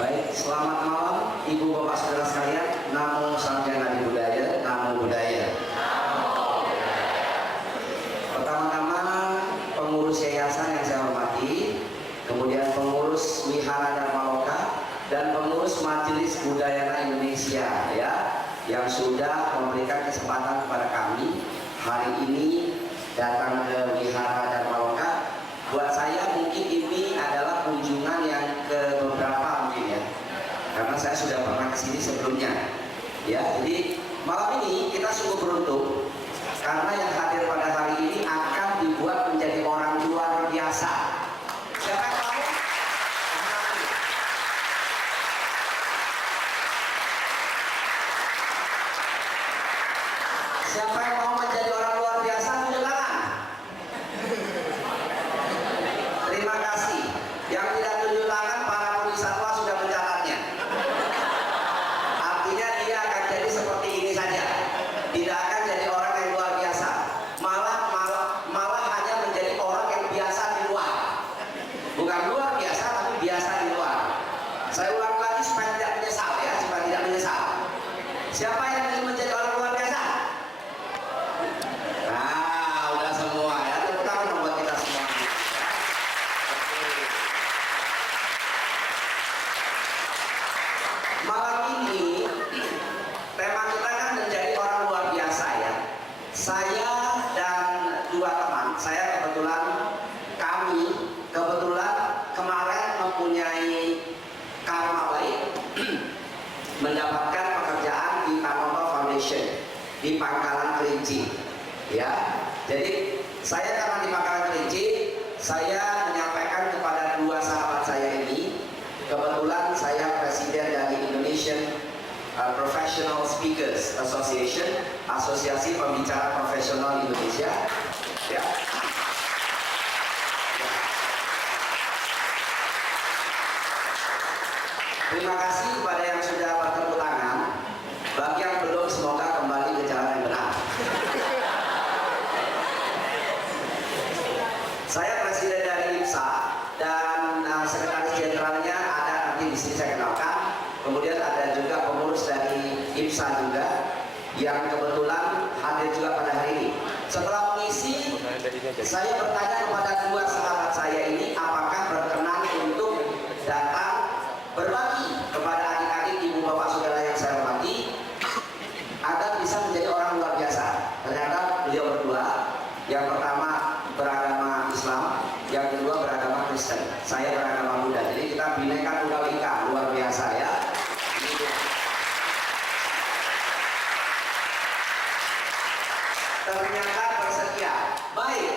Baik, selamat malam Ibu Bapak Saudara sekalian. Namo Samjaya Nadi Budaya, Namo Buddhaya. Pertama-tama pengurus yayasan yang saya hormati, kemudian pengurus Wihara Dharma Loka dan pengurus Majelis Budaya Indonesia ya, yang sudah memberikan kesempatan kepada kami hari ini datang ke Wihara Dharma Loka. Buat saya mungkin ini adalah kunjungan yang keberapa mungkin ya, karena saya sudah pernah kesini sebelumnya ya. Jadi malam ini kita sungguh beruntung karena yang hadir pada hari ini akan dibuat menjadi orang luar biasa. Siapa yang tahu? Siapa yang mau menjadi orang luar biasa? Tunjuk tangan. Terima kasih. Yang tidak tunjuk tangan, para wisatawan sudah mencatatnya. Artinya dia akan jadi seperti ini saja. Tidak akan jadi orang yang luar biasa. Malah hanya menjadi orang yang biasa di luar. Bukan luar biasa, tapi biasa di luar. Saya ulang lagi supaya tidak menyesal ya, supaya tidak menyesal. Siapa yang ingin menjadi orang luar biasa? Nah, udah semua ya. Tepuk tangan dong buat kita semua. Malam ini tema kita kan menjadi orang luar biasa ya. Saya dan dua teman, saya kami kebetulan kemarin mempunyai karma baik mendapatkan pekerjaan di Tanono Foundation di Pangkalan Kerinci ya. Jadi saya karena di Pangkalan Kerinci, saya menyampaikan kepada dua sahabat saya ini. Kebetulan saya presiden dari Indonesian Professional Speakers Association, Asosiasi Pembicara Profesional Indonesia ya. Terima kasih kepada yang sudah bertepuk tangan. Bagi yang belum, semoga kembali ke jalan yang benar. Saya presiden dari IPSA dan sekretaris jenderalnya ada nanti di sini saya kenalkan. Kemudian ada juga pengurus dari IPSA juga yang kebetulan hadir juga pada hari ini. Setelah mengisi, saya bertanya kepada dua sahabat saya ini apakah berkenan untuk datang berbagi kepada adik-adik, ibu bapak saudara yang saya hormati agar bisa menjadi orang luar biasa. Ternyata beliau berdua, yang pertama beragama Islam, yang kedua beragama Kristen, saya beragama Buddha. Jadi kita Bhinneka Tunggal Ika, luar biasa ya. Ternyata bersedia. Baik,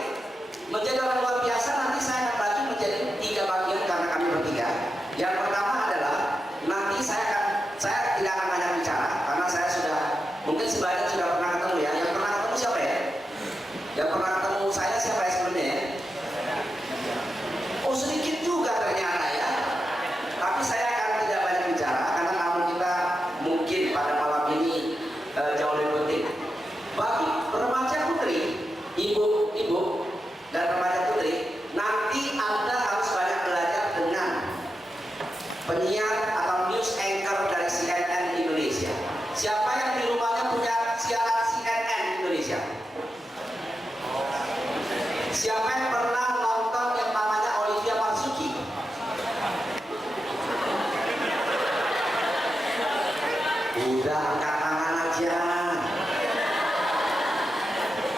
menjadi orang luar biasa nanti saya akan bagi menjadi 3 bagian karena kami bertiga. Yang pertama adalah nanti saya tidak akan banyak bicara karena saya sudah mungkin sebagian sudah pernah ketemu ya. Yang pernah ketemu siapa ya? Yang pernah ketemu saya siapa ya sebelumnya ya? Oh sedikit juga ternyata ya. Tapi saya akan tidak banyak bicara karena tamu kita mungkin pada malam ini jauh lebih penting. Bagi remaja putri, ibu dan remaja putri, nanti Anda harus banyak belajar dengan penyiar atau news anchor dari CNN Indonesia. Siapa yang di rumahnya punya siaran CNN Indonesia? Siapa yang pernah nonton yang namanya Olivia Marzuki? Udah angkat tangan aja.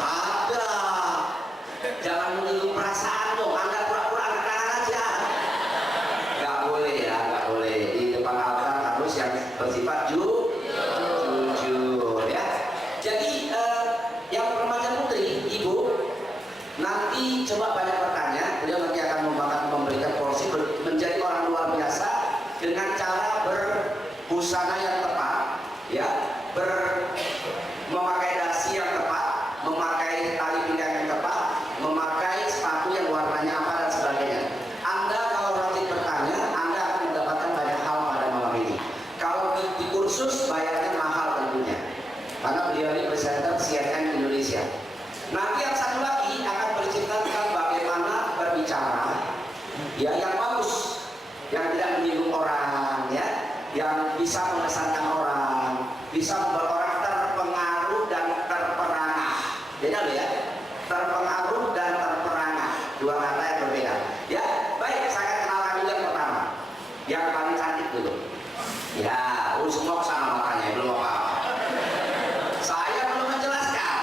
Ada. Jangan menyinggung perasaan dong. Anda pura-pura angkat tangan aja. Gak boleh ya, gak boleh. Di depan altar harus yang bersifat jujur ya. Jadi yang remaja putri, ibu, nanti coba banyak bertanya. Beliau nanti akan memberikan porsi menjadi orang luar biasa dengan cara berbusana yang tepat ya, memakai dasi yang tepat, memakai tali pinggang yang tepat, memakai sepatu yang warnanya apa dan sebagainya. Anda kalau rajin bertanya, Anda akan mendapatkan banyak hal pada malam ini. Kalau di kursus bayarnya mahal tentunya, karena beliau ini presenter CNN Indonesia. Nanti yang satu lagi akan bercerita tentang bagaimana berbicara ya yang bagus, yang tidak menyinggung orang ya. bisa mengesankan orang, bisa membuat orang terpengaruh dan terperangah. Beda loh ya, terpengaruh dan terperangah, dua kata yang berbeda. Ya, baik, saya akan kenalkan dulu yang pertama, yang paling cantik dulu. Ya, semua kesana matanya, belum apa-apa. Saya perlu menjelaskan,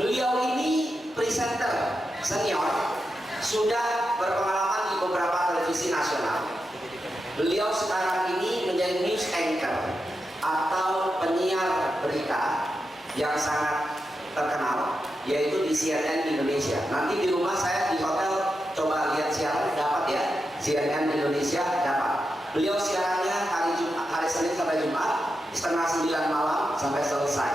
beliau ini presenter senior, sudah berpengalaman di beberapa televisi nasional. Beliau sekarang ini menjadi news anchor atau penyiar berita yang sangat terkenal, yaitu di CNN Indonesia. Nanti di rumah saya di hotel coba lihat siaran, dapat ya, CNN Indonesia dapat. Beliau siarannya hari Senin sampai Jumat setengah 9 malam sampai selesai.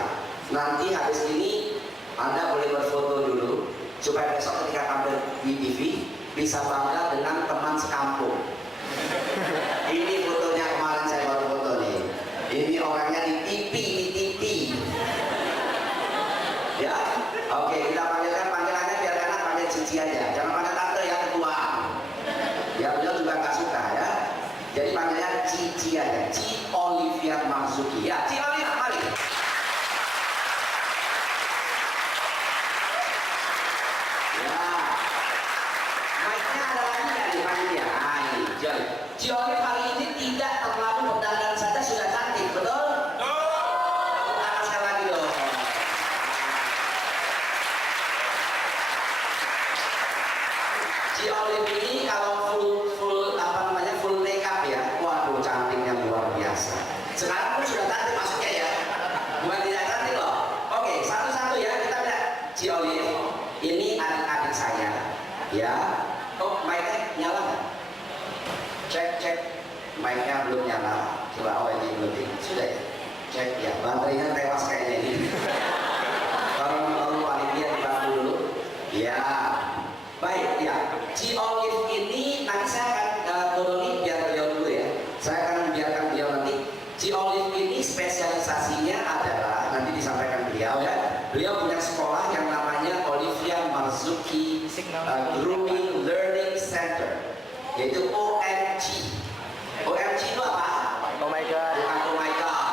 Nanti habis ini Anda boleh berfoto dulu supaya besok ketika tampil di TV bisa bangga dengan teman sekampung. Ini fotonya kemarin saya baru foto nih. Ini orangnya di TV. Ya, oke, kita panggilannya biar enak, panggil Cici aja. Jangan panggil tante ya, ketuaan. Ya, beliau juga nggak suka ya. Jadi panggilnya Cici aja, Ci Olivia Marzuki. Ya, Ci Olivia, mari. Ya, mic-nya ada lagi nggak di panitia? Nah, ini, Joy. Ci Olivia hari ini tidak terlalu berdandan saja sudah cantik, betul? Tangan sekali lagi dong. Ci Olivia ini kalau full makeup ya, waduh cantiknya luar biasa. Sekarang pun sudah cantik maksudnya ya, bukan tidak cantik loh. Oke, satu-satu ya kita lihat. Ci Olivia ini adik-adik saya, ya. Oh, mic-nya nyala nggak? Cek, mic-nya belum nyala. Coba, oh ini belum, sudah ya. Cek ya, baterainya tewas kayaknya ini. Tolong panitia dibantu dulu. Ya. Baik, ya. Ci Olivia ini nanti saya akan turuni biar beliau dulu ya. Saya akan membiarkan beliau nanti. Ci Olivia ini spesialisasinya adalah nanti disampaikan beliau ya. Beliau punya sekolah yang namanya Olivia Marzuki Grooming Learning Center, yaitu OMG. OMG itu apa? Oh my god. Bukan oh my god.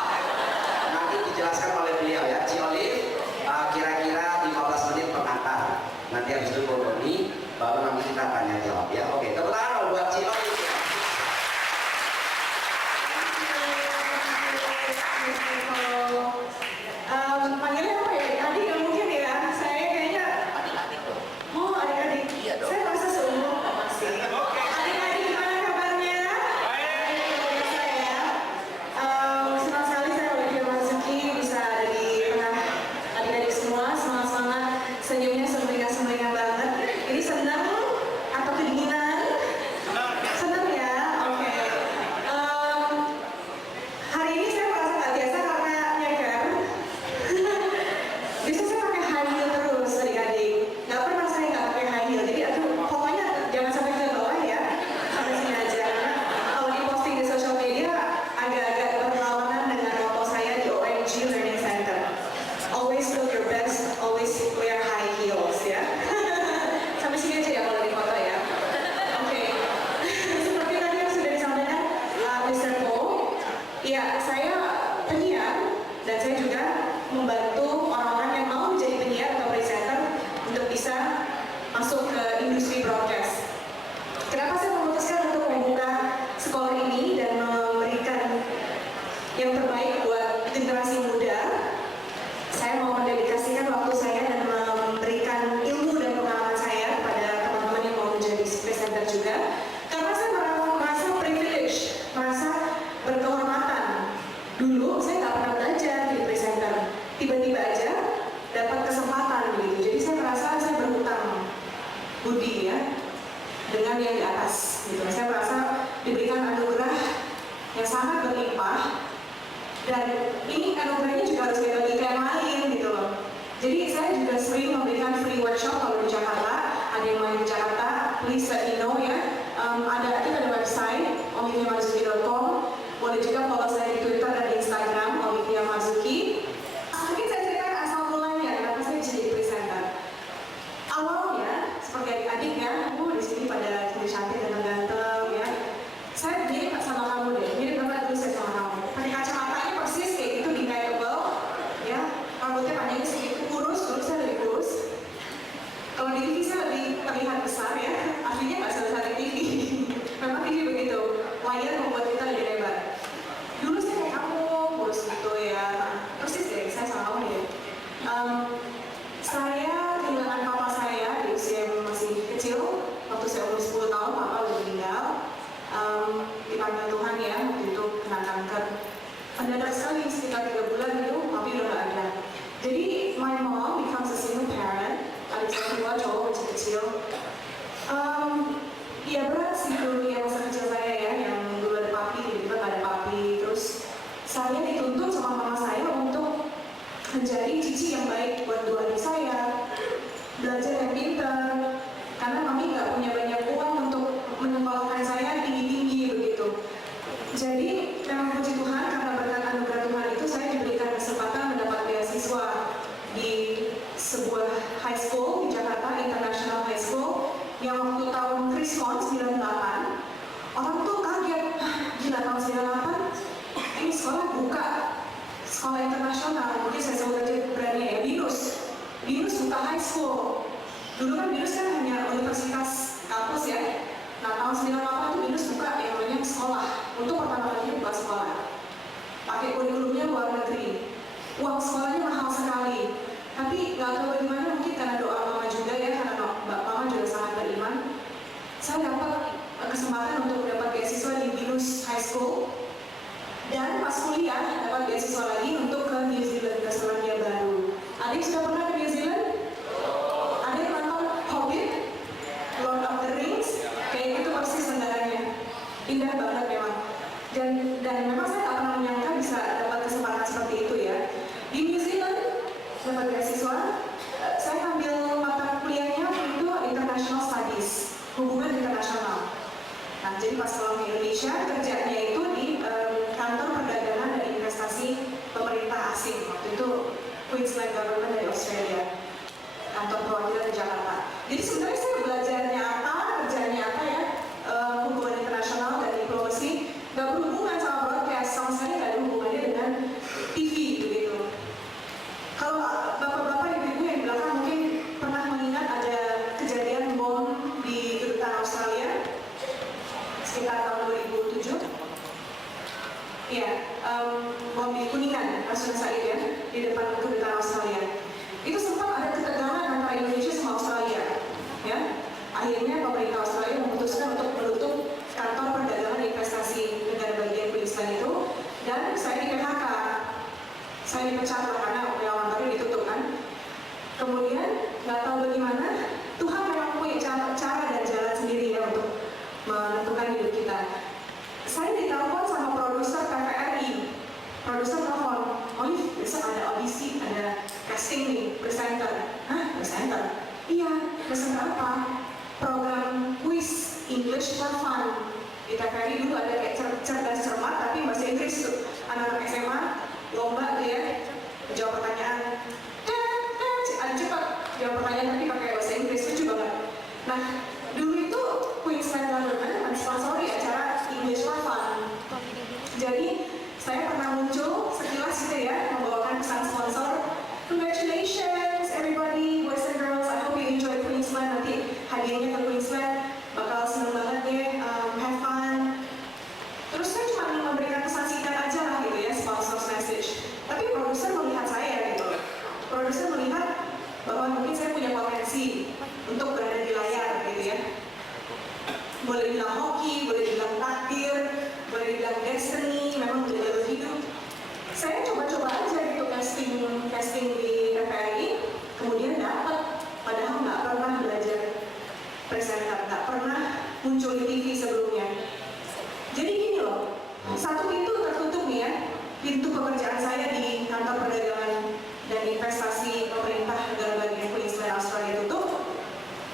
Nanti dijelaskan oleh beliau ya. Ci Olivia kira-kira 15 menit pengantar. Nanti habis itu Boroni, baru nanti kita tanya jawab ya. Oke, tepuk tangan buat Ci Olivia. Panggilnya apa ya? Adik nggak mungkin ya? Saya kayaknya oh adik-adik. Saya merasa seumur masih. Adik-adik gimana kabarnya? Baik. Saya senang sekali saya Olivia Marzuki bisa ada di tengah adik-adik semua. Semangat-semangat, senyumnya sumringah banget. Ini senang atau kedinginan? Senang ya? Oke. Hari ini saya merasa nggak biasa karena nyeker. Biasanya saya pakai high heel terus adik-adik. Nggak pernah saya nggak pakai high heel. Jadi aduh, pokoknya jangan sampai ke bawah ya. Sampai sini aja. Karena kalau di posting di social media agak-agak berlawanan dengan moto saya di OMG Learning Center. Always look your best, always wear high heels ya. Sampai sini aja ya kalau di foto ya. Oke. Seperti tadi yang sudah disampaikan Mr. Paul, ya saya penyiar dan saya juga membantu orang-orang yang mau menjadi penyiar atau presenter untuk bisa masuk ke industri broadcast. Kenapa saya memutuskan untuk membuka sekolah ini dan memberikan yang terbaik buat generasi muda? Saya mau mendedikasikan waktu saya dan memberikan ilmu dan pengalaman saya kepada teman-teman yang mau menjadi presenter juga. Karena saya merasa privilege, merasa berkehormatan. Dulu saya nggak pernah belajar jadi presenter, tiba-tiba aja dapat kesempatan begitu. Jadi saya merasa saya berhutang budi ya dengan yang di atas. Gitu. Saya merasa diberikan anugerah yang sangat berlimpah dan ini anugerahnya juga harus bagi ke yang lain gitu loh. Jadi saya juga sering memberikan free workshop kalau di Jakarta. Ada yang main di Jakarta, please let me know ya. Ada website oliviamarzuki.com. Boleh juga follow saya di Twitter dan Instagram Olivia Marzuki. Mungkin saya ceritakan asal mulanya kenapa saya jadi presenter. Awalnya seperti adik-adik ya, di sini pada cantik-cantik dan ganteng ya. Saya mirip sama kamu deh, mirip banget dulu saya sama kamu. tua, cowok kecil-kecil. Ya berat sih dulu ya masa kecil saya ya, yang dulu ada papi, tiba-tiba gak ada papi. Terus saya dituntut sama mama saya untuk menjadi cici yang baik buat dua adik saya, belajar yang pintar, karena mami gak punya banyak uang untuk menyekolahkan saya tinggi-tinggi begitu. Jadi memang puji Tuhan karena berkat anugerah Tuhan itu saya diberikan kesempatan mendapat beasiswa di sebuah high school di Jakarta, International High School, yang waktu tahun Krismon 98 orang tuh kaget, gila tahun 98 ini sekolah buka, sekolah internasional, mungkin saya sebut aja brandnya ya, BINUS buka high school. Dulu kan BINUS kan hanya universitas kampus ya. Nah tahun 98 itu BINUS buka yang namanya sekolah, untuk pertama kalinya buka sekolah, pakai kurikulumnya luar negeri, uang sekolahnya mahal sekali. Tapi nggak tahu bagaimana, mungkin karena doa mama juga ya, karena mama juga sangat beriman, saya dapat kesempatan untuk dapat beasiswa di BINUS High School, dan pas kuliah dapat beasiswa lagi untuk ke New Zealand, ke Selandia Baru. Adik sudah pernah ke New Zealand? Adik nonton Hobbit, Lord of the Rings, kayak gitu persis negaranya, indah banget memang. Dan memang saya tak pernah menyangka bisa dapat kesempatan seperti itu ya. Di New Zealand dapat beasiswa, saya ambil mata kuliahnya itu International Studies, hubungan internasional. Nah, jadi pas pulang ke Indonesia, kerjanya itu di kantor perdagangan dan investasi pemerintah asing. Waktu itu Queensland Government dari Australia, kantor perwakilan di Jakarta. Jadi sebenarnya saya belajarnya apa, kerjanya apa ya, hubungan internasional dan diplomasi, nggak berhubungan sama broadcast, sama sekali nggak ada hubungannya dengan TV begitu. Kalau bapak-bapak ibu-ibu yang di belakang mungkin pernah mengingat ada kejadian bom di kedutaan Australia sekitar tahun 2007. Iya, bom di Kuningan, Rasuna Said ya, di depan kedutaan Australia. Itu sempat ada ketegangan antara Indonesia sama Australia, ya. Akhirnya pemerintah Australia memutuskan untuk menutup kantor perdagangan investasi negara bagian Queensland itu, dan saya di PHK. Saya dipecat lah karena kantornya ditutup kan. Kemudian nggak tahu bagaimana Tuhan memang punya cara dan jalan sendiri ya untuk menentukan hidup kita. Saya ditelepon sama produser TVRI. Produser telepon, oh iya besok ada audisi, ada casting nih, presenter. Hah, presenter? Iya, presenter apa? Program quiz English for Fun. Di TVRI dulu ada kayak cerdas cermat tapi bahasa Inggris tuh. Anak-anak SMA lomba tuh ya, jawab pertanyaan. Ada cepat jawab pertanyaan tapi pakai bahasa Inggris, lucu banget. Nah, dulu itu Queensland Government mensponsori acara English for Fun. Jadi saya pernah muncul sekilas gitu ya, membawakan pesan sponsor. Congratulations everybody, boys and girls, I hope you enjoy Queensland. Nanti hadiahnya ke Queensland bakal seneng banget ya, have fun. Terus saya cuma memberikan pesan singkat aja lah gitu ya, sponsor's message. Tapi produser melihat saya gitu. Produser melihat bahwa mungkin saya punya potensi untuk berada di layar gitu ya. Boleh bilang hoki, boleh bilang takdir, boleh dibilang destiny, memang udah jalur hidup. Saya coba-coba aja gitu casting di TVRI, kemudian dapat. Padahal nggak pernah belajar presenter, nggak pernah muncul di TV sebelumnya. Jadi gini loh, satu pintu tertutup nih ya, pintu pekerjaan saya di kantor perdagangan dan investasi pemerintah negara bagian Queensland Australia tutup.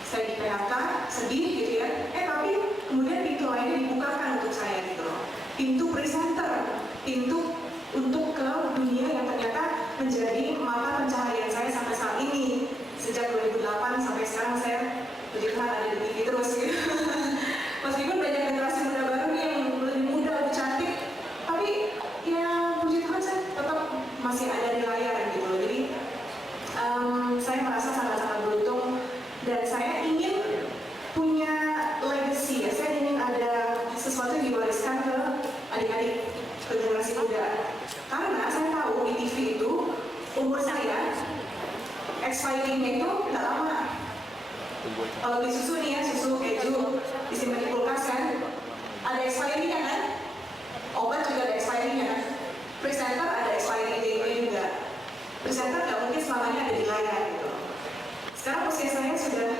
Saya di PHK, sedih gitu ya. Tapi kemudian pintu lainnya dibukakan untuk saya gitu loh. Pintu presenter, pintu untuk ke dunia yang ternyata menjadi mata pencaharian saya sampai saat ini. Sejak 2008 sampai sekarang saya puji Tuhan ada di TV terus gitu. Meskipun banyak generasi muda baru yang lebih muda, lebih cantik, tapi ya puji Tuhan saya tetap masih ada di layar gitu loh. Jadi saya merasa sangat-sangat beruntung dan saya ingin punya legacy ya. Saya ingin ada sesuatu yang diwariskan ke adik-adik, ke generasi muda. Karena saya tahu di TV itu umur saya expiring-nya itu nggak lama. Kalau beli susu nih ya, susu keju disimpan di kulkas kan, ada expiry-nya kan? Obat juga ada expiry-nya kan? Presenter ada expiry-nya juga. Presenter nggak mungkin selamanya ada di layar gitu. Sekarang usia saya sudah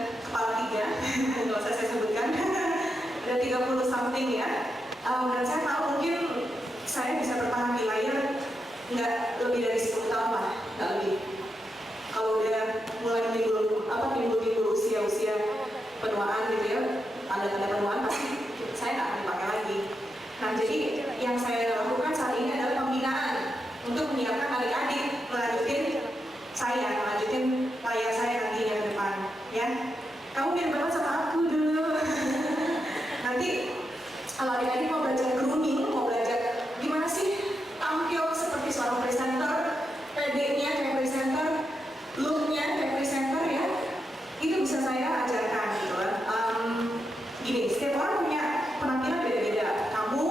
saya lanjutin layar saya nantinya ke depan, ya. Kamu mirip banget sama aku dulu. Nanti kalau adik-adik mau belajar grooming, mau belajar gimana sih tampil seperti seorang presenter, PD-nya kayak presenter, look-nya kayak presenter, ya, itu bisa saya ajarkan gitu kan. Gini, setiap orang punya penampilan beda-beda. Kamu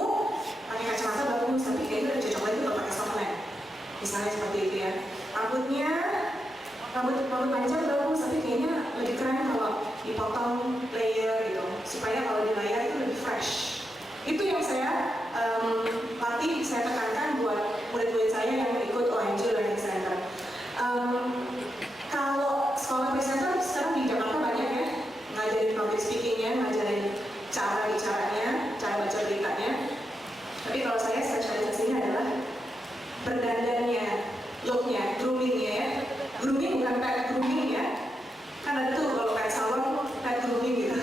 pakai kacamata bagus, tapi kayaknya udah cocok lagi kalau pakai softland, misalnya seperti itu ya. Rambut panjang bagus, tapi kayaknya lebih keren kalau dipotong layer gitu, supaya kalau di layar itu lebih fresh. Itu yang saya latih, saya tekankan buat murid-murid saya yang ikut OMG Learning Center. Kalau sekolah presenter sekarang di Jakarta banyak ya, ngajarin public speakingnya, ngajarin cara bicaranya, cara baca beritanya. Tapi kalau saya spesialisasinya adalah berdandannya, looknya, groomingnya ya. Grooming bukan pet grooming ya. Kan ada tuh kalau pet salon, pet grooming gitu.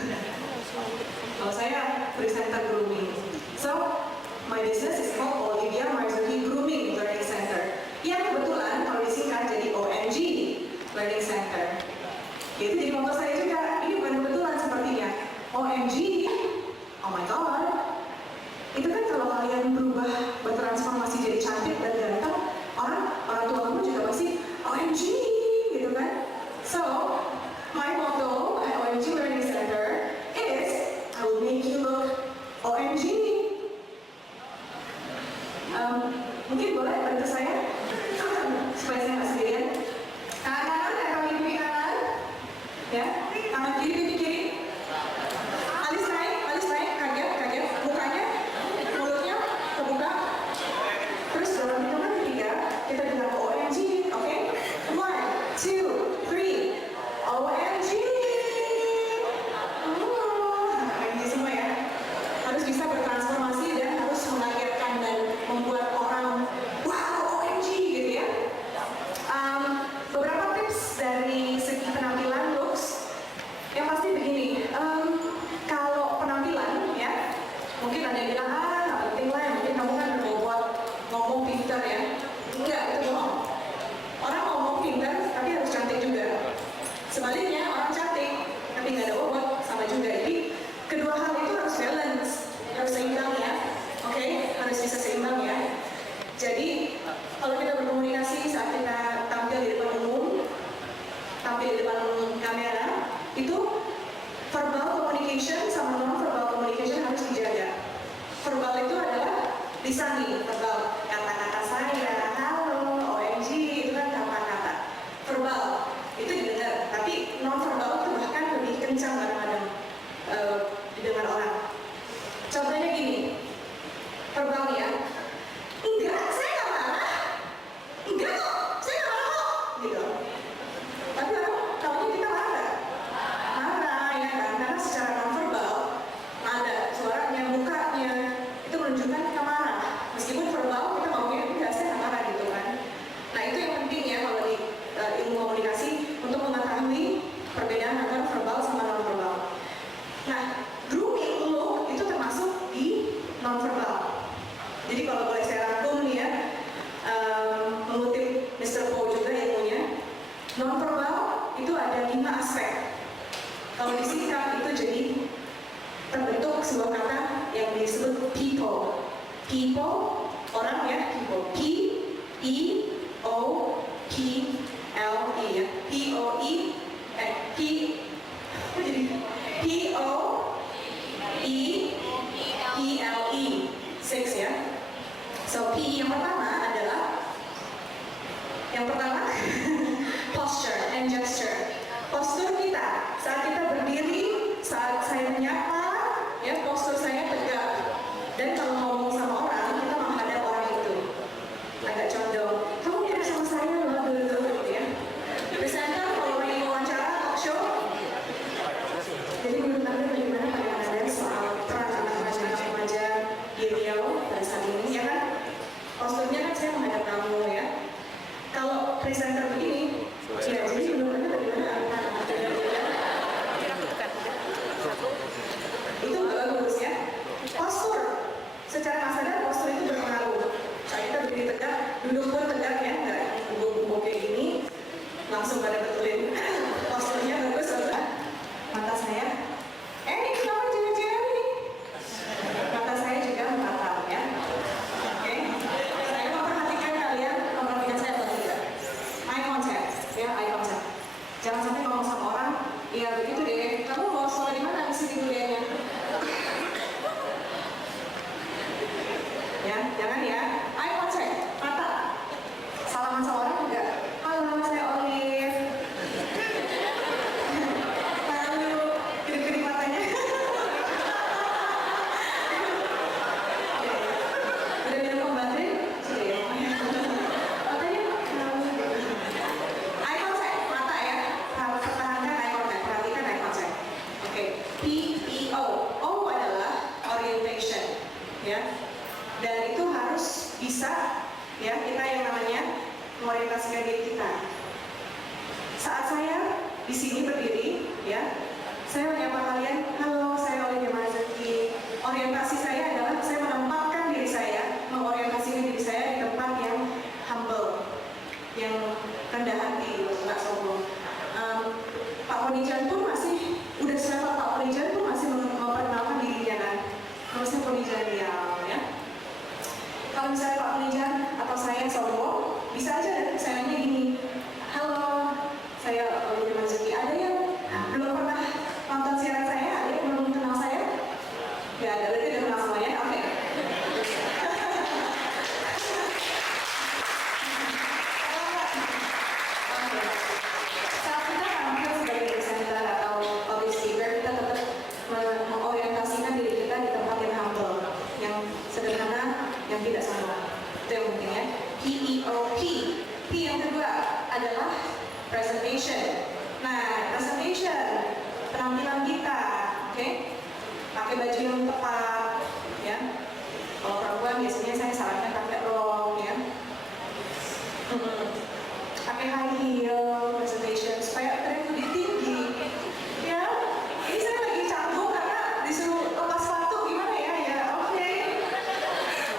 Kalau saya presenter grooming. So, my business is called Olivia Marzuki Grooming Learning Center. Yang kebetulan kalau disingkat jadi OMG Learning Center. Itu jadi moto saya juga. Ini bukan kebetulan sepertinya. OMG, oh my god. Itu kan kalau kalian berubah, bertransformasi jadi cantik dan ganteng, orang tua kamu juga pasti OMG gitu kan. So, my motto at OMG Learning Center is I will make you look OMG. Mungkin boleh bantu saya supaya saya nggak sendirian. Tangan kanan atau pipi kanan, ya. Tangan kiri pipi kiri. Alis naik, kaget, mukanya, mulutnya kebuka. Terus dalam hitungan ketiga kita bilang OMG, oke? 1, 2, 3, OMG. OMG semua ya. Harus bisa bertransformasi dan harus mengagetkan dan membuat orang wow OMG gitu ya. Beberapa tips dari segi penampilan looks. Yang pasti begini, kalau penampilan ya, mungkin ada yang bilang nggak penting lah, yang penting kamu kan mau buat ngomong pintar ya. Enggak, itu bohong. Orang ngomong pintar tapi harus cantik juga. Sebaliknya orang cantik tapi nggak ada bobot sama juga. Jadi kedua hal itu harus balance, harus seimbang ya. Oke, harus bisa seimbang ya. Jadi kalau kita berkomunikasi saat kita tampil di depan umum, tampil di depan kamera, itu verbal communication sama non-verbal communication harus dijaga. Verbal itu adalah lisani, verbal, kata-kata saya, halo, OMG, itu kan kata-kata. Verbal, itu didengar, tapi non-verbal itu bahkan lebih kencang kadang-kadang didengar orang. Contohnya gini, verbal ya, enggak, saya nggak marah, enggak kok, saya nggak marah kok, gitu. Tapi kalau kita marah, ya kan? Karena secara nonverbal ada suaranya, mukanya, itu menunjukkan kita marah. Meskipun verbal kita ngomongnya enggak, saya nggak marah gitu kan. Nah itu yang penting ya kalau di ilmu komunikasi untuk mengetahui perbedaan antara verbal sama nonverbal. Nah, grooming look itu termasuk di nonverbal. Jadi kalau boleh saya rangkum nih ya, mengutip Mr. Poe juga ilmunya, nonverbal itu ada 5 aspek. Kalau disingkat itu jadi terbentuk sebuah kata yang disebut people. People, orang ya, people. P-E-O-P-L-E ya. P-O-E, P-O-E-P-L-E 6 ya. So P yang pertama adalah posture and gesture. Postur kita saat kita berdiri, saat saya menyapa, ya postur saya tegak. Dan kalau ngomong sama orang, kita menghadap orang itu agak condong. Kamu mirip sama saya loh dulu gitu ya. Presenter kalau lagi wawancara talk show. Jadi menurut Anda bagaimana pandangan Anda soal peran anak remaja di Riau pada saat ini ya kan? Posturnya kan saya menghadap kamu ya. Kalau presenter begini, ya jadi menurut Anda bagaimana? Itu nggak bagus ya. Postur, secara nggak sadar postur itu berpengaruh. Saat kita berdiri tegak, duduk pun tegak ya, nggak bungkuk kayak gini. Ya, jangan ya. Eye contact, mata. Salaman sama orang juga. Halo, saya Olive. Lalu kedip-kedip matanya. Udah minum pembantu? Sudah ya. Matanya. Eye contact, mata ya. Harus pertahankan eye contact. Perhatikan eye contact. Oke. PEO. O adalah orientation. Ya. Dan itu harus bisa ya kita yang namanya mengorientasikan diri kita. Saat saya di sini berdiri, ya, saya menyapa kalian. Halo, saya Olivia Marzuki. Orientasi saya adalah saya menempatkan diri saya, mengorientasikan diri saya di tempat yang humble, yang rendah hati, nggak sombong. Pak Ponijan pun masih, udah selevel Pak Ponijan pun masih memperkenalkan dirinya kan. Harusnya Ponijan ya. Kalau misalnya Pak Penijan atau saya sombong, bisa aja saya nanya gini, halo, saya Olivia Marzuki. Ada yang belum pernah nonton siaran saya? Ada yang belum kenal saya? Gak ada, berarti udah kenal semuanya? Oke. Saat kita tampil sebagai presenter atau public speaker, kita tetap mengorientasikan diri kita di tempat yang humble, yang sederhana, yang tidak sombong. Itu yang penting ya. PEOP. P yang kedua adalah presentation. Nah, presentation, penampilan kita, oke? Pakai baju yang tepat, ya. Kalau perempuan biasanya saya sarankan pakai rok, ya. Pakai high heel presentation supaya terlihat lebih tinggi. Ya, ini saya lagi canggung karena disuruh lepas sepatu gimana ya? Ya, oke.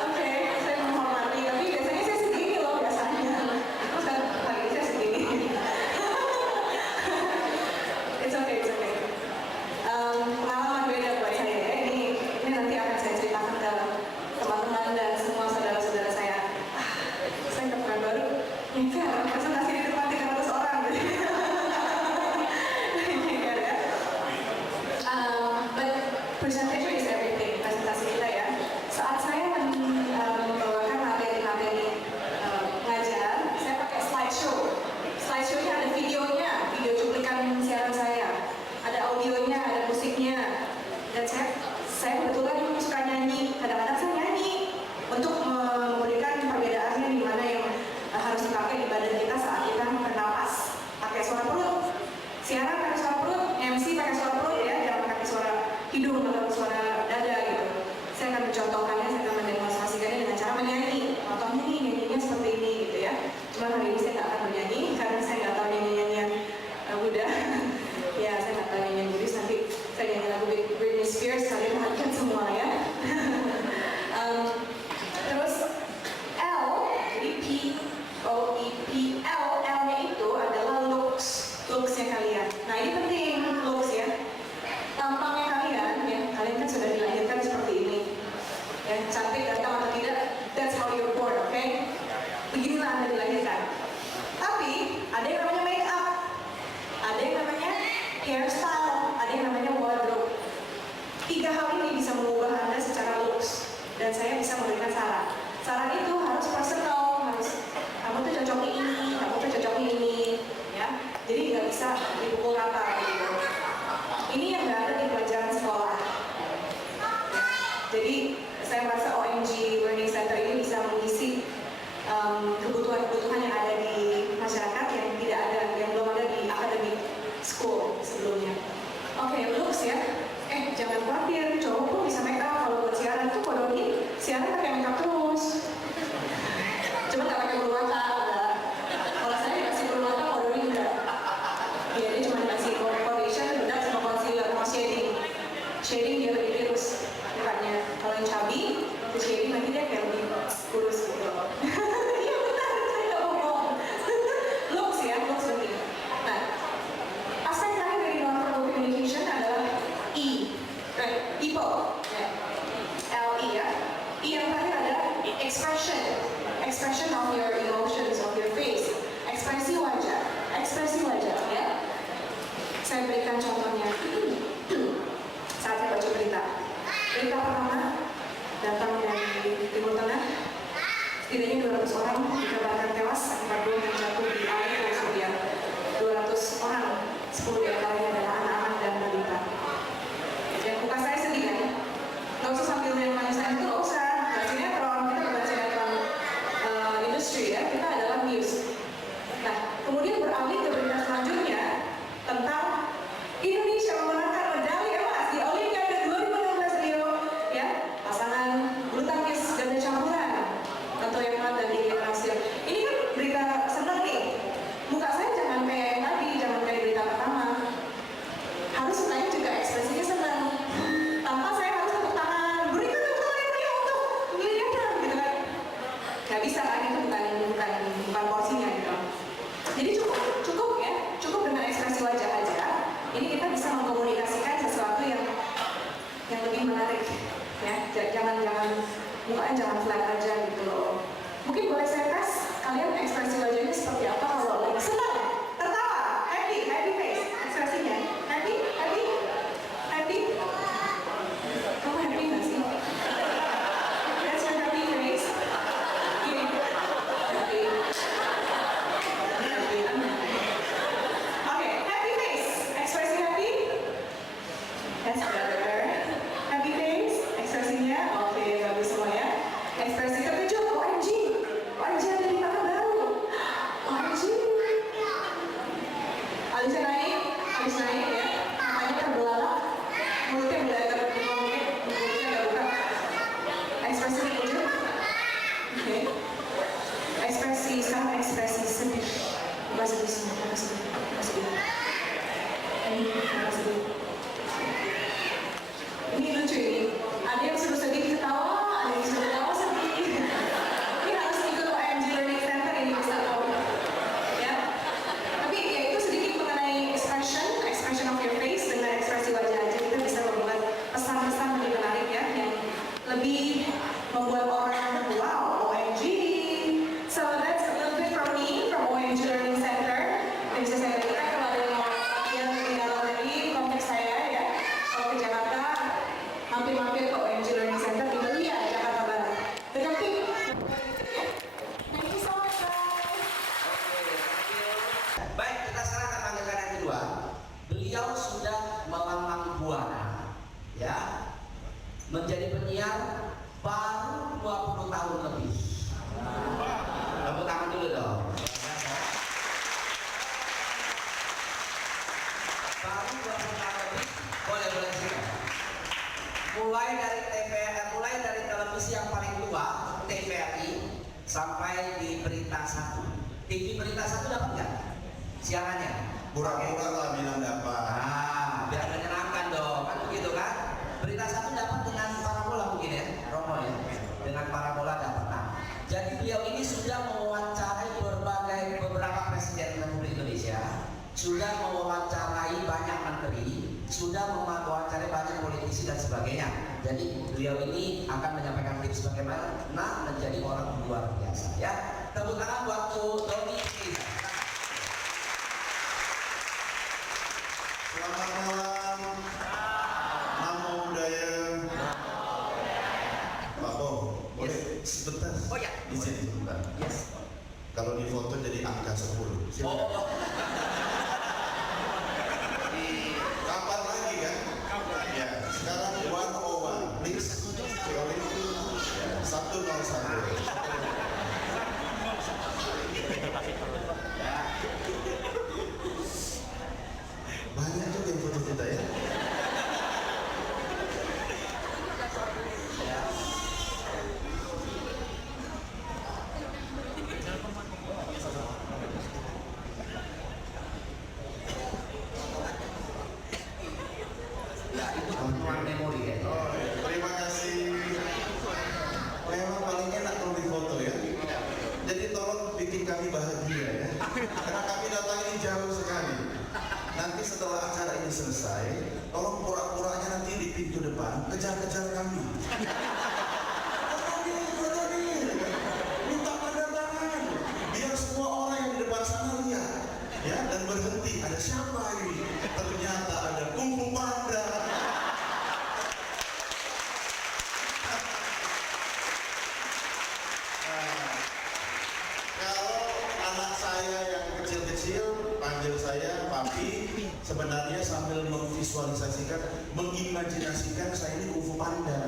Oke, saya menghormati, tapi biasanya saya segini loh biasanya. Terus kali ini saya segini. It's okay, it's okay. Pengalaman beda buat saya ya. Ini nanti akan saya ceritakan ke teman-teman dan semua saudara-saudara saya. Saya keperan baru. Ini presentasi di depan 300 orang. But presentation is everything. Presentasi kita ya. Saat saya membawakan materi-materi ngajar, saya pakai slideshow. Slideshow-nya ada videonya, video cuplikan siaran saya. Ada audionya, ada musiknya. Dan saya kebetulan suka nyanyi. Kadang-kadang saya nyanyi untuk memberikan perbedaannya di mana yang harus dipakai di badan kita saat kita bernapas. Pakai suara perut. Siaran pakai suara perut, MC pakai suara perut ya, jangan pakai suara hidung atau suara dada gitu. Saya akan mencontohkannya, saya akan mendemonstrasikannya dengan cara menyanyi. Contohnya nih, nyanyinya seperti ini gitu ya. Cuma hari ini saya nggak akan bernyanyi karena saya nggak tahu nyanyi-nyanyian Buddha. Ya, saya nggak tahu nyanyian Buddhis, nanti saya nyanyi lagu Britney Spears, kalian perhatikan semua ya. Terus L, jadi POEP, L-nya itu adalah looks-nya kalian. Nah ini penting, looks ya. Tampangnya kalian, ya, kalian kan sudah dilahirkan seperti ini. Ya, cantik, ganteng atau tidak, that's how you're born, oke? Beginilah Anda dilahirkan. Tapi, ada yang namanya make up, ada yang namanya hairstyle, ada yang namanya wardrobe. 3 hal ini bisa mengubah Anda secara looks. Dan saya bisa memberikan saran. Saran itu harus personal, harus kamu tuh cocoknya ini, kamu tuh cocoknya ini, ya. Jadi nggak bisa dipukul rata gitu. Ini yang nggak ada di pelajaran sekolah. Jadi saya merasa OMG Learning Center ini bisa mengisi kebutuhan-kebutuhan yang ada di masyarakat yang tidak ada, yang belum ada di academic school sebelumnya. Oke, looks ya. Jangan khawatir, cowok pun bisa make up. Kalau buat siaran tuh kodoni, siaran pakai make up terus. Cuma nggak pakai bulu mata, enggak. Kalau saya dikasih bulu mata, kodoni enggak. Ya, dia cuma dikasih foundation, bedak sama concealer, sama shading. Shading dia lebih lurus mukanya. Kalau yang chubby, itu shading nanti dia kayak lebih kurus gitu. Iya benar, saya nggak bohong. Looks ya, looks penting. Nah, aspek terakhir dari non-verbal communication adalah E, right? People, L-E ya. E yang terakhir adalah expression of your emotions, of your face, ekspresi wajah ya. Saya berikan contohnya. Saat saya baca berita pertama datang dari Timur Tengah, orang dikabarkan tewas akibat bom yang jatuh di Aleppo, Suriah. 200 orang, 10 diantaranya adalah anak-anak dan balita. Dan muka saya sedih kan? Nggak usah sambil manis-manis itu, nggak usah. Nah, sinetron, kita bukan sinetron industri ya, kita adalah news. Nah, kemudian beralih ke berita selanjutnya tentang Indonesia memenangkan medali emas di Olimpiade 2016 Rio, ya, pasangan bulu tangkis ganda campuran Tantowi Ahmad dan Diki Prasetyo. Ini kan berita senang nih. Muka saya jangan kayak yang tadi, jangan kayak berita pertama. Harus mukanya juga ekspresinya senang. Tanpa saya harus tepuk tangan, berikan tepuk tangan yang meriah untuk Liliana, gitu kan? Gak bisa kan, itu bukan porsinya gitu. Jadi cukup ya, cukup dengan ekspresi wajah aja. Ini kita bisa mengkomunikasikan sesuatu yang lebih menarik, ya. Jangan mukanya jangan flat aja gitu loh. Mungkin boleh saya tes kalian ekspresi wajahnya seperti apa kalau lagi senang, tertawa, happy face, ekspresinya happy. Kamu happy nggak sih? That's your happy face. Gini, happy. Oke, happy face, ekspresi happy. That's better. Happy face, ekspresinya oke, bagus semua ya. Ekspresi terkejut, OMG ada di mana baru. OMG. Alisnya naik ya. Matanya terbelalak, mulutnya mulai terbuka, mulutnya nggak buka. Ekspresi terkejut. Oke. Sekarang ekspresi sedih. Masih sedih. Ini lucu ini. Ada yang sedih ketawa, ada yang ketawa sedih. Ini harus ikut OMG Learning Center ini bisa tahu. Ya. Tapi ya itu sedikit mengenai expression of your face dengan ekspresi wajah aja kita bisa membuat pesan-pesan lebih menarik ya, yang lebih membuat orang wow OMG. So that's a little bit from me from OMG Learning Center. Dan bisa saya berikan kalau ada yang tinggal lagi kontak saya ya. Kalau ke Jakarta mampir ke OMG Learning Center di Belia, Jakarta Barat. Dekat tim. Thank you so much guys. Baik, kita sekarang akan panggilkan yang kedua. Beliau sudah melambang buana, ya, menjadi penyiar baru 20 tahun lebih. Tepuk tangan dulu dong. Baru 20 tahun lebih, boleh sih. Mulai dari televisi yang paling tua, TVRI, sampai di Berita 1. TV Berita 1 dapat nggak? Siarannya? Pura-pura lah bilang dapat. Biar menyenangkan dong, kan begitu kan? Berita 1 dapat dengan parabola mungkin ya, Romo ya, dengan parabola dapat. Nah, jadi beliau ini sudah mewawancarai beberapa presiden Republik Indonesia, sudah mewawancarai banyak menteri, sudah mewawancarai banyak politisi dan sebagainya. Jadi beliau ini akan menyampaikan tips bagaimana menjadi orang luar biasa ya. Tepuk tangan buat Doni. Selamat malam. Namo Buddhaya. Pak Bo, boleh sebentar? Oh ya. Izin sebentar. Yes. Kalau di foto jadi angka 10. Oh. Kapan lagi kan? Ya, sekarang 101. Please. Rolling. 101. Banyak juga yang foto kita ya. Ya, itu penuhan memori ya. Terima kasih. Memang paling enak kalau di foto ya. Jadi tolong bikin kami bahagia ya. Karena kami datang ini jauh sekali. Nanti setelah acara ini selesai, tolong pura-puranya nanti di pintu depan kejar-kejar kami. Foto nih, minta tanda tangan. Biar semua orang yang di depan sana lihat, ya, dan berhenti. Ada siapa ini? Ternyata ada Kung Fu Panda. panggil saya papi, sebenarnya sambil memvisualisasikan, mengimajinasikan saya ini kungfu panda,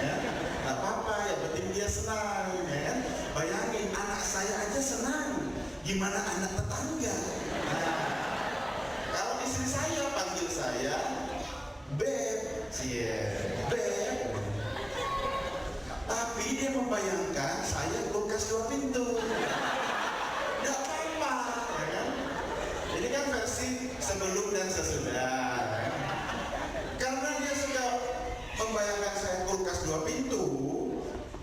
ya. Nggak apa-apa, ya penting dia senang, ya kan? Bayangin anak saya aja senang, gimana anak tetangga? Nah, kalau istri saya panggil saya beb, beb, tapi dia membayangkan saya kulkas 2 pintu. Nggak apa-apa, ya kan? Ini kan versi sebelum dan sesudah. Karena dia suka membayangkan saya kulkas 2 pintu,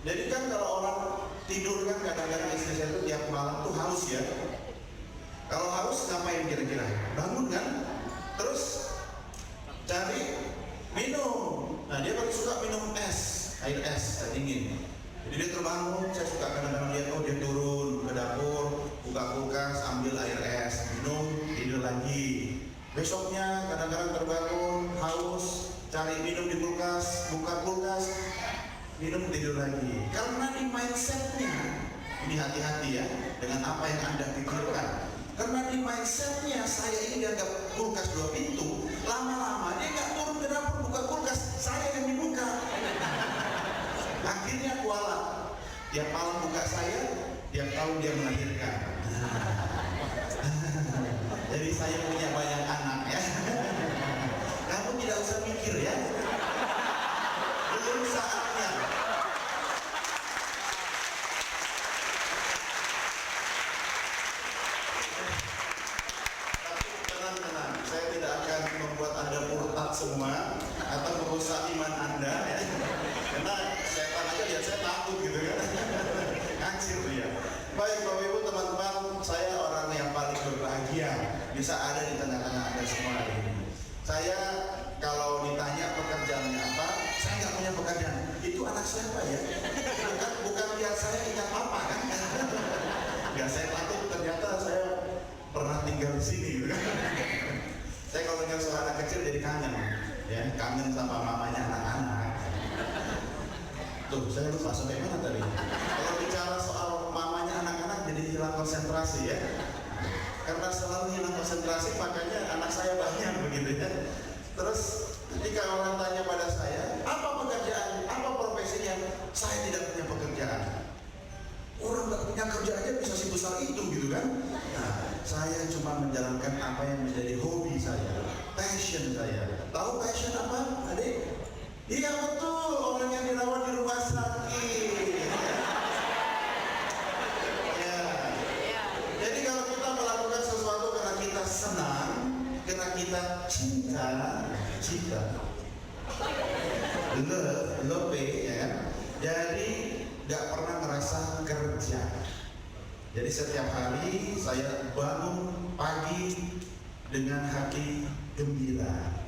jadi kan kalau orang tidur kan kadang-kadang istri saya itu tiap malam tuh haus ya. Kalau haus ngapain kira-kira? Bangun kan? Terus cari minum. Nah dia paling suka minum es, air es dingin. Jadi dia terbangun, saya suka kadang-kadang lihat, oh dia turun ke dapur, buka kulkas, ambil air es, minum, tidur lagi. Besoknya kadang-kadang terbangun, haus, cari minum di kulkas, buka kulkas, minum, tidur lagi. Karena di mindsetnya, ini hati-hati ya dengan apa yang Anda pikirkan. Karena di mindsetnya saya ini dianggap kulkas 2 pintu, lama-lama dia nggak turun ke dapur buka kulkas, saya yang dibuka. Akhirnya kualat, tiap malam buka saya, tiap tahun dia melahirkan. Jadi saya punya banyak anak ya. Kamu tidak usah mikir ya, belum saatnya. Tapi tenang-tenang, saya tidak akan membuat Anda murtad semua atau merusak iman Anda ya. Karena setan aja lihat saya takut gitu kan. Kancir dia. Baik Bapak Ibu teman-teman, saya orang yang paling berbahagia bisa ada di tengah-tengah Anda semua hari ini. Saya kalau ditanya pekerjaannya apa, saya nggak punya pekerjaan. Itu anak siapa ya? Bukan lihat saya ingat apa kan? Ya saya takut ternyata saya pernah tinggal di sini gitu kan. Saya kalau dengar suara anak kecil jadi kangen, ya kangen sama mamanya anak-anak. Tuh, saya lupa sampai mana tadi. Kalau bicara soal mamanya anak-anak jadi hilang konsentrasi ya. Karena selalu hilang konsentrasi makanya anak saya banyak begitu ya. Terus ketika orang tanya pada saya, apa pekerjaan, apa profesinya? Saya tidak punya pekerjaan. Orang nggak punya kerja aja bisa sebesar itu gitu kan. Nah, saya cuma menjalankan apa yang menjadi hobi saya, passion saya. Tahu passion apa, adik? Iya betul, orang yang dirawat di rumah sakit. Ya. Jadi kalau kita melakukan sesuatu karena kita senang, karena kita cinta, love, ya. Jadi nggak pernah ngerasa kerja. Jadi setiap hari saya bangun pagi dengan hati gembira.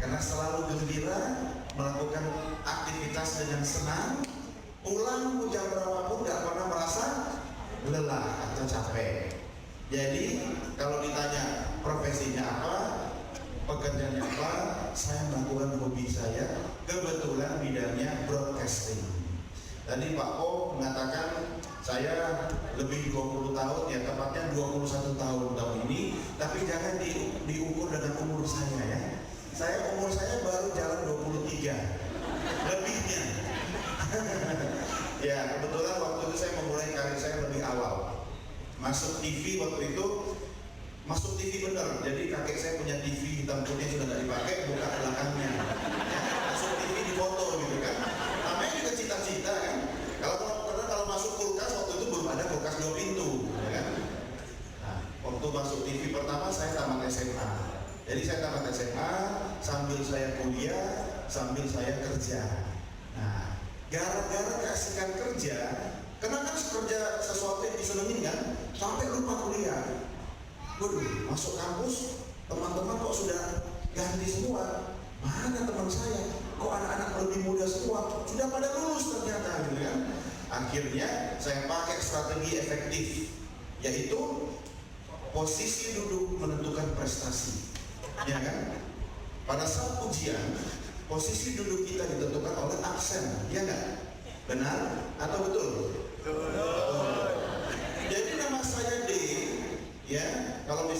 Karena selalu gembira, melakukan aktivitas dengan senang, pulang jam berapapun gak pernah merasa lelah atau capek. Jadi kalau ditanya profesinya apa, pekerjaannya apa, saya melakukan hobi saya, kebetulan bidangnya broadcasting. Tadi Pak O mengatakan saya lebih 20 tahun, ya tepatnya 21 tahun ini, tapi jangan diukur dengan umur saya ya. Umur saya baru jalan 23 lebihnya. Ya kebetulan waktu itu saya memulai karir saya lebih awal. Masuk TV waktu itu, masuk TV bener. Jadi kakek saya punya TV hitam putih sudah nggak dipakai, buka belakangnya. Masuk TV di foto gitu kan. Namanya juga cita-cita kan. Kalau masuk kulkas waktu itu belum ada kulkas 2 pintu, ya kan. Nah, waktu masuk TV pertama saya tamat SMA. Jadi saya tamat SMA, sambil saya kuliah, sambil saya kerja. Nah, gara-gara keasikan kerja, karena kan kerja sesuatu yang disenengin kan, sampai lupa kuliah. Waduh, masuk kampus, teman-teman kok sudah ganti semua. Mana teman saya? Kok anak-anak lebih muda semua? Sudah pada lulus ternyata, gitu kan? Akhirnya saya pakai strategi efektif, yaitu posisi duduk menentukan prestasi. Ya kan? Pada saat ujian, posisi duduk kita ditentukan oleh absen, ya nggak? Benar atau betul? Betul. Jadi nama saya D, ya. Kalau misalnya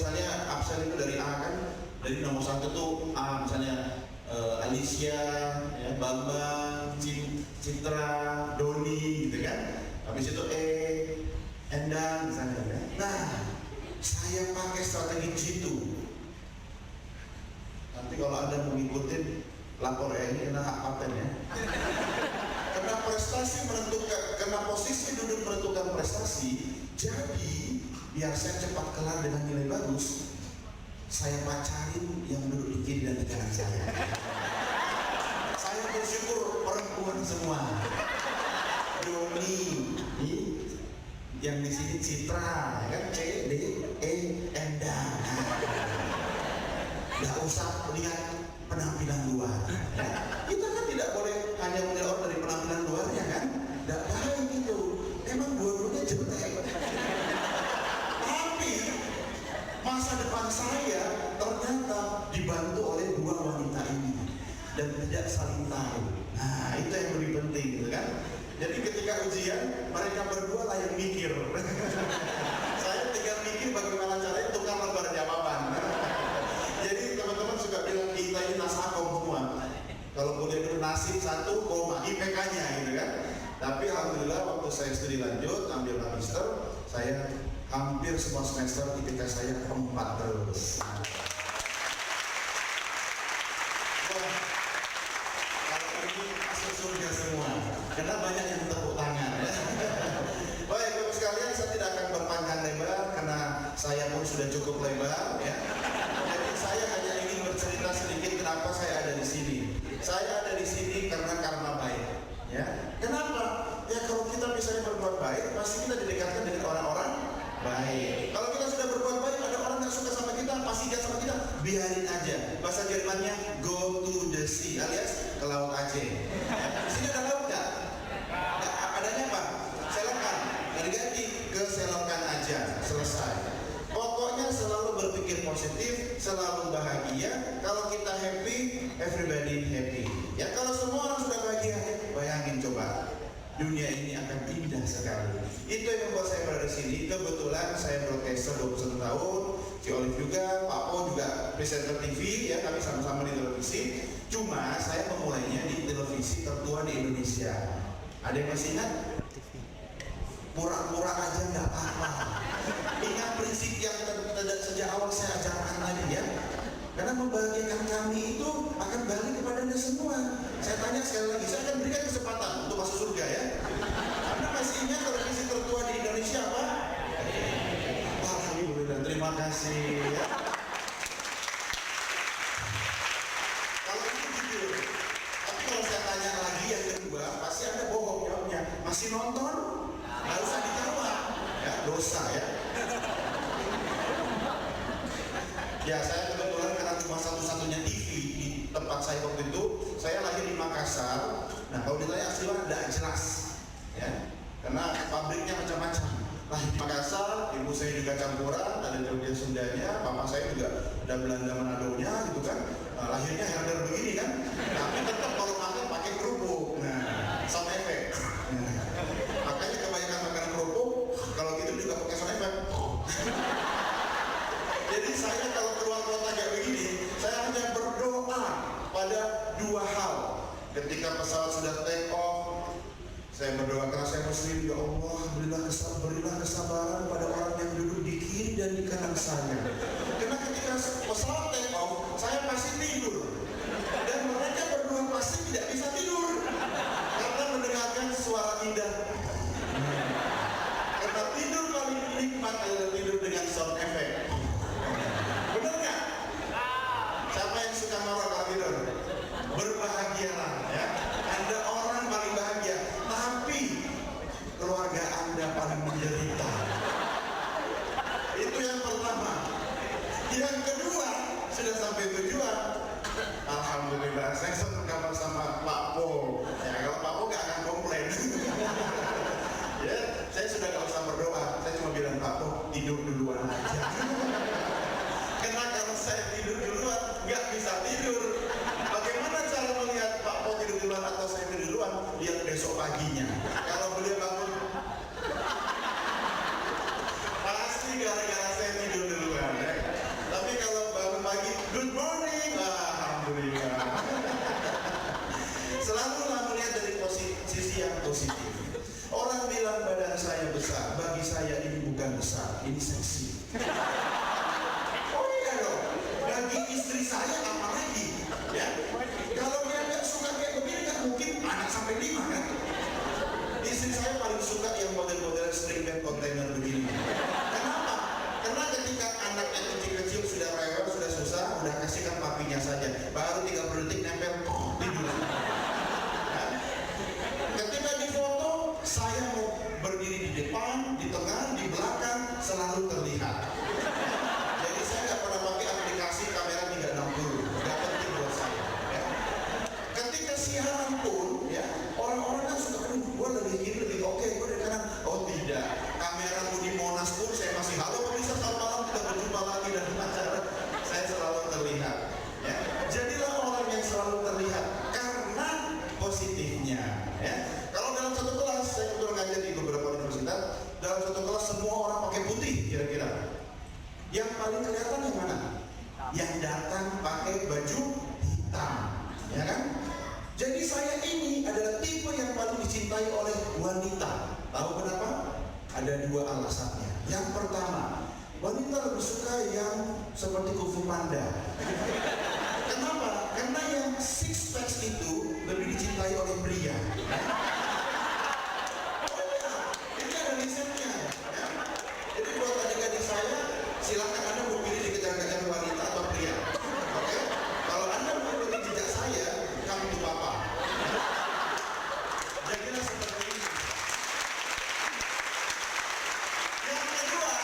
nomor 1 tuh A, misalnya Alicia, ya, Bambang, Citra, Doni gitu kan. Habis itu Endang misalnya kan. Nah, saya pakai strategi G2. Nanti kalau Anda mau ngikutin, lapor ya, ini kena hak paten ya. Karena prestasi menentukan, karena posisi duduk menentukan prestasi. Jadi biar saya cepat kelar dengan nilai bagus, saya pacarin yang duduk di kiri dan di kanan saya. Saya bersyukur perempuan semua. Doni, yang di sini Citra, kan C, D, E, Endang. Nggak usah lihat penampilan luar. Ya. Kita kan tidak boleh hanya melihat orang dari penampilan luarnya kan. Nggak baik gitu. Emang dua-duanya jelek. Tapi masa depan saya ternyata dibantu oleh dua wanita ini dan tidak saling tahu. Nah, itu yang lebih penting gitu kan. Jadi ketika ujian mereka berdua lah yang mikir. Saya tinggal mikir bagaimana caranya tukar lembar jawaban. Jadi teman-teman suka bilang kita ini nasakom semua. Kalau boleh dulu nasib 1, IPK-nya gitu kan. Tapi alhamdulillah waktu saya studi lanjut ambil magister, saya hampir semua semester IPK saya 4 terus. Wah, kalau ini masuk surga semua, karena banyak yang tepuk tangan. Baik, Bapak sekalian, saya tidak akan berpanjang lebar karena saya pun sudah cukup lebar ya. Jadi saya hanya ingin bercerita sedikit kenapa saya ada di sini. Saya ada di sini karena karma baik. Ya, kenapa? Ya kalau kita misalnya berbuat baik, pasti kita didekatkan dengan orang-orang baik. Kalau kita sudah berbuat baik, ada orang yang suka sama kita, pasti dia sama kita, biarin aja. Bahasa Jermannya go to the sea, alias ke laut Aceh. Di sini ada laut nggak? Adanya apa? Selokan. Ganti ke selokan aja, selesai. Pokoknya selalu berpikir positif, selalu bahagia. Kalau kita happy, everybody happy. Ya kalau semua orang sudah bahagia, bayangin coba, dunia ini akan indah sekali. Itu yang membuat saya berada di sini. Kebetulan saya broadcaster 21 tahun, si Olive juga, Pak Po juga presenter TV, ya kami sama-sama di televisi. Cuma saya memulainya di televisi tertua di Indonesia. Ada yang masih ingat? Pura-pura aja nggak apa-apa. Ingat prinsip yang sejak awal saya ajarkan tadi ya. Karena membahagiakan kami itu akan balik kepada Anda semua. Saya tanya sekali lagi, saya akan berikan kesempatan untuk masuk surga ya. Anda masih ingat televisi tertua di Indonesia apa? Alhamdulillah, terima kasih ya. Kalau itu jujur. Tapi kalau saya tanya lagi yang kedua, pasti Anda bohong jawabnya. Masih nonton? Nggak usah dijawab. Ya, dosa ya. Ya, saya kebetulan karena cuma satu-satunya TV di tempat saya waktu itu, saya lahir di Makassar. Nah, kalau ditanya asli mana, tidak jelas, ya, karena pabriknya macam-macam. Lahir di Makassar, ibu saya juga campuran, ada Jogja Sundanya, bapak saya juga ada Belanda Manadonya, gitu kan. Nah, lahirnya herder begini kan, tapi tetap kalau makan pakai kerupuk. Nah, sound effect. Nah, makanya kebanyakan makan kerupuk, kalau gitu juga pakai sound effect. Jadi saya kalau keluar kota kayak begini, saya hanya berdoa pada dua hal. Ketika pesawat sudah take off, saya berdoa karena saya muslim, ya Allah, berilah kesabaran pada orang yang duduk di kiri dan di kanan saya. Karena ketika pesawat take off, saya pasti tidur. Dan mereka berdua pasti tidak bisa tidur karena mendengarkan suara indah. Karena tidur paling nikmat adalah tidur dengan sound effect. Benar nggak? Siapa yang suka marah kalau tidur? Berbahagialah ya. Anda orang paling bahagia, tapi keluarga Anda paling menderita. Itu yang pertama. Yang kedua, sudah sampai tujuan. Alhamdulillah, saya senang kabar sama Pak Po. Ya, kalau Pak Po nggak akan komplain. Ya, saya sudah nggak usah berdoa. Saya cuma bilang Pak Po tidur duluan aja. Karena kalau saya tidur duluan, nggak bisa tidur. Bagaimana cara melihat Pak Po tidur duluan atau saya tidur duluan? Lihat besok paginya. Kalau beliau bangun, pasti gara-gara saya tidur duluan. Ya. Tapi kalau bangun pagi, good morning. saya besar, bagi saya ini bukan besar, ini seksi. Oh iya dong, bagi istri saya apalagi, ya. Kalau dia nggak suka kayak begini, nggak mungkin anak sampai 5 kan. Istri saya paling suka yang model-model string bag container begini. Kenapa? Karena ketika anaknya kecil-kecil sudah rewel, sudah susah, udah kasihkan papinya saja. Baru 30 detik nempel, tidur. Ya. Ketika di foto, saya mau berdiri di depan, di tengah, di belakang, selalu terlihat. Jadi saya nggak pernah pakai aplikasi kamera 360, nggak penting buat saya. Ya. Ketika siaran pun, ya orang-orang kan suka, gue lebih kiri, lebih oke, gue dari kanan. Oh tidak, kamera di Monas pun saya masih halo pemirsa, selamat malam, kita berjumpa lagi dan acara saya selalu terlihat. Ya. Jadilah orang yang selalu terlihat karena positifnya. Ya. Kalau dalam satu kelas, saya kebetulan ngajar di beberapa universitas, dalam satu kelas semua orang pakai putih kira-kira. Yang paling kelihatan yang mana? Yang datang pakai baju hitam, ya kan? Jadi saya ini adalah tipe yang paling dicintai oleh wanita. Tahu kenapa? Ada 2 alasannya. Yang pertama, wanita lebih suka yang seperti Kung Fu Panda. Kenapa? Karena yang six packs itu lebih dicintai oleh pria. Oh iya, ini ada risetnya. Ya. Jadi buat adik-adik saya, silakan Anda mau pilih dikejar-kejar wanita atau pria. Oke? Kalau Anda mau pilih jejak saya, kamu itu bapak. Jadilah seperti ini. Yang kedua,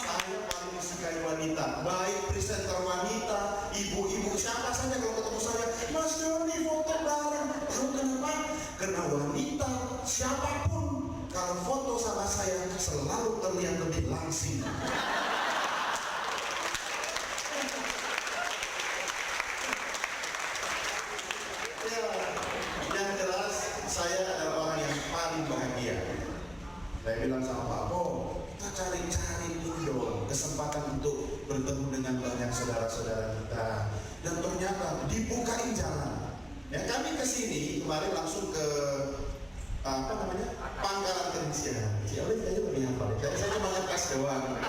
saya paling disukai wanita, baik presenter wanita, ibu-ibu, siapa saja kalau ketemu saya, Mas Doni foto bareng. Tahu kenapa? Karena wanita, siapapun, kalau foto sama saya selalu terlihat lebih langsing. Yang jelas saya adalah orang yang paling bahagia. Saya bilang sama Pak Po, kita cari-cari dulu kesempatan untuk bertemu dengan banyak saudara-saudara kita. Dan ternyata dibukain jalan. Ya, kami kesini kemarin langsung ke apa namanya, Pangkalan Kerinci. Cialis aja lebih hafal. Saya cuma ngetes doang.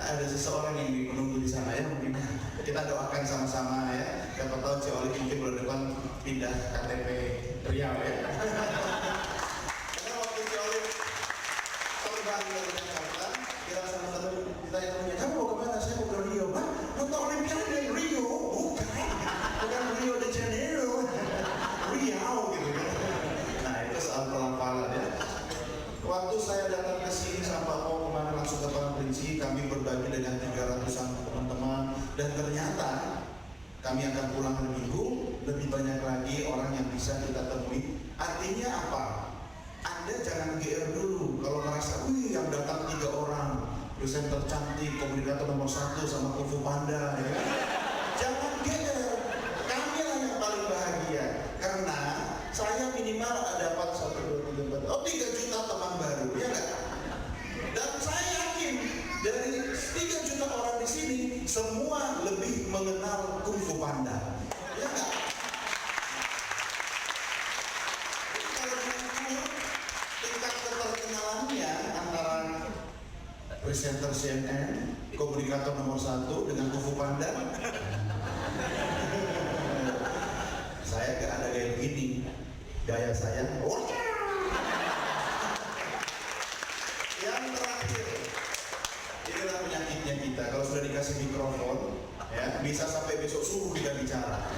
Ada seseorang yang menunggu di sana ya, mungkin kita doakan sama-sama ya. Siapa tahu Cialis mungkin bulan depan pindah KTP Riau ya. Karena waktu Cialis terbang dari Jakarta, kita sama-sama kita yang tanya, kamu mau kemana? Saya mau ke Rio. Hah? Nonton Olimpiade di Rio? Bukan Rio de Janeiro, Riau gitu kan. Nah itu soal pelafalan ya. Waktu saya datang ke sini sama Pak kemarin langsung ke Pangkalan Kerinci, kami berbagi dengan 300-an teman-teman, dan ternyata kami akan pulang hari Minggu, lebih banyak lagi orang yang bisa kita temui. Artinya apa? Anda jangan GR dulu kalau merasa, wih yang datang 3 orang, presenter cantik, komunikator nomor 1 sama Kung Fu Panda, ya kan? Jangan GR, kamilah yang paling bahagia, karena saya minimal dapat 1, 2, 3, 4, 3 juta teman baru, ya nggak? Dan saya yakin dari 3 juta orang di sini semua lebih mengenal Kung Fu Panda, ya nggak? Kalau mengukur tingkat keterkenalannya antara presenter CNN, komunikator nomor 1 dengan Kung Fu Panda, saya nggak ada gaya begini. Gaya saya, yang terakhir, inilah penyakitnya kita. Kalau sudah dikasih mikrofon, ya bisa sampai besok subuh kita bicara.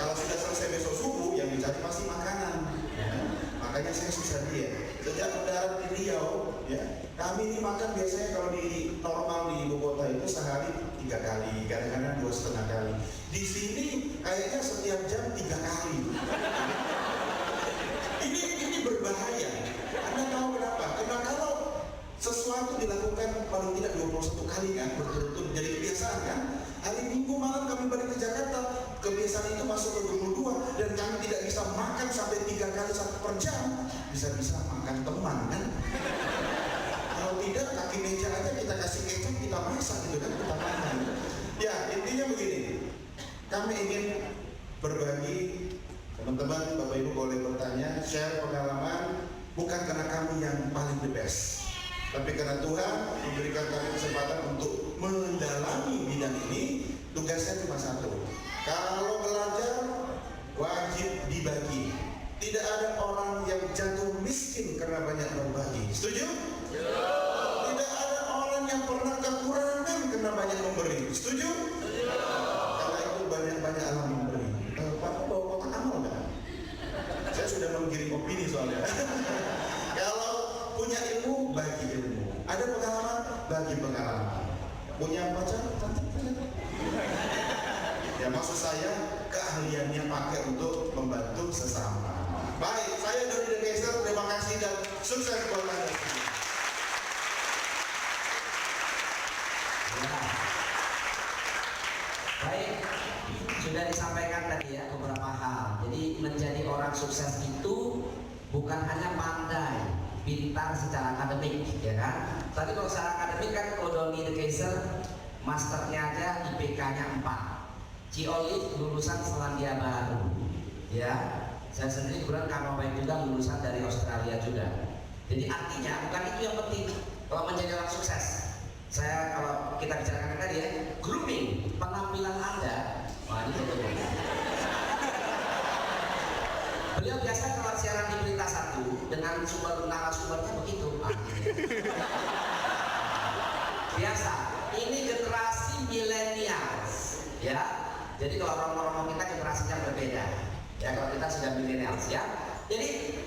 Kalau sudah selesai besok subuh, yang bicara pasti makanan. Ya. Makanya saya susah diet. Sejak mendarat di Riau, ya kami ini makan biasanya kalau di normal di ibu kota itu sehari 3 kali, kadang-kadang 2,5 kali. Di sini kayaknya setiap jam 3 kali. Ini berbahaya. Anda tahu kenapa? Karena kalau sesuatu dilakukan paling tidak 21 kali kan, berturut-turut jadi kebiasaan kan. Hari Minggu malam kami balik ke Jakarta, kebiasaan itu masuk ke 22, dan kami tidak bisa makan sampai 3 kali per jam. Bisa-bisa makan teman kan. Kalau tidak, kaki meja aja kita kasih kecap, kita masak gitu kan, kita makan. Ya, intinya begini. Kami ingin berbagi, teman-teman, Bapak Ibu boleh bertanya, share pengalaman, bukan karena kami yang paling the best, tapi karena Tuhan memberikan kami kesempatan untuk mendalami bidang ini. Tugasnya cuma satu, kalau belajar wajib dibagi. Tidak ada orang yang jatuh miskin karena banyak berbagi. Setuju? Tidak ada orang yang pernah kekurangan karena banyak memberi. Setuju? Karena itu banyak-banyak alam memberi. Pak bawa kotak amal enggak? Saya sudah menggiring opini soalnya. Kalau punya ilmu, bagi ilmu. Ada pengalaman, bagi pengalaman. Punya pacar, ya maksud saya keahliannya pakai untuk membantu sesama. Baik, saya Doni De Keyser, terima kasih dan sukses buat Anda semua. Ya. Baik, sudah disampaikan tadi ya beberapa hal. Jadi menjadi orang sukses itu bukan hanya pandai, pintar secara akademik, ya kan? Tadi kalau secara akademik kan kalau Doni De Keyser masternya aja IPK-nya 4. Ci Olive lulusan Selandia Baru, ya. Saya sendiri kebetulan karena baik juga lulusan dari Australia juga. Jadi artinya bukan itu yang penting kalau menjadi orang sukses. Saya kalau kita bicarakan tadi ya, grooming penampilan Anda, wah ini betul. Beliau biasa kalau siaran di Berita 1 dengan sumber narasumbernya begitu. Biasa. Ini generasi millennials, ya. Jadi kalau romo-romo kita generasinya berbeda. Ya kalau kita sudah millennials ya. Jadi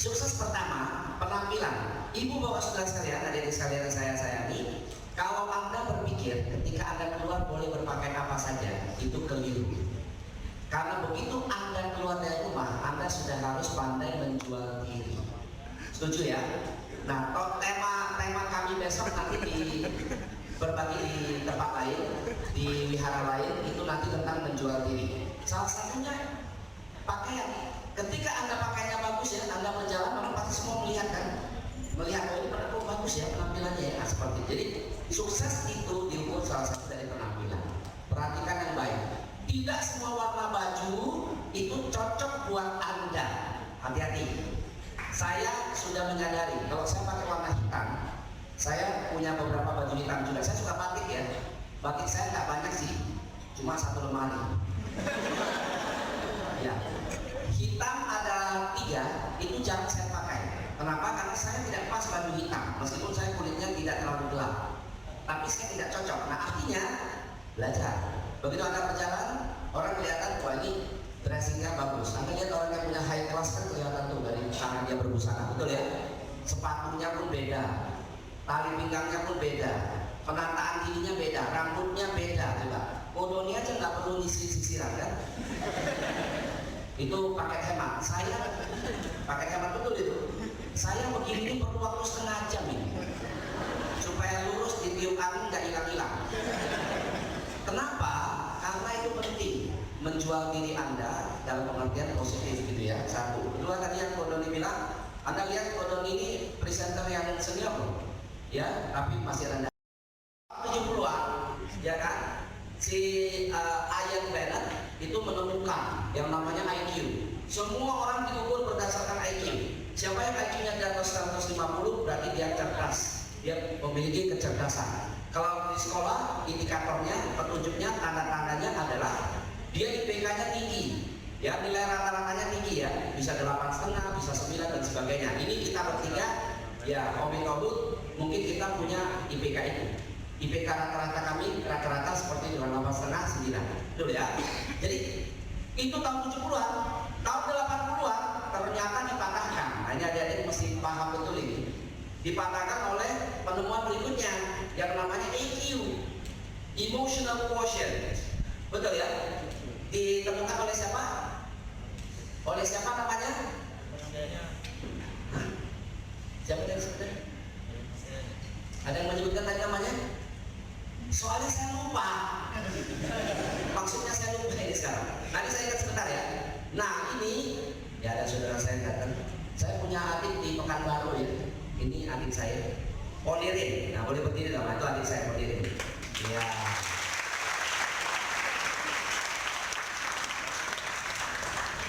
sukses pertama penampilan. Ibu bapak saudara sekalian, adik-adik sekalian yang saya sayangi, kalau Anda berpikir ketika Anda keluar boleh berpakaian apa saja, itu keliru. Karena begitu Anda keluar dari rumah, Anda sudah harus pandai menjual diri. Setuju ya? Nah, tema kami besok nanti di berbagai tempat lain, di wihara lain, itu nanti tentang menjual diri. Salah satunya pakaian. Ketika Anda pakainya bagus ya, Anda berjalan orang pasti semua melihat kan, melihat oh ini kok bagus ya penampilannya ya, nah, seperti itu. Jadi sukses itu diukur salah satu dari penampilan. Perhatikan yang baik. Tidak semua warna baju itu cocok buat Anda. Hati-hati. Saya sudah menyadari kalau saya pakai warna hitam, saya punya beberapa baju hitam juga. Saya suka batik ya. Batik saya nggak banyak sih, cuma 1 lemari. Ya. Hitam ada 3, itu jarang saya pakai. Kenapa? Karena saya tidak pas baju hitam, meskipun saya kulitnya tidak terlalu gelap. Tapi saya tidak cocok. Nah artinya belajar. Begitu Anda berjalan, orang kelihatan wah ini dressingnya bagus. Anda lihat orang yang punya high class kan kelihatan tuh dari tangan dia berbusana, betul ya? Sepatunya pun beda, tali pinggangnya pun beda, penataan giginya beda, rambutnya beda juga. Kodoni aja nggak perlu sisir-sisiran kan? Itu pakai hemat. Saya pakai hemat betul itu. Saya begini ini perlu waktu setengah jam ini supaya lurus ditiup angin nggak hilang-hilang. Kenapa? Karena itu penting menjual diri Anda dalam pengertian positif gitu ya. 1. Kedua tadi yang Kodoni bilang, Anda lihat Kodoni ini presenter yang senior ya, tapi masih rendah 70-an ya kan. Si Ian Bennett itu menemukan yang namanya IQ. Semua orang diukur berdasarkan IQ. Siapa yang IQ-nya di atas 150 berarti dia cerdas, dia memiliki kecerdasan. Kalau di sekolah indikatornya, petunjuknya, tanda-tandanya adalah dia IPK-nya tinggi, ya nilai rata-ratanya tinggi ya, bisa 8,5, bisa 9 dan sebagainya. Ini kita bertiga, ya Obit mungkin kita punya IPK itu. IPK rata-rata kami rata-rata seperti dengan 8,5, 9, betul ya. Jadi itu tahun 70-an, tahun 80-an ternyata dipatahkan. Nah ini adik-adik mesti paham betul ini. Dipatahkan oleh penemuan berikutnya yang namanya EQ, emotional quotient, betul ya? Ditemukan oleh siapa? Oleh siapa namanya? Hah? Siapa yang sebutkan? Ada yang menyebutkan tadi namanya? Soalnya saya lupa. Maksudnya saya lupa ini sekarang. Nanti saya ingat sebentar ya. Nah ini, ya ada saudara saya datang. Saya punya adik di Pekanbaru ya. Ini adik saya, Ponirin. Nah boleh berdiri dong, itu adik saya Ponirin. Ya.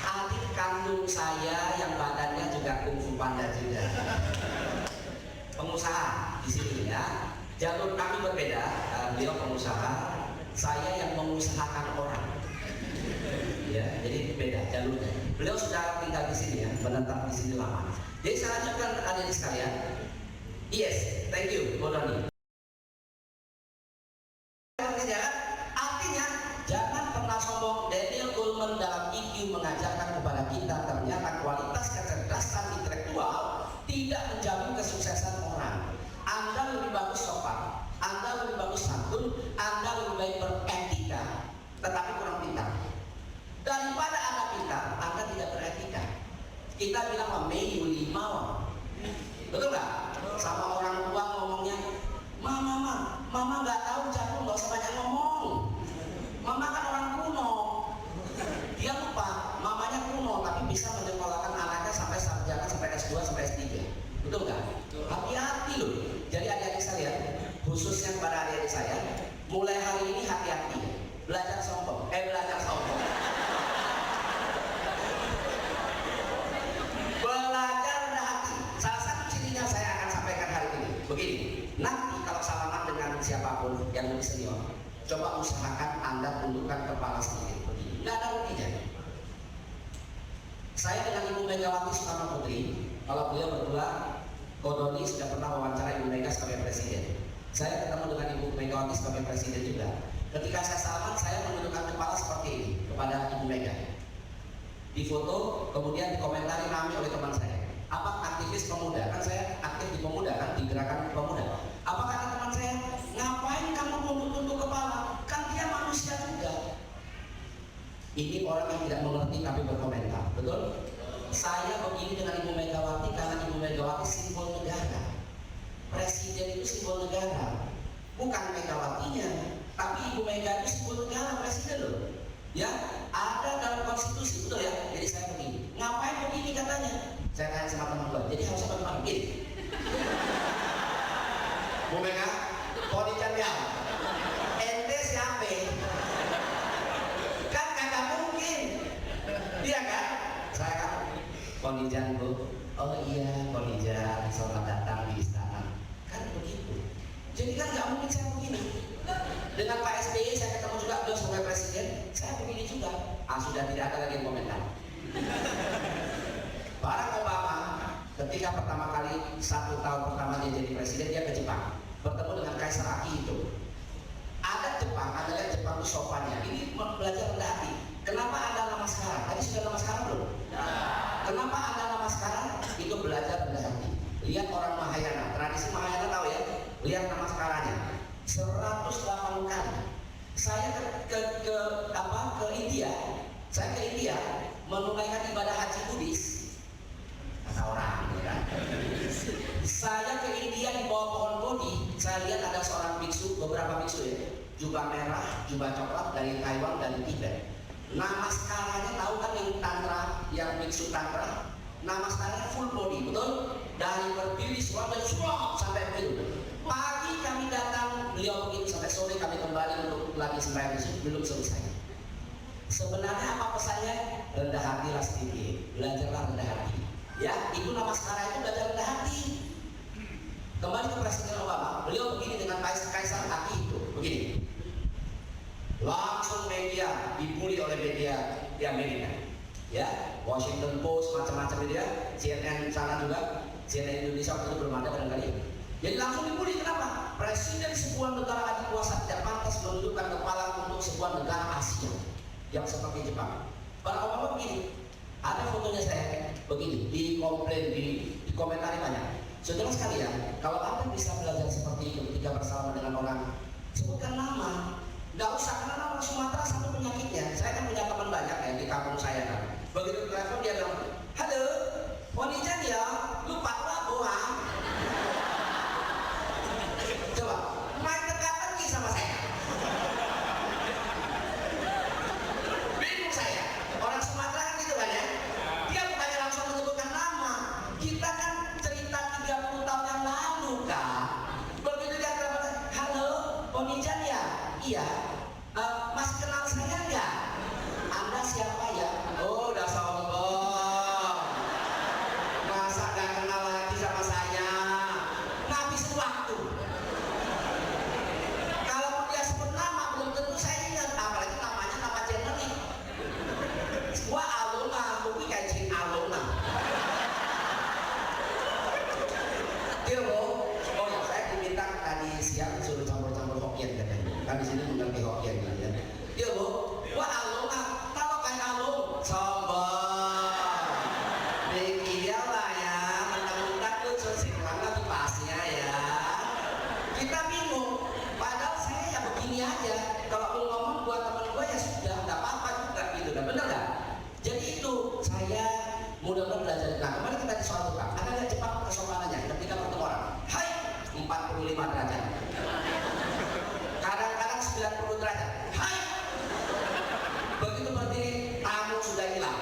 Adik kandung saya yang badannya juga juga kungfu panda juga. Pengusaha di sini ya. Jalur kami berbeda. Beliau pengusaha, saya yang mengusahakan orang. Ya, jadi beda jalurnya. Beliau sudah tinggal di sini ya, menetap di sini lama. Jadi saya lanjutkan adik sekalian. Yes, thank you, Bodoni. Artinya jangan pernah sombong. Daniel Goleman dalam IQ mengajarkan kepada kita ternyata kualitas kecerdasan intelektual tidak menjamin kesuksesan orang. Anda lebih bagus sopan, Anda lebih bagus santun, Anda lebih baik beretika, tetapi kurang pintar. Daripada Anda pintar, Anda tidak beretika. Kita bilang may you limawa. Betul nggak? Sama orang tua ngomongnya, mama nggak tahu jago, nggak usah banyak ngomong. Mama kan orang kuno. Dia lupa, mamanya kuno, tapi bisa menyekolahkan anaknya sampai sarjana, sampai S2, sampai S3. Betul nggak? Hati-hati loh. Jadi adik-adik sekalian, khususnya kepada adik-adik saya, mulai hari ini hati-hati. Belajar sombong. Belajar sombong. Belajar rendah hati. Salah satu cirinya saya akan sampaikan hari ini. Begini, nanti kalau salaman dengan siapapun yang lebih senior, coba usahakan Anda tundukkan kepala sedikit. Begini, nggak ada ruginya. Saya dengan Ibu Megawati Soekarno Putri, kalau beliau berdua, Kodoni sudah pernah wawancara Ibu Mega sebagai presiden. Saya ketemu dengan Ibu Megawati sebagai presiden juga. Ketika saya salaman, saya menundukkan kepala seperti ini kepada Ibu Mega. Di foto, kemudian dikomentari rame oleh teman saya. Apa aktivis pemuda? Kan saya aktif di pemuda, kan di gerakan pemuda. Apa kata teman saya? Ngapain kamu tunduk-tunduk kepala? Kan dia manusia juga. Ini orang yang tidak mengerti tapi berkomentar, betul? Saya begini dengan Ibu Megawati karena Ibu Megawati simbol negara. Presiden itu simbol negara, bukan Megawatinya, tapi Ibu Mega itu simbol negara, presiden loh. Ya, ada dalam konstitusi, betul ya? Jadi saya begini. Ngapain begini katanya? Saya tanya sama teman gue. Jadi harusnya bagaimana? Begini. Bu Mega, Ponijan ya. Ente siapa? Kan kagak mungkin. Dia kan? Saya kan Ponijan Bu. Oh iya, Ponijan, selamat datang di istana. Kan begitu. Jadi kan nggak mungkin saya begini. Dengan Pak SBY saya ketemu juga, beliau sebagai presiden, saya begini juga. Sudah tidak ada lagi komentar. Barack Obama ketika pertama kali 1 tahun pertama dia jadi presiden, dia ke Jepang bertemu dengan Kaisar Akihito. Ada Jepang, Anda lihat Jepang itu sopannya. Ini belajar rendah hati. Kenapa Anda nama sekarang? Tadi sudah nama sekarang belum? Kenapa Anda nama sekarang? Itu belajar rendah hati. Lihat orang Mahayana, tradisi Mahayana tahu ya? Lihat nama sekarangnya 108 kali. Saya ke India. Saya ke India menunaikan ibadah haji Buddhis. Kata orang, ya. Saya ke India di bawah pohon Bodhi. Saya lihat ada seorang biksu, beberapa biksu ya, jubah merah, jubah coklat dari Taiwan dan Tibet. Nama sekarangnya tahu kan yang tantra, yang biksu tantra. Nama sekarangnya full body, betul? Dari berdiri sampai begitu. Pagi kami datang, beliau begini sampai sore kami kembali untuk lagi sembahyang belum selesai. Sebenarnya apa pesannya? Rendah hatilah sedikit, belajarlah rendah hati. Ya, itu nama sekarang itu belajar rendah hati. Kembali ke Presiden Obama, beliau begini dengan Kaisar Akihito, begini. Langsung media dibully oleh media di Amerika. Ya, Washington Post, macam-macam media, CNN sana juga, CNN Indonesia waktu itu belum ada barangkali. Jadi langsung dibully, kenapa? Presiden sebuah negara adikuasa tidak pantas menundukkan kepala untuk sebuah negara Asia yang seperti Jepang. Barack Obama begini, ada fotonya saya begini, dikomplain, di komentari banyak. Saudara sekalian, kalau Anda bisa belajar seperti itu ketika bersama dengan orang, sebutkan nama. Nggak usah, karena orang Sumatera satu penyakitnya. Saya kan punya teman banyak ya di kampung saya kan. Begitu telepon dia bilang, halo, Ponijan ya, lupa lah bohong. Coba, main teka-teki sama saya. Bingung saya. Orang Sumatera kan gitu kan ya. Dia bukannya langsung menyebutkan nama. Kita kan cerita 30 tahun yang lalu kan. Begitu dia telepon, halo, Ponijan ya? Iya. Masih kenal saya nggak? Anda siapa ya? Oh, udah sombong. Dia oh ya saya diminta tadi siang suruh campur-campur Hokkien katanya. Kan di sini mengerti Hokkien gitu ya. Dia wah alung kalau kayak alung sombong. Iya lah ya, mentang-mentang tuh sosial lagi pasnya ya. Kita bingung. Padahal saya ya begini aja. Kalau mau ngomong buat teman gue ya sudah, nggak apa-apa juga gitu. Nah, bener nggak? Jadi itu saya mudah-mudahan belajar. Nah kemarin kita di soal tukang. Ada nggak Jepang kesopanannya ketika bertemu orang? Hai, 45 derajat. Kadang-kadang 90 derajat. Hai. Begitu berdiri, tamu sudah hilang.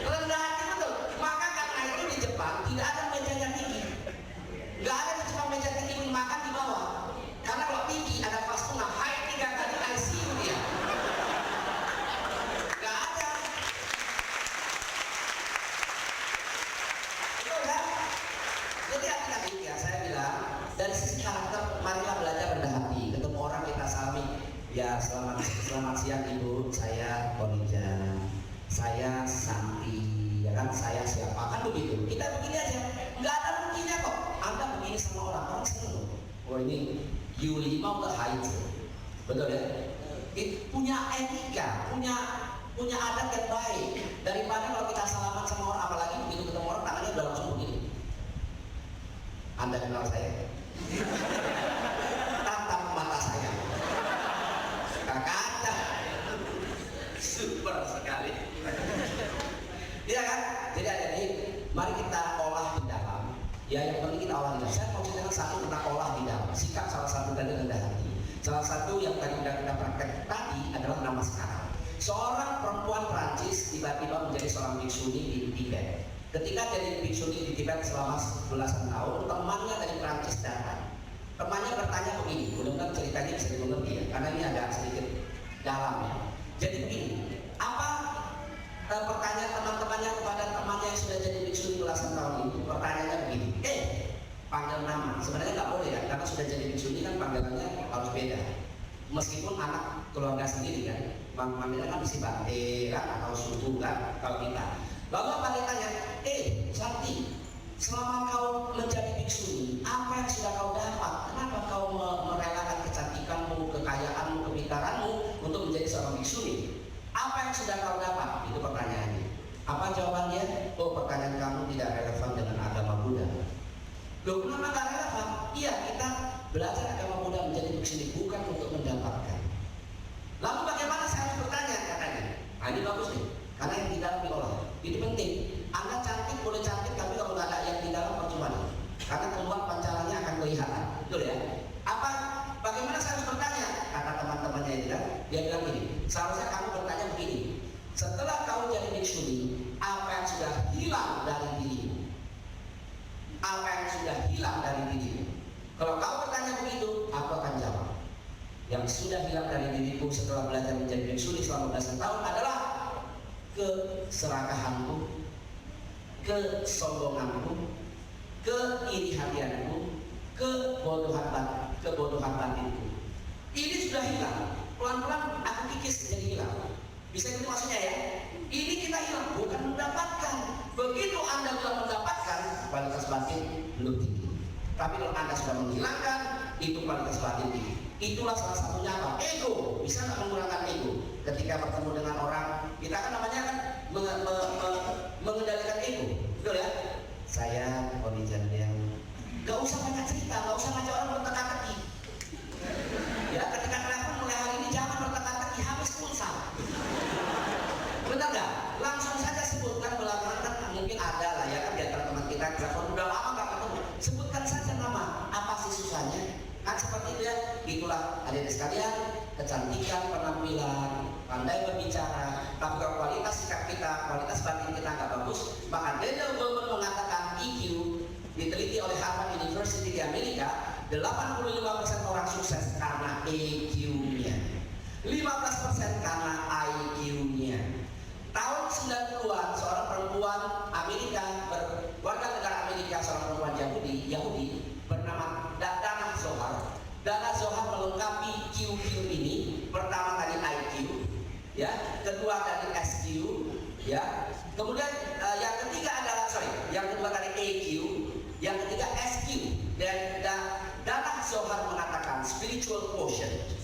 Rendah hati betul. Maka karena itu di Jepang tidak ada meja yang tinggi. Nggak ada di Jepang meja tinggi makan di bawah. Karena kalau tinggi ada kelas tengah, hai 3 kali ICU dia. Nggak ada. Betul kan? Jadi hati-hati ya saya bilang dari sisi karakter marilah belajar rendah hati. Ketemu orang kita salami. Ya selamat siang Ibu, saya Konija. Saya Santi, ya kan saya siapa kan begitu. Kita begini aja, nggak ada ruginya kok. Anda begini sama orang seneng. Oh ini Yuli mau ke haid, betul ya? Punya etika, punya adat yang baik. Daripada kalau kita salaman sama orang, apalagi begitu ketemu orang tangannya udah langsung begini. Anda kenal saya? Tatap mata saya. Kakak, super sekali. Iya kan? Jadi ada ini, mari kita olah di dalam. Ya yang penting kita olah di dalam. Saya mau ceritakan satu tentang olah di dalam. Sikap salah satu dari rendah hati. Salah satu yang tadi sudah kita praktek tadi adalah nama sekarang. Seorang perempuan Prancis tiba-tiba menjadi seorang biksuni di Tibet. Ketika jadi biksuni di Tibet selama belasan tahun, temannya dari Prancis datang. Temannya bertanya begini, mudah-mudahan ceritanya bisa dimengerti ya, karena ini agak sedikit dalam ya. Jadi begini, apa pertanyaan teman-temannya kepada temannya yang sudah jadi biksu belasan tahun ini? Pertanyaannya begini, panggil nama. Sebenarnya nggak boleh ya, karena sudah jadi biksu ini kan panggilannya harus beda. Meskipun anak keluarga sendiri kan, manggilnya kan mesti Bante kan atau suku kan kalau kita. Lalu apa dia tanya, Santi, selama kau menjadi biksu, apa yang sudah kau dapat? Kenapa kau merelakan kecantikanmu, kekayaanmu, kepintaranmu untuk menjadi seorang biksu? Apa yang sudah kau dapat? Itu pertanyaannya. Apa jawabannya? Oh, pertanyaan kamu tidak relevan dengan agama Buddha. Loh, kenapa tidak relevan? Iya, kita belajar agama Buddha menjadi biksu bukan untuk mendapatkan. Lalu bagaimana saya harus bertanya katanya? Nah, ini bagus nih, karena yang di dalam diolah. Ini penting. Anda cantik boleh cantik, tapi kalau nggak ada yang di dalam percuma. Karena keluar pancarannya akan kelihatan, betul ya? Bagaimana saya harus bertanya? Kata teman-temannya itu kan, dia bilang gini, seharusnya kamu bertanya begini. Setelah kamu jadi biksuni, apa yang sudah hilang dari dirimu? Apa yang sudah hilang dari dirimu? Kalau kamu bertanya begitu, aku akan jawab. Yang sudah hilang dari diriku setelah belajar menjadi biksuni selama belasan tahun adalah keserakahanku, kesombonganku, keirihatianku, kebodohan batinku. Ini sudah hilang. Pelan-pelan aku kikis jadi hilang. Bisa itu maksudnya ya? Ini kita hilang, bukan mendapatkan. Begitu Anda belum mendapatkan, kualitas batin belum tinggi. Tapi kalau Anda sudah menghilangkan, itu kualitas batin tinggi. Itulah salah satunya apa? Ego. Bisa nggak menggunakan ego? Ketika bertemu dengan orang, kita kan namanya kan mengendalikan ego, betul ya? Saya Konija yang nggak usah banyak cerita, nggak usah ngajak orang berteka-teki. Ya, ketika telepon mulai hari ini jangan berteka-teki, habis pulsa. Benar nggak? Langsung saja sebutkan belakangan kan mungkin ada lah ya kan di antara teman kita telepon udah lama nggak ketemu. Sebutkan saja nama, apa sih susahnya? Kan seperti itu ya. Itulah adik-adik sekalian, kecantikan, penampilan, pandai berbicara, tapi kalau kualitas sikap kita, kualitas batin kita nggak bagus, maka Daniel Goleman mengatakan EQ diteliti oleh Harvard University di Amerika, 85% orang sukses karena EQ-nya, 15% karena IQ-nya. Tahun 90-an, seorang perempuan Amerika, warga negara Amerika, seorang perempuan Yahudi bernama Dana Zohar. Dana Zohar melengkapi QQ ini, pertama tadi IQ, ya, kedua dari SQ, ya, kemudian yang ketiga adalah spiritual quotient.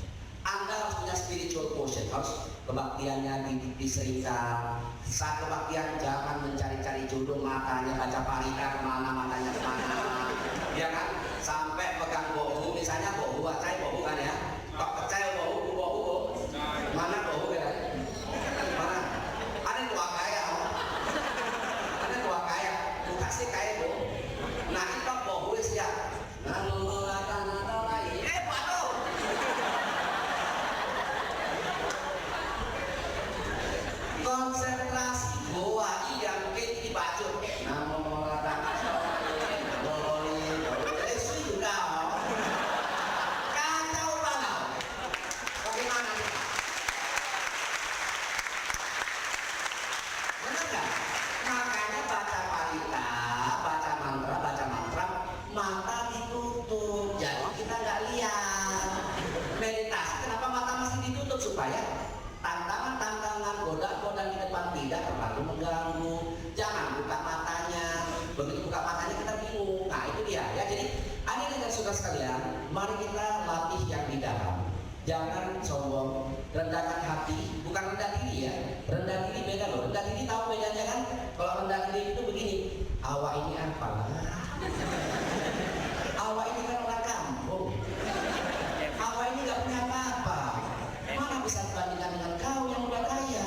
Anda harus punya spiritual quotient, harus kebaktiannya diseringkan. Saat kebaktian jangan mencari-cari jodoh, matanya baca parita kemana, matanya kemana, ya kan? Sampai pegang bohu, misalnya bohu, acai bohu kan ya? Kok percaya bohu, mana bohu ya? Mana? Ada tua kaya, bukan sih kaya bohu. Nah itu bohu ya. Nah konsentrasi goa yang kita dibaca namo kacau banget. Bagaimana nih? Benar nggak? Makanya baca parita, baca mantra, mata ditutup, jadi kita nggak lihat. Meditasi kenapa mata masih ditutup? Supaya tantangan goda-goda di depan tidak terlalu mengganggu. Jangan buka matanya. Begitu buka matanya kita bingung. Nah itu dia ya. Jadi adik dan saudara sekalian, mari kita latih yang di dalam. Jangan sombong, rendahkan hati, bukan rendah diri ya. Rendah diri beda loh. Rendah diri tahu bedanya kan? Kalau rendah diri itu begini, awak ini apa? Awak ini kan orang kampung. Awak ini nggak punya apa-apa. Mana bisa dibandingkan dengan kau yang udah kaya?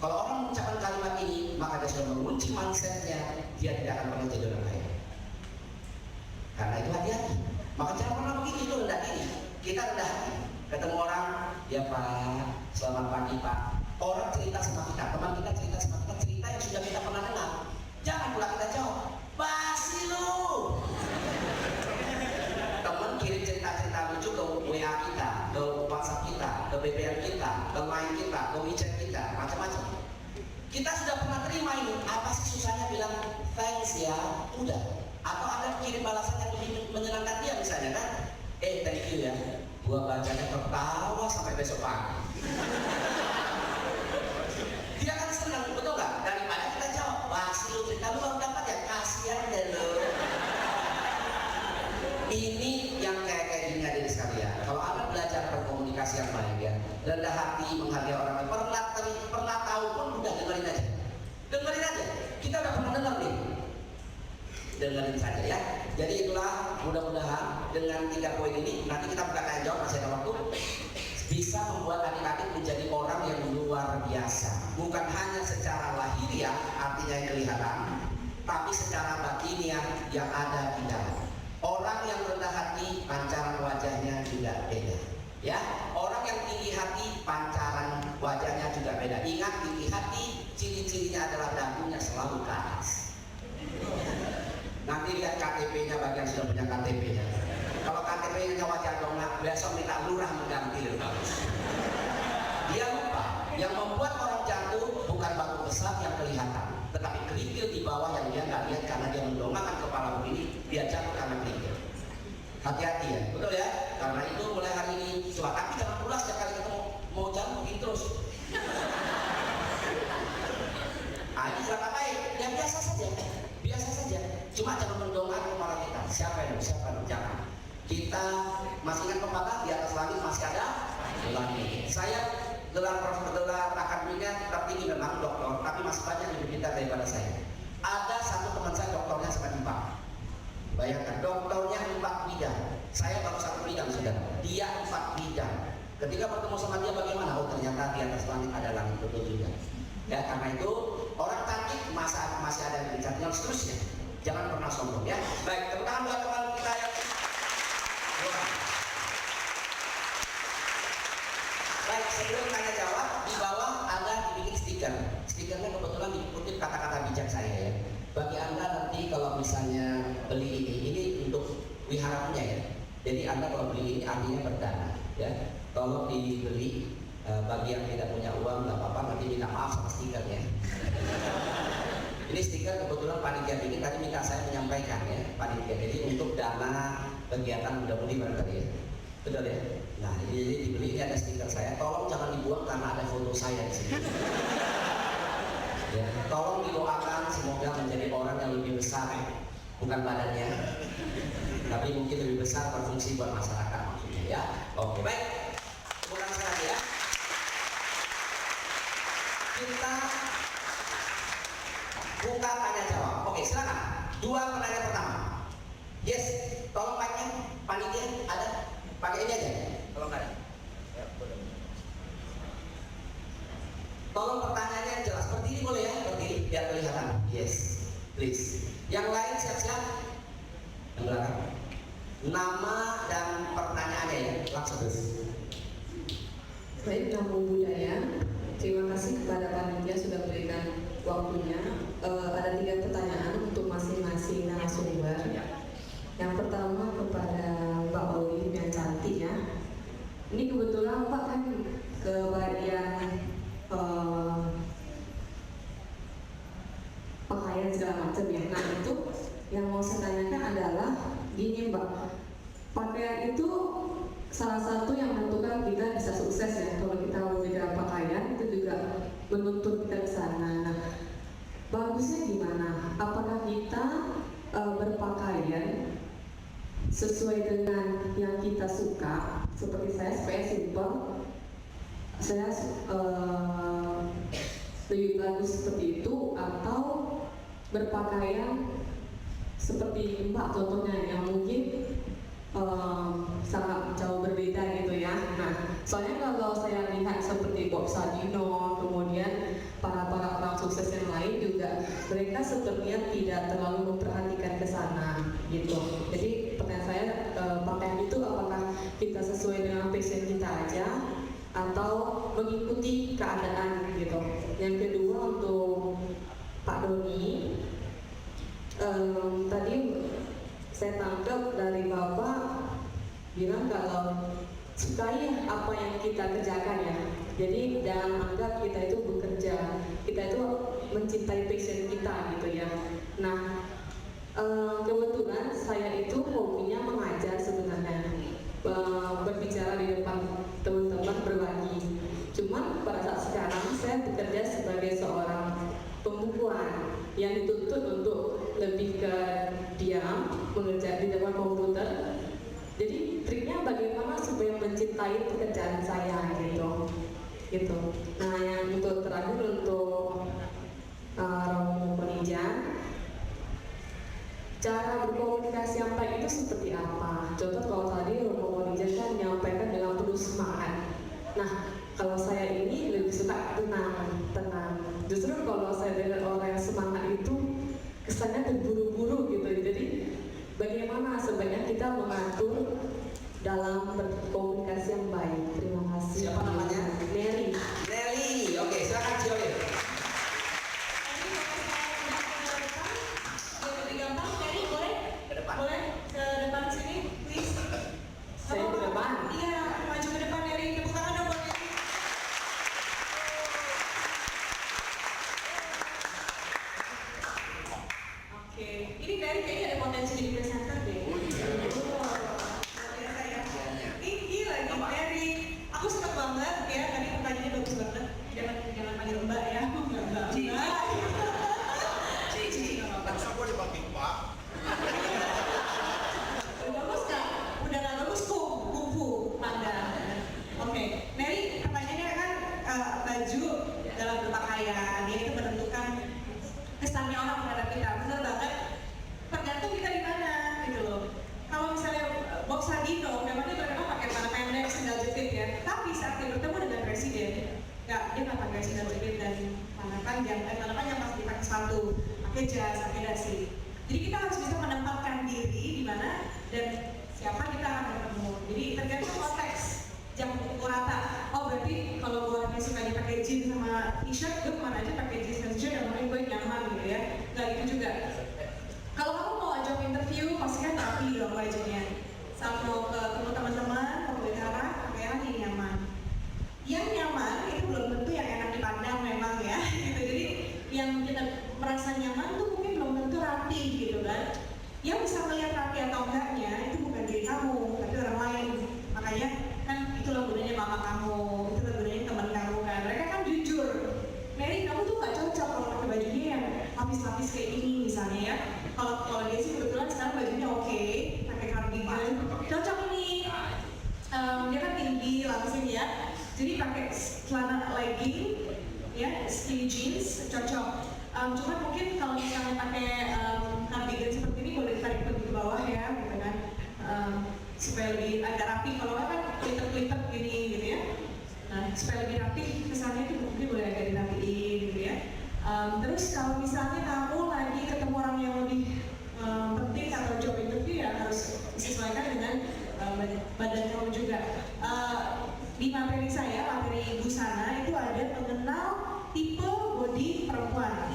Kalau orang mengucapkan kalimat ini, maka dia sudah mengunci mindsetnya, dia tidak akan pernah jadi orang kaya. Karena itu hati-hati. Maka jangan pernah begitu, itu rendah diri. Kita rendah hati. Ketemu orang, ya Pak, selamat pagi Pak. Orang cerita sama kita, teman kita cerita sama kita, cerita yang sudah kita pernah dengar. Jangan pula kita jawab, basi lu. Teman kirim cerita-cerita lucu ke WA kita, ke WhatsApp kita, ke BBM kita, ke Line kita, ke WeChat kita, macam-macam. Kita sudah pernah terima ini. Apa sih susahnya bilang thanks ya? Udah. Atau Anda kirim balasan yang lebih menyenangkan dia misalnya kan? Thank you ya. Gua bacanya tertawa sampai besok pagi. Dia kan senang, betul nggak? Daripada kita jawab, wah si lu cerita lu baru dapat ya, kasihan deh lu. Ini yang kayak gini adik sekalian. Kalau Anda belajar berkomunikasi yang baik ya, rendah hati, menghargai orang lain, pernah tahu pun udah dengerin aja. Dengerin aja. Kita udah pernah dengar nih. Dengerin saja ya. Jadi itulah mudah-mudahan dengan 3 poin ini nanti kita buka tanya jawab, masih ada waktu, bisa membuat adik-adik menjadi orang yang luar biasa. Bukan hanya secara lahiriah artinya yang kelihatan, tapi secara batiniah yang ada di dalam. Orang yang rendah hati, pancaran wajahnya juga beda. Ya, orang yang tinggi hati, pancaran wajahnya juga beda. Ingat, tinggi hati, ciri-cirinya adalah dagunya selalu ke atas. Nanti lihat KTP-nya bagi yang sudah punya KTP-nya. Kalau KTP-nya wajah dongak, besok minta lurah mengganti lebih bagus. Dia lupa, yang membuat orang jatuh bukan batu besar yang kelihatan, tetapi kerikil di bawah yang dia nggak lihat karena dia mendongakkan kepala begini, dia jatuh karena kerikil. Hati-hati ya, betul ya? Karena itu mulai hari ini, tapi jangan pula setiap kali ketemu mau jatuh begini terus. Ini siapa baik? Ya biasa saja. Cuma jangan mendongak kepala kita. Siapa yang jangan. Kita masih ingat pepatah di atas langit masih ada langit. Saya gelar akademiknya tertinggi memang doktor, tapi masih banyak yang lebih pintar daripada saya. Ada satu teman saya doktornya sama 4. Bayangkan doktornya 4 bidang. Saya baru 1 bidang sudah. Dia 4 bidang. Ketika bertemu sama dia bagaimana? Oh ternyata di atas langit ada langit betul juga. Ya karena itu orang cantik masih ada yang cantik yang seterusnya. Jangan pernah sombong ya. Baik, tepuk tangan buat teman kita yang baik, sebelum tanya jawab, di bawah ada dibikin stiker. Stikernya kebetulan dikutip kata-kata bijak saya ya. Bagi Anda nanti kalau misalnya beli ini untuk wihara punya ya. Jadi Anda kalau beli ini artinya berdana ya. Tolong dibeli, bagi yang tidak punya uang nggak apa-apa, nanti minta maaf sama stikernya. Ini stiker kebetulan panitia bikin, tadi minta saya menyampaikan ya panitia. Jadi untuk dana kegiatan muda-mudi barangkali ya. Betul ya? Nah ini dibeli, ini ada stiker saya. Tolong jangan dibuang karena ada foto saya di sini. Ya, tolong didoakan semoga menjadi orang yang lebih besar, bukan badannya, tapi mungkin lebih besar berfungsi buat masyarakat maksudnya. ya. Oke, baik. Tepuk tangan sekali ya. Kita buka tanya jawab. Oke, silakan. 2 pertanyaan pertama. Yes, tolong mic-nya, panitia ada? Pakai ini aja. Kalau nggak ada. Ya, boleh. Tolong pertanyaannya jelas. Berdiri boleh ya? Berdiri biar kelihatan. Yes, please. Yang lain siap-siap. Yang belakang. Nama dan pertanyaannya ya, langsung. Baik, Namo Buddhaya. Terima kasih kepada panitia sudah berikan waktunya. Ada 3 pertanyaan untuk masing-masing narasumber. Yang pertama kepada Mbak Olive yang cantik ya. Ini kebetulan Pak kan ke bagian pakaian segala macam ya. Nah itu yang mau saya tanyakan adalah gini Mbak, pakaian itu salah satu yang menentukan kita bisa sukses ya. Kalau kita memberikan pakaian itu juga menuntut kita ke sana. Nah, bagusnya gimana? Apakah kita berpakaian sesuai dengan yang kita suka? Seperti saya simple, saya lebih bagus seperti itu, atau berpakaian seperti Mbak contohnya yang mungkin sangat jauh berbeda gitu ya. Nah, soalnya kalau saya lihat seperti Bob Sadino, kemudian para orang sukses yang lain juga, mereka sepertinya tidak terlalu memperhatikan ke sana gitu. Jadi pertanyaan saya, pakaian itu apakah kita sesuai dengan passion kita aja atau mengikuti keadaan gitu. Yang kedua untuk Pak Doni, tadi saya tangkap dari Bapak bilang kalau sukai apa yang kita kerjakan ya. Jadi jangan anggap kita itu bekerja, kita itu mencintai passion kita gitu ya. Nah, kebetulan saya itu hobinya mengajar sebenarnya, berbicara di depan teman-teman, berbagi. Cuman pada saat sekarang saya bekerja sebagai seorang pembukuan yang dituntut untuk lebih ke diam, mengerja di depan komputer. Jadi triknya bagaimana supaya mencintai pekerjaan saya gitu. Nah yang untuk terakhir untuk Romo Monijan, cara berkomunikasi yang baik itu seperti apa? Contoh kalau tadi Romo Monijan kan menyampaikan dengan penuh semangat. Nah kalau saya ini lebih suka tenang. Justru kalau saya dengar orang yang semangat itu kesannya terburu-buru gitu. Jadi bagaimana sebaiknya kita mengatur dalam berkomunikasi yang baik. Terima kasih. Siapa namanya? Nelly. Nelly, oke, silakan Joy. Lebih gampang, Nelly boleh? Ke depan. Boleh ke depan sini, please. Saya ke depan. Iya, maju ke depan Nelly. Tepuk tangan dong buat Nelly. Oke, ini dari kayaknya ada potensi jadi presenter deh. Ini lagi Mary. Aku senang banget ya, tadi pertanyaannya bagus banget. Jangan panggil Mbak ya. Mbak. Masa gue dipanggil Pak? Udah bagus Kak? Udah gak bagus kufu Panda. Oke, Mary, pertanyaannya kan baju dalam berpakaian dia itu menentukan kesannya orang terhadap kita. Benar banget. Tergantung kita di mana gitu loh. Kalau misalnya Bob Sadino, memang dia terkenal pakai celana pendek, sandal jepit ya. Tapi saat dia bertemu dengan presiden, dia nggak pakai sandal jepit dan celana panjang pas dipakai sepatu, pakai jas, pakai dasi. Jadi kita harus bisa menempatkan diri di mana dan siapa kita akan bertemu. Jadi tergantung konteks, jangan pukul rata. Oh berarti kalau gue suka dipakai jeans sama t-shirt, gue kemana aja pakai jeans dan t-shirt yang mungkin gue nyaman gitu ya. Nggak gitu juga. Kalau kamu mau job interview, pasti kan rapi dong bajunya. Saat mau ketemu teman-teman, pembicara, pakaian yang nyaman. Yang nyaman itu belum tentu yang enak dipandang memang ya. Gitu. Jadi yang kita merasa nyaman tuh mungkin belum tentu rapi gitu kan. Yang bisa melihat rapi atau enggaknya itu bukan diri kamu, tapi orang lain. Makanya kan itulah gunanya mama kamu, itulah gunanya teman kamu kan. Mereka kan jujur. Mary, kamu tuh gak cocok kalau pakai bajunya yang lapis-lapis kayak ini misalnya Jadi pakai celana legging, ya, skinny jeans cocok. Cuma mungkin kalau misalnya pakai cardigan seperti ini boleh ditarik ke bawah ya, gitu kan, supaya lebih agak rapi. Kalau nggak kan lipat-lipat gini, gitu ya. Nah, supaya lebih rapi, kesannya itu mungkin boleh agak dirapiin, gitu ya. Terus kalau misalnya kamu lagi ketemu orang yang lebih penting atau job interview, ya harus disesuaikan dengan badan kamu juga. Di materi saya, materi busana itu ada mengenal tipe body perempuan.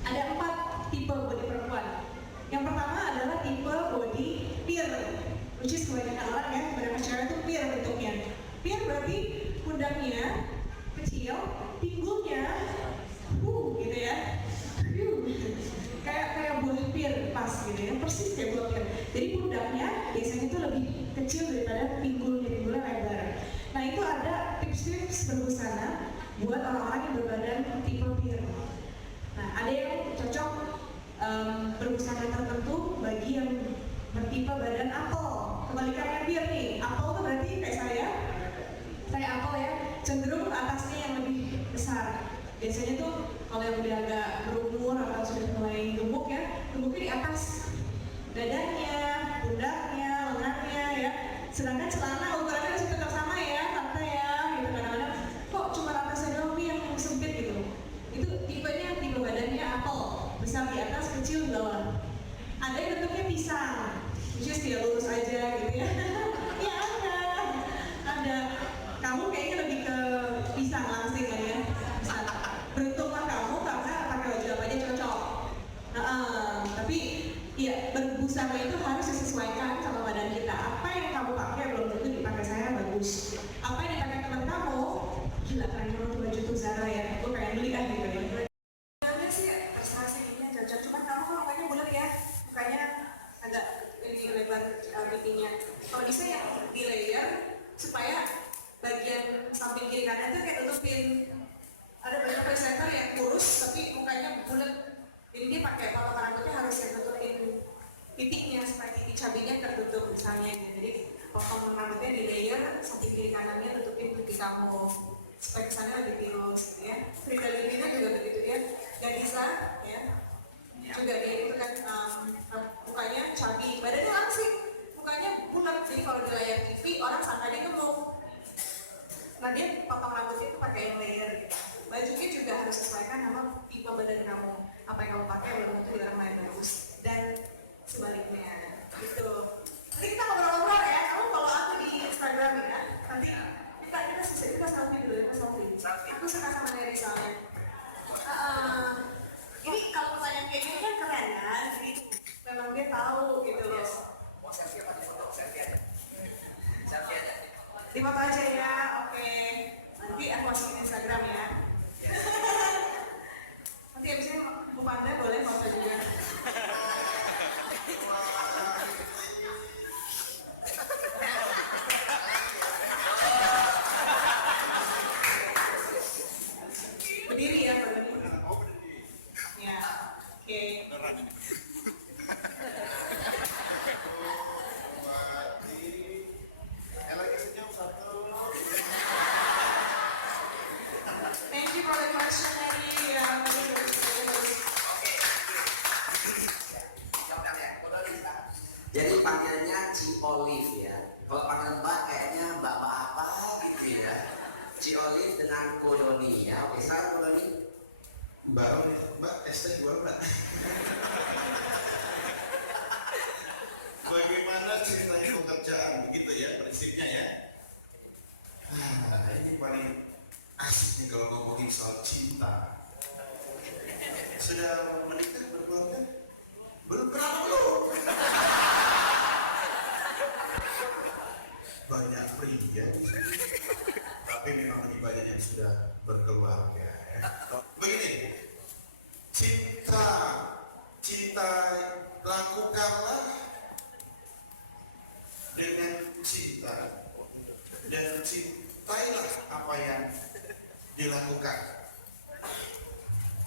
Ada 4 tipe body perempuan. Yang pertama adalah tipe body pear, which is kebanyakan orang ya, kebanyakan cewek itu pear bentuknya. Pear berarti pundaknya kecil, pinggulnya gitu ya, kayak buah pear pas gitu ya, persis kayak buah pear. Jadi pundaknya biasanya itu lebih kecil daripada pinggulnya lebar. Nah, itu ada tips-tips berbusana buat orang-orang yang berbadan tipe pear. Nah, ada yang cocok berbusana tertentu bagi yang bertipe badan apel. Kebalikannya pear nih, apel itu berarti kayak saya apel ya, cenderung atasnya yang lebih besar. Biasanya tuh kalau yang udah agak berumur atau sudah mulai gemuk ya, gemuknya di atas dadanya, pundaknya, lengannya ya. Sedangkan celana ukurannya masih tetap sama ya, tante ya, gitu. Kadang-kadang kok cuma atasnya doang nih yang sempit gitu. Itu tipenya tipe badannya apel, besar di atas, kecil di bawah. Ada yang bentuknya pisang, which is dia lurus aja gitu ya. Ya ada. Kamu kayaknya lebih ke pisang langsing ya. Beruntunglah kamu karena pakai baju apa aja cocok. Tapi ya berbusana itu harus disesuaikan sama badan kita. Apa yang kamu pakai belum tentu dipakai saya bagus. Apa yang dipakai teman kamu, gila keren banget tuh baju tuh Zara ya. Gue pengen beli kan gitu ya. Sebenarnya sih terserah sih ini cocok. Cuman kamu kan mukanya bulat ya, mukanya agak ini lebar pipinya. Kalau bisa yang di layer supaya bagian samping kiri kanan itu kayak tutupin. Ada banyak presenter yang kurus tapi mukanya bulat, jadi dia pakai potongan rambutnya harus yang tutupin titiknya supaya titik cabinya tertutup misalnya gitu. Jadi potongan rambutnya di layer, samping kiri kanannya tutupin pipi kamu supaya kesannya lebih tirus gitu ya. Frida Lilina juga begitu ya, dan Lisa ya juga dia itu kan mukanya cabi, badannya langsing, mukanya bulat, jadi kalau di layar TV orang sangka dia gemuk. Nah, dia potong rambutnya itu pakai yang layer gitu. Bajunya juga harus sesuaikan sama tipe badan kamu. Apa yang kamu pakai belum tentu di orang lain bagus. Dan sebaliknya gitu. Nanti kita ngobrol-ngobrol ya. Kamu follow aku di Instagram ya. Nanti kita selfie dulu ya, selfie. Aku suka sama Neri soalnya. Ini kalau pertanyaan kayak gini kan keren kan. Jadi memang dia tahu gitu loh. Mau selfie apa di foto? Selfie aja. Selfie aja. Di foto aja ya, oke. Nanti aku masukin Instagram ya. Nanti abisnya Bu Panda boleh foto juga. Berdiri ya, berdiri. Ya, oke. Thank you for the question, Neri. Jadi panggilannya Ci Olive ya. Kalau panggilan Mbak kayaknya Mbak apa gitu ya. Ci Olive dengan Kodoni ya. Oke, sekarang Kodoni. Mbak, ST jual Mbak. Bagaimana ceritanya pekerjaan begitu ya, prinsipnya ya. Ini paling asik nih kalau ngomongin soal cinta. Sudah menikah berkeluarga? Belum, kenapa belum? Banyak pria, tapi memang lebih banyak yang sudah berkeluarga. Begini, cinta lakukanlah dengan cinta dan cintailah apa yang dilakukan.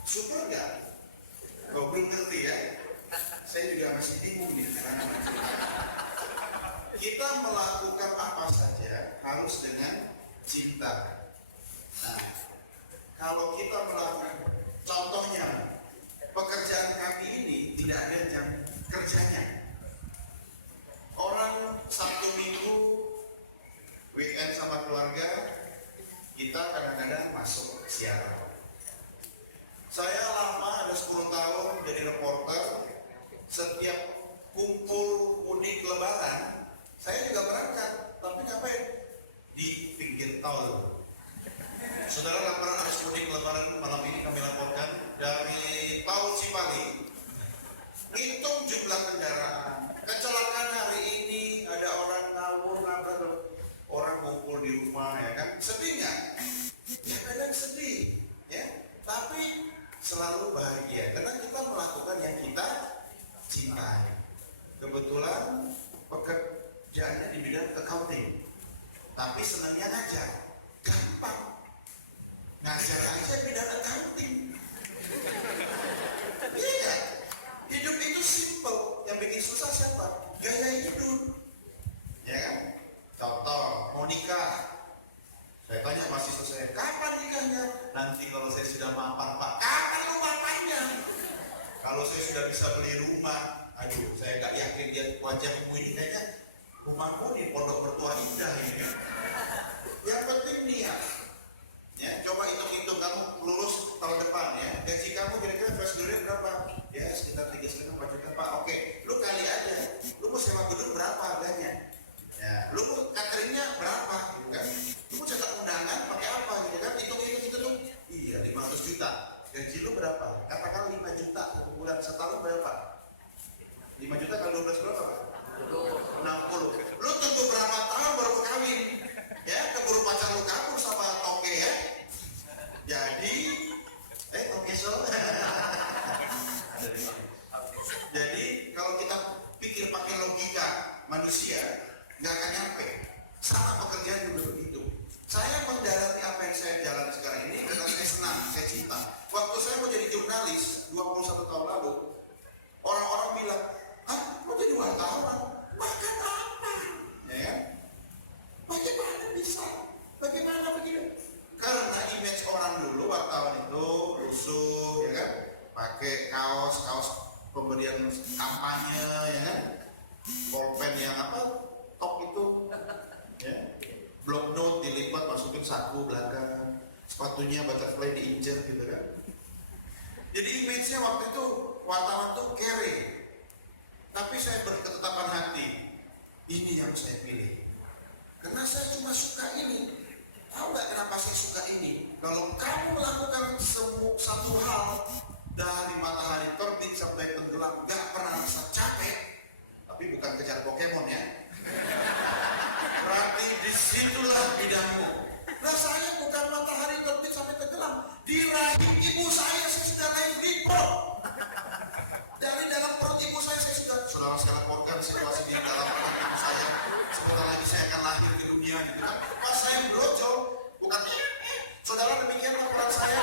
Super nggak? Kau belum ngerti ya? Saya juga masih bingung nih. Kita melakukan apa saja harus dengan cinta. Nah, kalau kita melakukan, contohnya, pekerjaan kami ini tidak ada jam kerjanya. Orang Sabtu Minggu, weekend sama keluarga, kita kadang-kadang masuk siaran. Saya lama, ada 10 tahun jadi reporter. Setiap kumpul mudik lebaran, saya juga berangkat. Tapi ngapain? Di pinggir tol. Saudara, laporan arus mudik lebaran malam ini kami laporkan dari tol Cipali. Hitung jumlah kendaraan. Kecelakaan hari ini, ada orang ngawur, nabrak orang kumpul di rumah, ya kan? Sedih nggak? Ya kadang sedih, ya. Tapi selalu bahagia karena kita melakukan yang kita cintai. Kebetulan pekerjaannya di bidang accounting, tapi senangnya ngajar. Gampang, ngajar aja bidang accounting. Iya, hidup itu simple. Yang bikin susah siapa? Gaya hidup, ya kan? Contoh, mau nikah. Saya tanya mahasiswa saya, kapan nikahnya? Nanti kalau saya sudah mapan, Pak. Kapan lu mapannya? Kalau saya sudah bisa beli rumah, aduh, saya gak yakin dia wajahmu ini kayaknya rumahmu di Pondok Mertua Indah ini. Yang penting niat. Ya, coba hitung-hitung kamu lulus tahun depan ya. Gaji kamu kira-kira fresh graduate berapa? Ya, sekitar 3,5 juta, Pak. Oke, lu kali aja. Lu mau sewa gedung berapa harganya? Ya, lu mau cateringnya berapa? Gitu kan? Lu mau cetak undangan pakai apa gitu kan? Hitung-hitung. Iya, 500 juta. Gaji lu berapa? Katakan 5 juta satu bulan. Setahun berapa? 5 juta kali 12 berapa, Pak? 60. Lu tunggu berapa tahun baru kawin? Ya, keburu pacar lu kabur sama toke ya. Jadi, toke so. Jadi, kalau kita pikir pakai logika manusia, nggak akan nyampe. Sama pekerjaan juga begitu. Saya menjalani apa yang saya jalani sekarang ini karena saya senang, saya cinta. Waktu saya mau jadi jurnalis 21 tahun lalu, orang-orang bilang, "Hah, mau jadi wartawan? Makan apa?" Ya kan? Bagaimana bisa? Bagaimana begini? Karena image orang dulu wartawan itu rusuh, ya kan? Pakai kaos pemberian kampanye, ya kan? Bolpen yang apa? Top itu, ya? Block note dilipat masukin saku belakang, sepatunya butterfly diinjek gitu kan? Jadi image-nya waktu itu wartawan tuh kere. Tapi saya berketetapan hati, ini yang saya pilih. Karena saya cuma suka ini. Tahu nggak kenapa saya suka ini? Kalau kamu melakukan satu hal dari matahari terbit sampai tenggelam, nggak pernah rasa capek. Tapi bukan kejar Pokemon ya. Berarti disitulah bidangmu. Nah, saya bukan matahari terbit sampai tenggelam. Di rahim ibu saya sudah naik lipo. Dari dalam perut ibu saya sudah. Saudara sekalian organ situasi di dalam perut ibu saya. Sebentar lagi saya akan lahir ke dunia gitu kan. Pas saya brojol, bukan. Saudara, demikian laporan saya.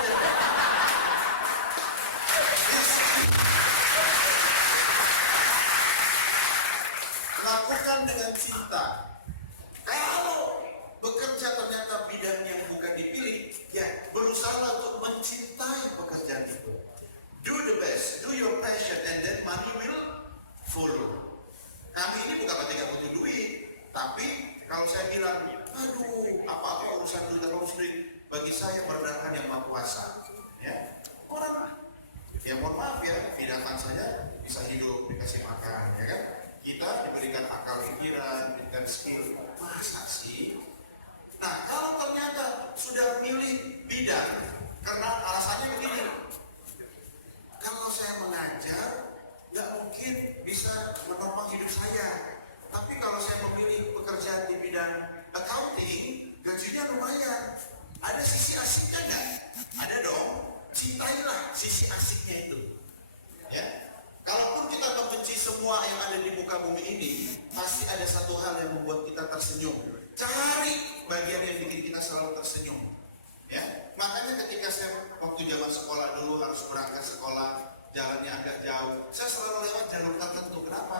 Lakukan dengan cinta. Kalau bekerja ternyata bidang yang bukan dipilih, ya berusaha untuk mencintai pekerjaan itu. Do the best, do your passion, and then money will follow. Kami ini bukan berarti gak butuh duit, tapi kalau saya bilang, aduh, apa urusan duit atau duit, bagi saya merendahkan yang Maha Kuasa. Ya, orang, ya mohon maaf ya, binatang saja bisa hidup dikasih makan, ya kan? Kita diberikan akal pikiran, diberikan skill. Masa sih? Nah, kalau ternyata sudah milih bidang, karena alasannya begini, kalau saya mengajar, nggak mungkin bisa menopang hidup saya. Tapi kalau saya memilih pekerjaan di bidang accounting, gajinya lumayan. Ada sisi asiknya nggak? Ada dong. Cintailah sisi asiknya itu. Ya. Kalaupun kita membenci semua yang ada di muka bumi ini, pasti ada satu hal yang membuat kita tersenyum. Cari bagian yang bikin kita selalu tersenyum. Ya, makanya ketika saya waktu zaman sekolah dulu harus berangkat sekolah, jalannya agak jauh, saya selalu lewat jalur tertentu. Kenapa?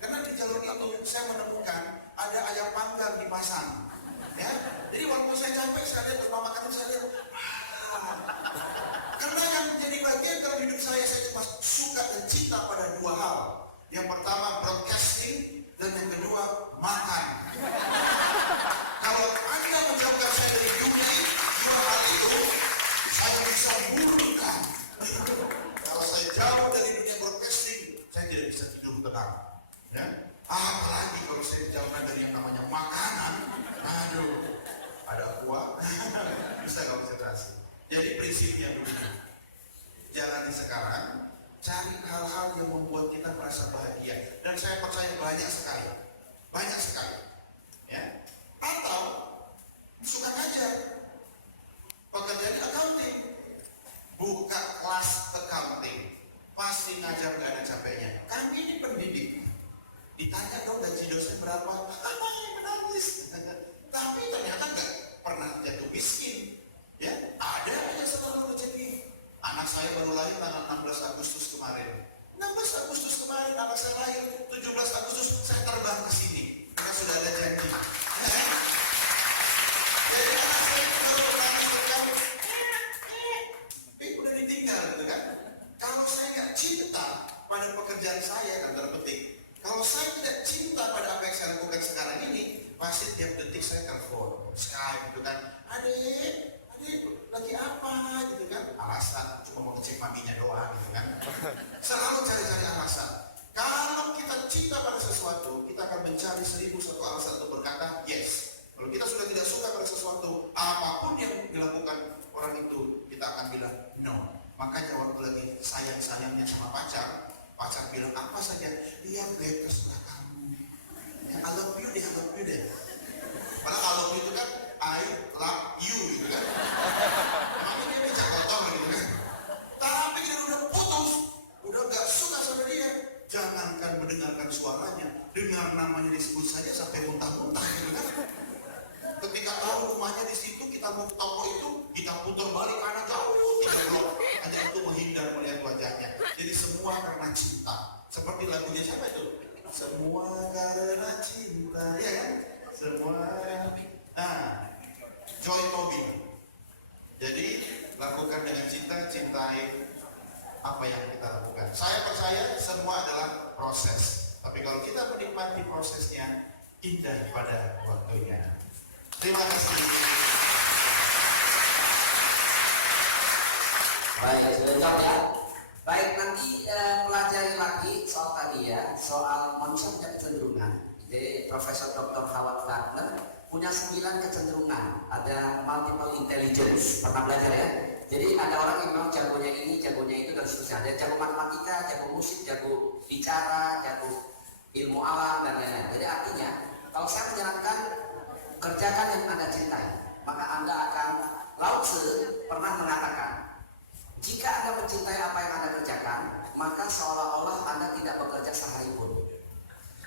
Karena di jalur itu saya menemukan ada ayam panggang dipasang. Ya, jadi waktu saya capek, saya lihat rumah makan saya lihat, karena yang menjadi bagian dalam hidup saya cuma suka dan cinta pada dua hal. Yang pertama broadcasting, dan yang kedua makan. Kalau Anda menjauhkan saya dari dunia dua hal itu, saya bisa murka. Kalau saya jauh dari dunia broadcasting, saya tidak bisa tidur tenang. Ya? Apalagi kalau saya dijauhkan dari yang namanya makanan, aduh, ada kuah, bisa konsentrasi. Jadi prinsipnya begini, jalani sekarang, cari hal-hal yang membuat kita merasa bahagia. Dan saya percaya banyak sekali, ya. Atau suka ngajar, pekerjaan accounting, buka kelas accounting, pasti ngajar gak ada capeknya. Kami ini pendidik, ditanya dong gaji dosen berapa, apa yang menangis. Tapi ternyata nggak pernah jatuh miskin, ya. Ada aja setelah rezeki. Anak saya baru lahir tanggal 16 Agustus kemarin. 16 Agustus kemarin anak saya lahir, 17 Agustus saya terbang ke sini. Karena sudah ada janji. Ya. Jadi anak saya baru menangis kamu, udah ditinggal, gitu kan? Kalau saya nggak cinta pada pekerjaan saya, tanda petik, kalau saya tidak cinta pada apa yang saya lakukan sekarang ini, pasti tiap detik saya telepon, Skype, gitu kan? Adik, lagi apa, gitu kan? Alasan cuma mau ngecek maminya doang, gitu kan? Selalu cari-cari alasan. Kalau kita cinta pada sesuatu, kita akan mencari 1001 alasan untuk berkata yes. Kalau kita sudah tidak suka pada sesuatu, apapun yang dilakukan orang itu, kita akan bilang no. Makanya waktu lagi sayang-sayangnya sama pacar bilang apa saja, dia terserah kamu. Ya, I love you deh. Padahal I love you itu kan I love you, gitu kan. Makanya dia bisa kotor, gitu kan. Tapi dia udah putus, udah gak suka sama dia. Jangankan mendengarkan suaranya, dengar namanya disebut saja sampai muntah-muntah, gitu kan. Ketika tahu rumahnya di situ, kita mau ke toko itu, kita putar balik anak jauh 3 blok hanya untuk menghindar melihat wajahnya. Jadi semua karena cinta. Seperti lagunya siapa itu? Semua karena cinta, ya kan? Semua. Nah, Joy Tobin. Jadi lakukan dengan cinta, cintai apa yang kita lakukan. Saya percaya semua adalah proses. Tapi kalau kita menikmati prosesnya, indah pada waktunya. Terima kasih. Baik, sudah jawab ya. Baik, nanti pelajari lagi soal tadi ya, soal manusia punya kecenderungan. Jadi Profesor Dr. Howard Gardner punya 9 kecenderungan. Ada multiple intelligence, pernah belajar ya. Jadi ada orang yang memang jagonya ini, jagonya itu, dan seterusnya. Ada jago matematika, jago musik, jago bicara, jago ilmu alam, dan lain-lain. Jadi artinya, kalau saya menyarankan kerjakan yang Anda cintai, maka Anda akan, Lao Tzu pernah mengatakan, jika Anda mencintai apa yang Anda kerjakan, maka seolah-olah Anda tidak bekerja sehari pun.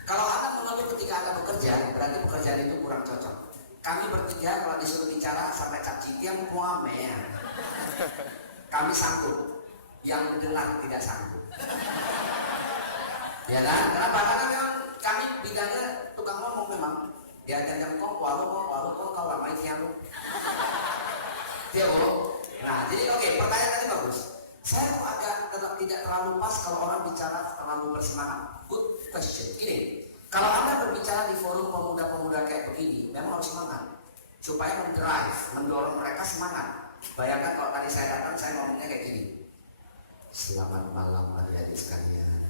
Kalau Anda mengeluh ketika Anda bekerja, berarti pekerjaan itu kurang cocok. Kami bertiga kalau disuruh bicara sampai caci tiang puame, kami sanggup, yang mendengar tidak sanggup. Ya kan? Kenapa? Karena memang kami bidangnya tukang ngomong memang. Diajarkan kok walau kau ramai tiang. Ya bu. Nah, jadi oke, pertanyaan tadi bagus. Saya kok agak tidak terlalu pas kalau orang bicara terlalu bersemangat. Good question. Gini, kalau Anda berbicara di forum pemuda-pemuda kayak begini, memang harus semangat supaya mendorong mereka semangat. Bayangkan kalau tadi saya datang, saya ngomongnya kayak gini. Selamat malam adik-adik sekalian.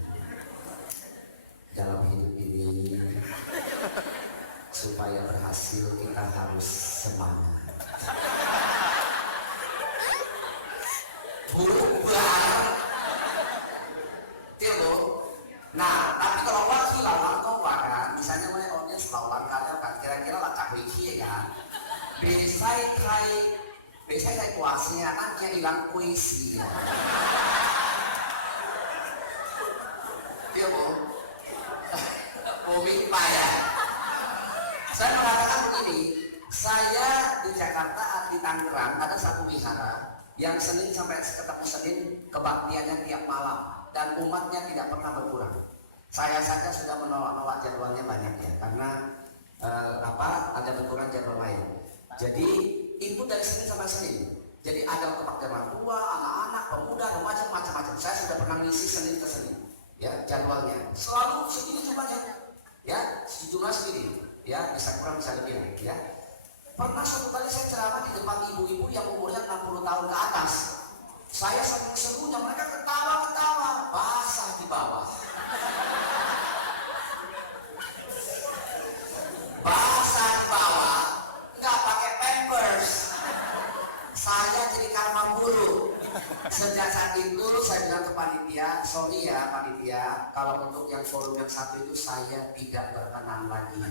Dalam hidup ini, supaya berhasil kita harus semangat. Berubah, tiap. Nah, tapi kalau wakil lawan kau kan, misalnya mulai audiens lawan kalian kan, kira-kira lah tak wiki ya kan. Biasanya kuasnya kan yang hilang puisi. Tiap, komik ya. Saya mengatakan begini, saya di Jakarta, di Tangerang ada satu wihara yang Senin sampai ketemu Senin kebaktiannya tiap malam dan umatnya tidak pernah berkurang. Saya saja sudah menolak-nolak jadwalnya banyak ya, karena ada benturan jadwal main. Jadi itu dari Senin sampai Senin. Jadi ada kepada orang tua, anak-anak, pemuda, remaja, macam-macam. Saya sudah pernah ngisi Senin ke Senin, ya jadwalnya. Selalu segini jumlahnya, ya sejumlah segini, ya bisa kurang bisa lebih, ya. Pernah suatu kali saya ceramah di depan ibu-ibu yang umurnya 60 tahun ke atas. Saya saking serunya mereka ketawa-ketawa, basah di bawah. Basah di bawah, nggak pakai pampers. Saya jadi karma buruk. Sejak saat itu saya bilang ke panitia, sorry ya panitia, kalau untuk yang forum yang satu itu saya tidak berkenan lagi.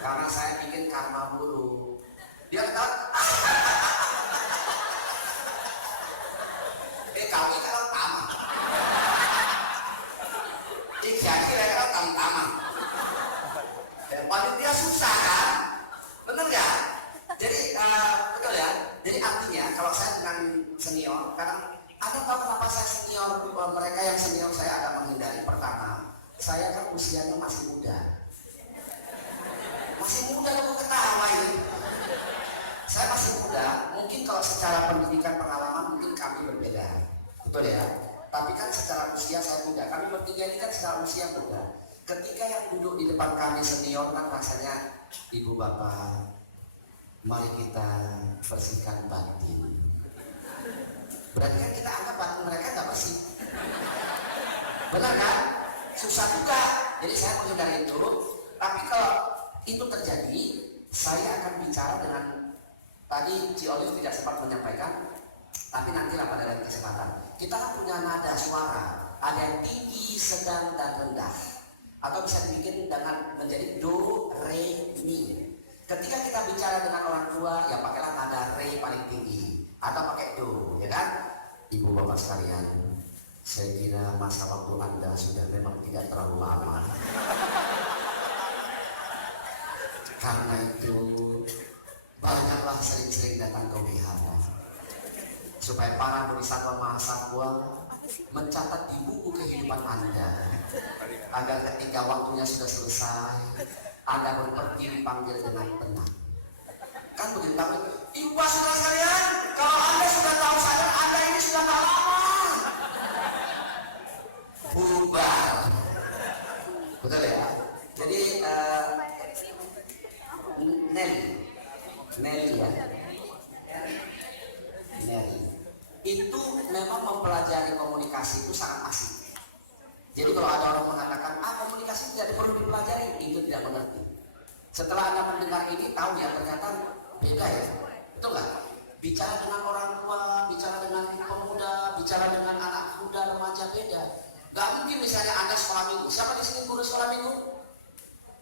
Karena saya bikin karma buruk. Dia kata, kami kalau tamat. Kira-kira kalau tamat. Dan panitia susah kan? Bener nggak? Jadi betul ya. Jadi artinya kalau saya dengan senior, kadang ada tahu kenapa saya senior, mereka yang senior saya agak menghindari. Pertama, saya kan usianya masih muda. Masih muda lu ketawa ini. Saya masih muda, mungkin kalau secara pendidikan pengalaman mungkin kami berbeda, betul ya. Tapi kan secara usia saya muda, kami bertiga ini kan secara usia muda. Ketika yang duduk di depan kami senior kan rasanya ibu bapak, mari kita bersihkan batin. Berarti kan kita anggap batin mereka nggak bersih, benar kan? Susah juga. Jadi saya menghindari itu. Tapi kalau itu terjadi, saya akan bicara dengan tadi Ci Olive tidak sempat menyampaikan, tapi nantilah pada lain kesempatan. Kita kan punya nada suara, ada yang tinggi, sedang, dan rendah. Atau bisa dibikin dengan menjadi do, re, mi. Ketika kita bicara dengan orang tua, ya pakailah nada re paling tinggi. Atau pakai do, ya kan? Ibu bapak sekalian, saya kira masa waktu Anda sudah memang tidak terlalu lama. Karena itu, banyaklah sering-sering datang ke wihara supaya para bodhisattva mahasatwa mencatat di buku kehidupan Anda agar ketika waktunya sudah selesai Anda berpergi dipanggil dengan tenang. Kan begitu banget. Ibu saudara sekalian, kalau Anda sudah tahu sadar Anda ini sudah tak lama, bubar. Betul ya. Jadi Nelly ya, Nelly itu memang mempelajari komunikasi itu sangat asik. Jadi kalau ada orang mengatakan komunikasi tidak perlu dipelajari, itu tidak mengerti. Setelah Anda mendengar ini tahu ya ternyata beda ya, betul nggak? Bicara dengan orang tua, bicara dengan pemuda, bicara dengan anak muda, remaja beda. Gak mungkin misalnya Anda sekolah minggu, siapa di sini guru sekolah minggu?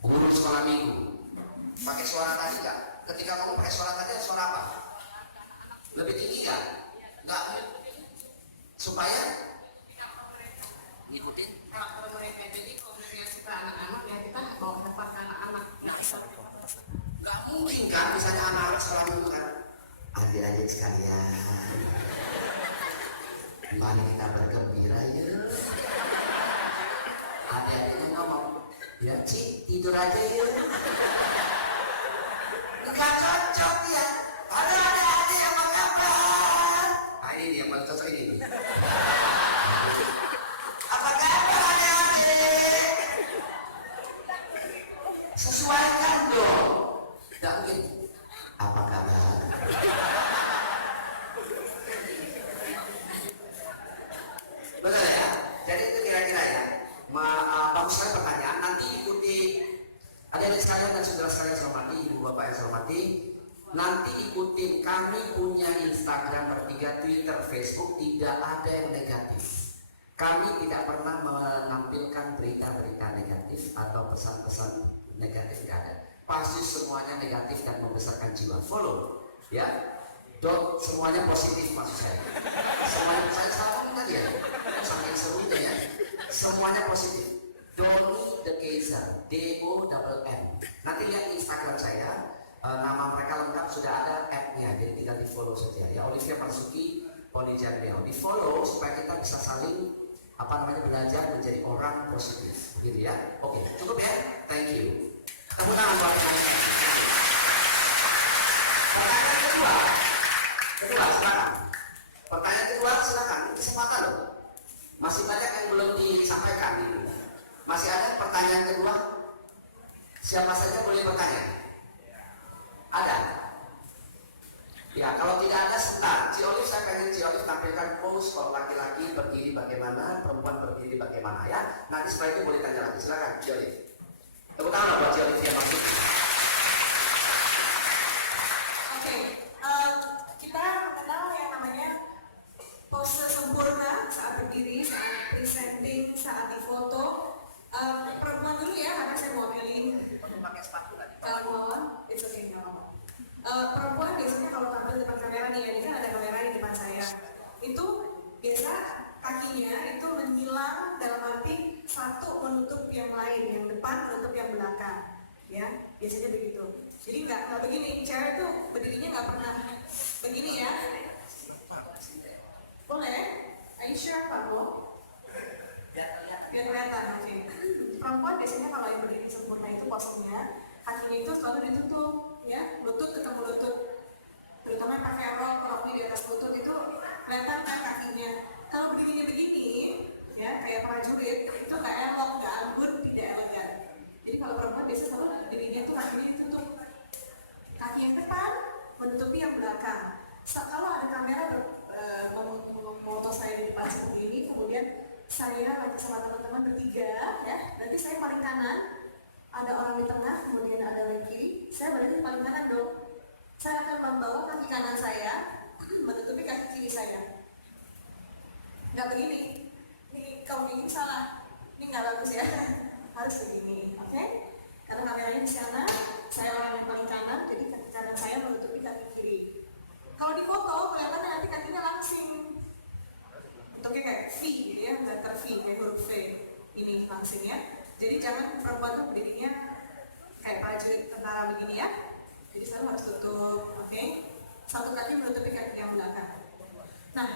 Guru sekolah minggu. Pakai suara tadi nggak? Ketika kamu pakai suara tadi, suara apa? Lebih tinggi nggak? Nggak. Supaya ngikutin. Kalau mereka jadi komunikasi ke anak-anak ya kita bawa tempat ke anak-anak. Nggak mungkin kan? Misalnya anak-anak sekolah minggu kan? Adik-adik sekalian, mari kita bergembira ya. Adik-adiknya ngomong, ya Ci tidur aja ya. Enggak cocok ya. Ada adik-adik yang mengapa? Ini nih yang paling cocok ini. Apa kabar adik-adik? Sesuaikan dong. Enggak mungkin. Apa kabar? Betul ya? Jadi itu kira-kira ya. Bagus sekali pertanyaan. Nanti ikuti adik-adik sekalian dan saudara sekalian yang saya hormati, ibu bapak yang saya hormati. Nanti ikutin, kami punya Instagram bertiga, Twitter, Facebook, tidak ada yang negatif. Kami tidak pernah menampilkan berita-berita negatif atau pesan-pesan negatif, tidak ada. Pasti semuanya negatif dan membesarkan jiwa. Follow, ya. Semuanya positif maksud saya. Semuanya saya selalu tadi ya, saking serunya ya. Semuanya positif. Doni The Kaiser, DONN. Nanti lihat Instagram saya, nama mereka lengkap sudah ada app-nya, jadi tinggal di follow saja ya. Olivia Marzuki, Poni Jandeo. Di follow supaya kita bisa saling belajar menjadi orang positif, begitu ya. Oke, cukup ya. Thank you. Tepuk tangan buat Indonesia. Pertanyaan kedua, silakan. Pertanyaan kedua silakan, kesempatan loh. Masih banyak yang belum disampaikan gitu. Masih ada pertanyaan kedua? Siapa saja boleh bertanya? Ada? Ya, kalau tidak ada sebentar. Ci Olive, saya pengen Ci Olive tampilkan pose kalau laki-laki berdiri bagaimana, perempuan berdiri bagaimana ya. Nanti setelah itu boleh tanya lagi. Silakan Ci Olive. Tepuk tangan buat Ci Olive yang masuk. Oke, kita mengenal yang namanya pose sempurna saat berdiri, saat presenting, saat difoto. Perempuan dulu ya, karena saya mau pilih. Pakai sepatu tadi. Kalau it's okay, nggak apa-apa. Perempuan biasanya kalau tampil depan kamera nih, ini kan ada kamera di depan saya. Itu biasa kakinya itu menyilang dalam arti satu menutup yang lain, yang depan menutup yang belakang, ya biasanya begitu. Jadi nggak begini, cewek tuh berdirinya nggak pernah begini ya. Boleh? Are you sure, Pak Bo? Biar kelihatan, oke. Perempuan biasanya kalau yang berdiri sempurna itu posenya kakinya itu selalu ditutup, ya, lutut ketemu lutut. Terutama yang pakai roknya di atas lutut itu kelihatan kan kakinya. Kalau berdirinya begini, ya kayak prajurit, itu nggak elok, nggak anggun, tidak elegan. Jadi kalau perempuan biasanya selalu berdirinya itu kakinya ditutup. Kaki yang depan menutupi yang belakang. Kalau ada kamera foto saya di depan seperti ini, kemudian saya lagi sama teman-teman bertiga, ya, nanti saya paling kanan, ada orang di tengah, kemudian ada lagi kiri, saya berarti paling kanan dong. Saya akan membawa kaki kanan saya menutupi kaki kiri saya. Nggak begini, ini kalau begini salah, ini nggak bagus ya, harus begini, oke? Karena kameranya di sana, saya orang yang paling kanan, jadi kaki kanan saya menutupi kaki kiri. Kalau di foto, kelihatannya nanti kakinya langsing. Bentuknya kayak V, ya, letter V, kayak huruf V. Ini langsing ya. Jadi jangan perempuan tuh berdirinya kayak prajurit tentara begini ya. Jadi selalu harus tutup, oke? Satu kaki menutupi kaki yang belakang. Nah,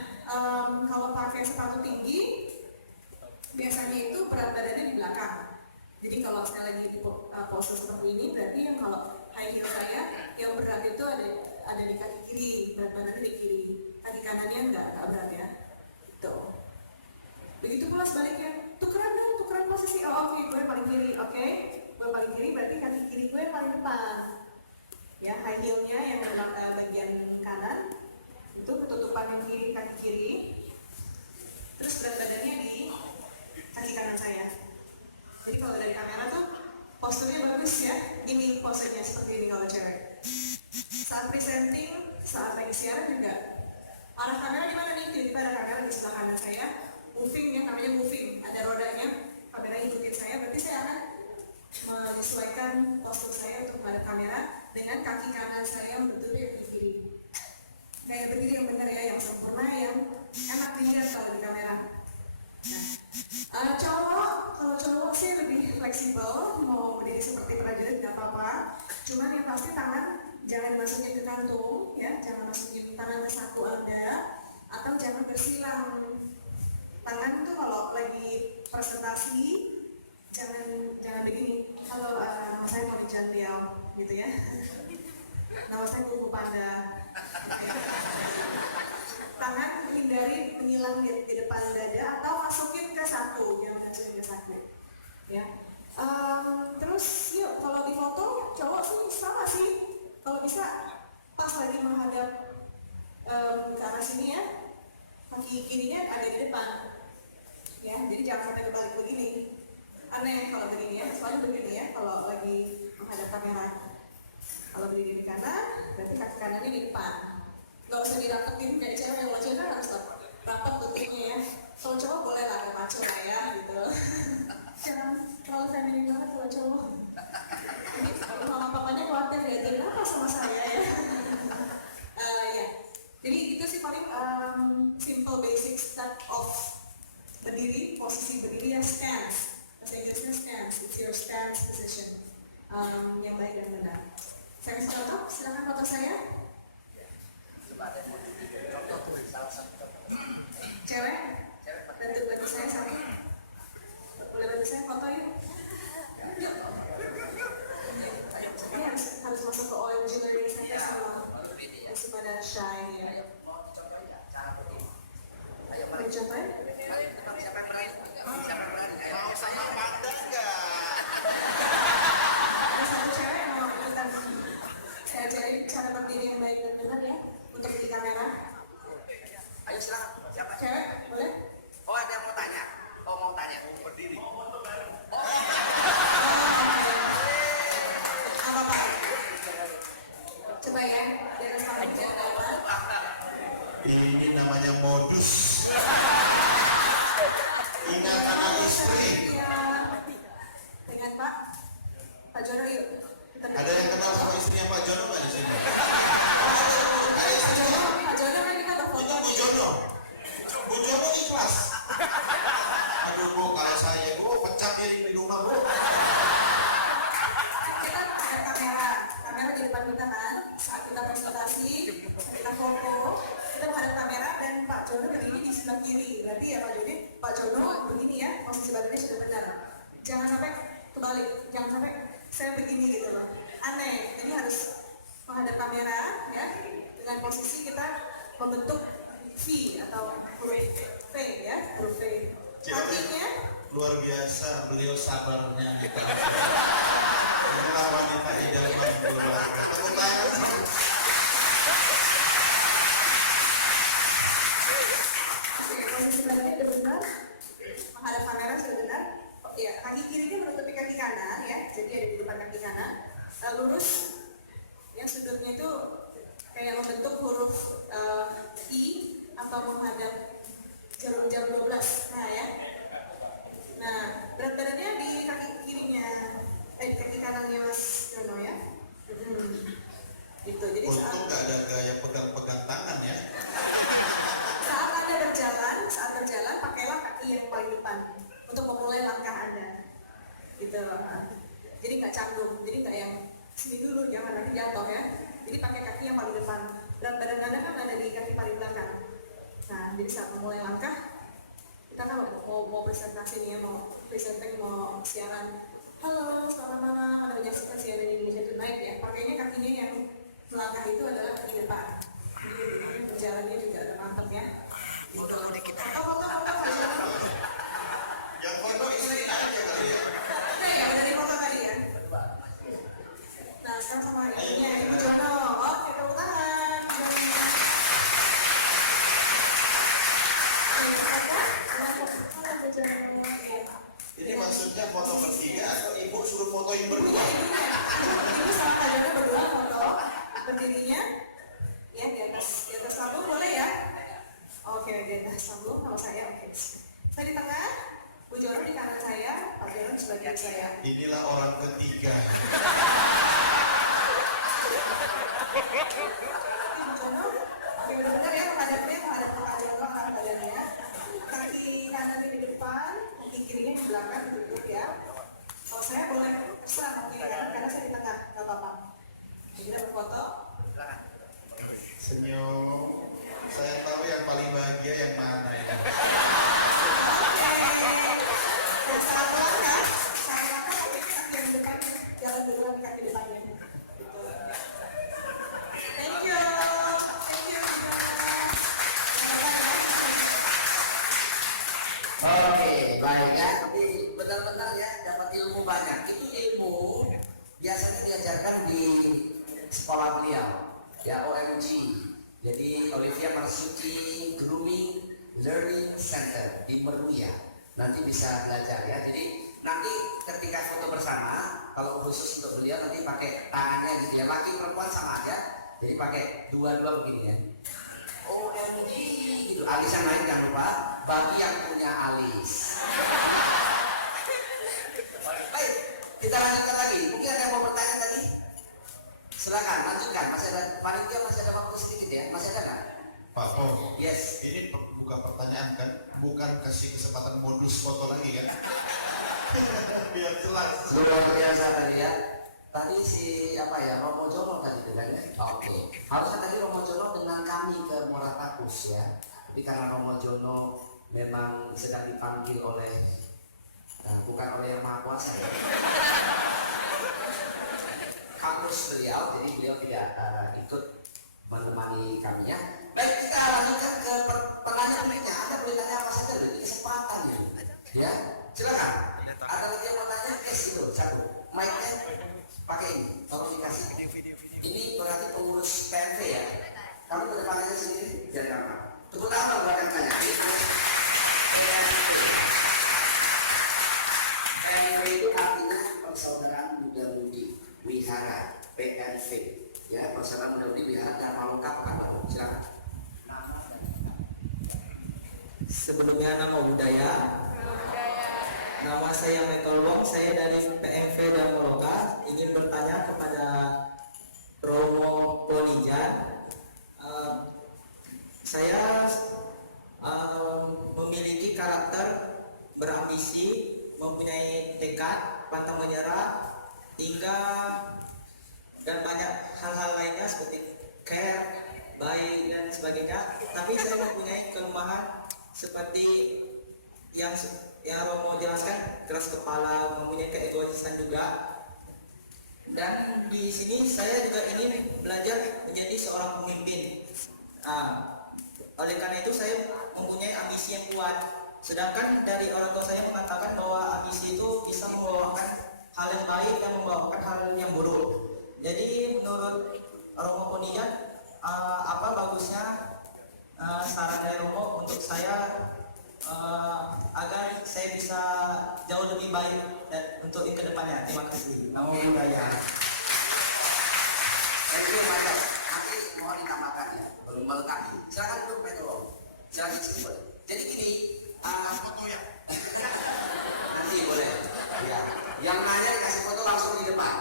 kalau pakai sepatu tinggi, biasanya itu berat badannya di belakang. Jadi kalau sekali lagi di pose seperti ini, berarti yang kalau high heel saya, yang berat itu ada di kaki kiri, berat badannya di kiri. Kaki kanannya nggak berat ya. Tuh. Begitu pula sebaliknya, tukeran posisi. Oh oke, gue paling kiri, oke? Gue paling kiri berarti kaki kiri gue yang paling depan. Ya, high heel-nya yang bagian kanan itu ketutupan yang kiri, kaki kiri. Terus berat badannya di kaki kanan saya. Jadi kalau dari kamera tuh posturnya bagus ya. Ini posenya seperti ini kalau cewek. Saat presenting, saat lagi siaran juga. Arah kamera di mana nih? Tiba-tiba ada kamera di sebelah kanan saya. Moving ya, namanya moving. Ada rodanya. Kamera ikutin saya. Berarti saya akan menyesuaikan postur saya untuk menghadap kamera dengan kaki kanan saya menutupi kaki kiri. Kayak berdiri yang benar ya, yang sempurna, yang enak dilihat kalau di kamera. Nah, kalau cowok sih lebih fleksibel, mau berdiri seperti prajurit nggak apa-apa. Cuman yang pasti tangan jangan masukin ke kantung, ya, jangan masukin tangan ke saku Anda, atau jangan bersilang. Tangan tuh kalau lagi presentasi jangan begini. Halo, nama saya Monijan Liao, gitu ya. Nama saya Kuku Panda. Tangan hindari menyilang di depan dada atau masukin ke saku, yang masukin ke saku, ya. Terus yuk, kalau di foto cowok sih sama sih. Kalau bisa pas lagi menghadap ke arah sini ya, kaki kirinya ada di depan, ya. Jadi jangan sampai kebalik begini. Aneh kalau begini ya, selalu begini ya. Kalau lagi menghadap kamera, kalau berdiri di kanan, berarti kaki kanannya di depan. Gak usah dirapetin kayak cewek, yang cewek kan harus rapat bentuknya ya. Kalau cowok boleh lah, ada maco lah ya gitu. Jangan terlalu feminin banget kalau cowok. Ini mama papanya khawatir diajarin apa sama saya ya. Ya. Jadi itu sih paling simple basic step of berdiri, posisi berdiri yang stance. Bahasa Inggrisnya stance, it's your stance position. Yang baik dan benar. Saya kasih contoh, silakan foto saya. Cewek, bantu saya sampai. Boleh bantu saya foto yuk. Yuk. Pak Jono begini ya, posisi badannya sudah benar. Jangan sampai kebalik, jangan sampai saya begini gitu loh. Aneh, jadi harus menghadap kamera ya, dengan posisi kita membentuk V atau huruf V ya, huruf V. Kakinya luar biasa, beliau sabarnya kita. Inilah wanita idaman keluarga. Tepuk tangan. Oke, posisi badannya sudah benar, menghadap kamera sudah benar. Oh, ya, kaki kirinya menutupi kaki kanan ya, jadi ada di depan kaki kanan. Lurus, yang sudutnya itu kayak membentuk huruf I atau menghadap jarum jam 12. Nah ya. Nah, berat badannya di kaki kirinya, di kaki kanannya Mas Jono ya. Gitu. Jadi Untung nggak ada gaya pegang-pegang tangan ya. saat berjalan pakailah kaki yang paling depan untuk memulai langkah Anda. Gitu. Jadi nggak canggung, jadi nggak yang sini dulu, jangan nanti jatuh ya. Jadi pakai kaki yang paling depan. Berat badan Anda kan ada di kaki paling belakang. Nah, jadi saat memulai langkah, kita kan mau presentasi nih ya, mau presenting, mau siaran. Halo, selamat malam, Anda menyaksikan CNN Indonesia Tonight ya. Pakainya kakinya yang melangkah itu adalah kaki depan. Jadi berjalannya juga ada mantep ya. Gitu. Foto. Yang foto istri aja kali ya. Ya, udah di foto tadi ya. Nah, sekarang sama ini ya, Ibu Jono. Oke, tepuk tangan. Ini maksudnya foto bertiga atau ibu suruh fotoin berdua? Ibu sama Pak Jono berdua foto berdirinya ya di atas lambung boleh ya? Oke, di atas lambung sama saya. Oke. Saya di tengah, Bu Jono di kanan saya, Pak Jono di sebelah kiri saya. Inilah orang ketiga. Ibu Jono, oke benar-benar ya menghadap Pak Jono arah badannya. Kaki kanan di depan, kaki kirinya di belakang ditutup ya. Kalau saya boleh terserah mau kiri kanan karena saya di tengah, nggak apa-apa. Jadi kita berfoto. Senyum. Saya tahu yang paling bahagia yang mana ya. Saat langkah kaki yang depan jalan duluan kaki depannya. Gitu. Thank you. Oke, baik ya. Tapi benar-benar ya dapat ilmu banyak. Itu ilmu biasanya diajarkan di sekolah beliau, ya OMG. Jadi Olivia Marsuki Grooming Learning Center di Meruya. Nanti bisa belajar ya. Jadi nanti ketika foto bersama, kalau khusus untuk beliau nanti pakai tangannya gitu ya. Laki perempuan sama aja. Jadi pakai dua-dua begini ya. OMG gitu. Alisnya naik jangan lupa. Bagi yang punya alis. Baik, kita lanjutkan lagi. Mungkin ada yang mau bertanya tadi? Silakan, lanjutkan. Masih ada panitia, masih ada waktu sedikit ya. Masih ada nggak? Pak Pong, Yes. ini bukan pertanyaan kan? Bukan kasih kesempatan modus foto lagi kan? Biar jelas. Luar biasa tadi ya. Tadi si apa ya, Romo Jono tadi bilangnya. Oke. Harusnya tadi Romo Jono dengan kami ke Muara Takus ya. Tapi karena Romo Jono memang sedang dipanggil oleh bukan oleh Yang Maha Kuasa ya. Kampus beliau, jadi beliau tidak ikut menemani kami ya. Baik, kita lanjutkan ke pertanyaan berikutnya. Anda boleh tanya apa saja, ini kesempatan ini. Ya, silakan. Ada lagi yang mau tanya? Itu satu. Mic-nya pakai ini, tolong dikasih. Ini berarti pengurus PNV ya. Kamu ke depan aja sendiri, jangan lama. Tepuk tangan buat yang tanya. PNV itu artinya persaudaraan muda-mudi wihara, PNV. Ya, persaudaraan muda-mudi wihara, nama lengkap apa? Silakan. Sebelumnya nama budaya. Nama saya Metolwong, saya dari PMV dan Moroka. Ingin bertanya kepada Romo Ponijan. Saya memiliki karakter berambisi, mempunyai tekad, pantang menyerah, hingga dan banyak hal-hal lainnya seperti care, baik dan sebagainya. Tapi saya mempunyai kelemahan seperti yang Romo jelaskan, keras kepala, mempunyai keegoisan juga. Dan di sini saya juga ingin belajar menjadi seorang pemimpin. Oleh karena itu saya mempunyai ambisi yang kuat. Sedangkan dari orang tua saya mengatakan bahwa ambisi itu bisa membawakan hal yang baik dan membawakan hal yang buruk. Jadi menurut Romo Ponian, apa bagusnya saran dari Romo untuk saya agar saya bisa jauh lebih baik dan untuk ke depannya. Terima kasih. Namo Buddhaya. Thank you, Michael. Nanti mohon ditambahkan ya, belum melengkapi. Silakan duduk, Pedro. Silakan sini boleh. Jadi gini, foto ya. Nanti boleh. Ya. Yang nanya dikasih foto langsung di depan.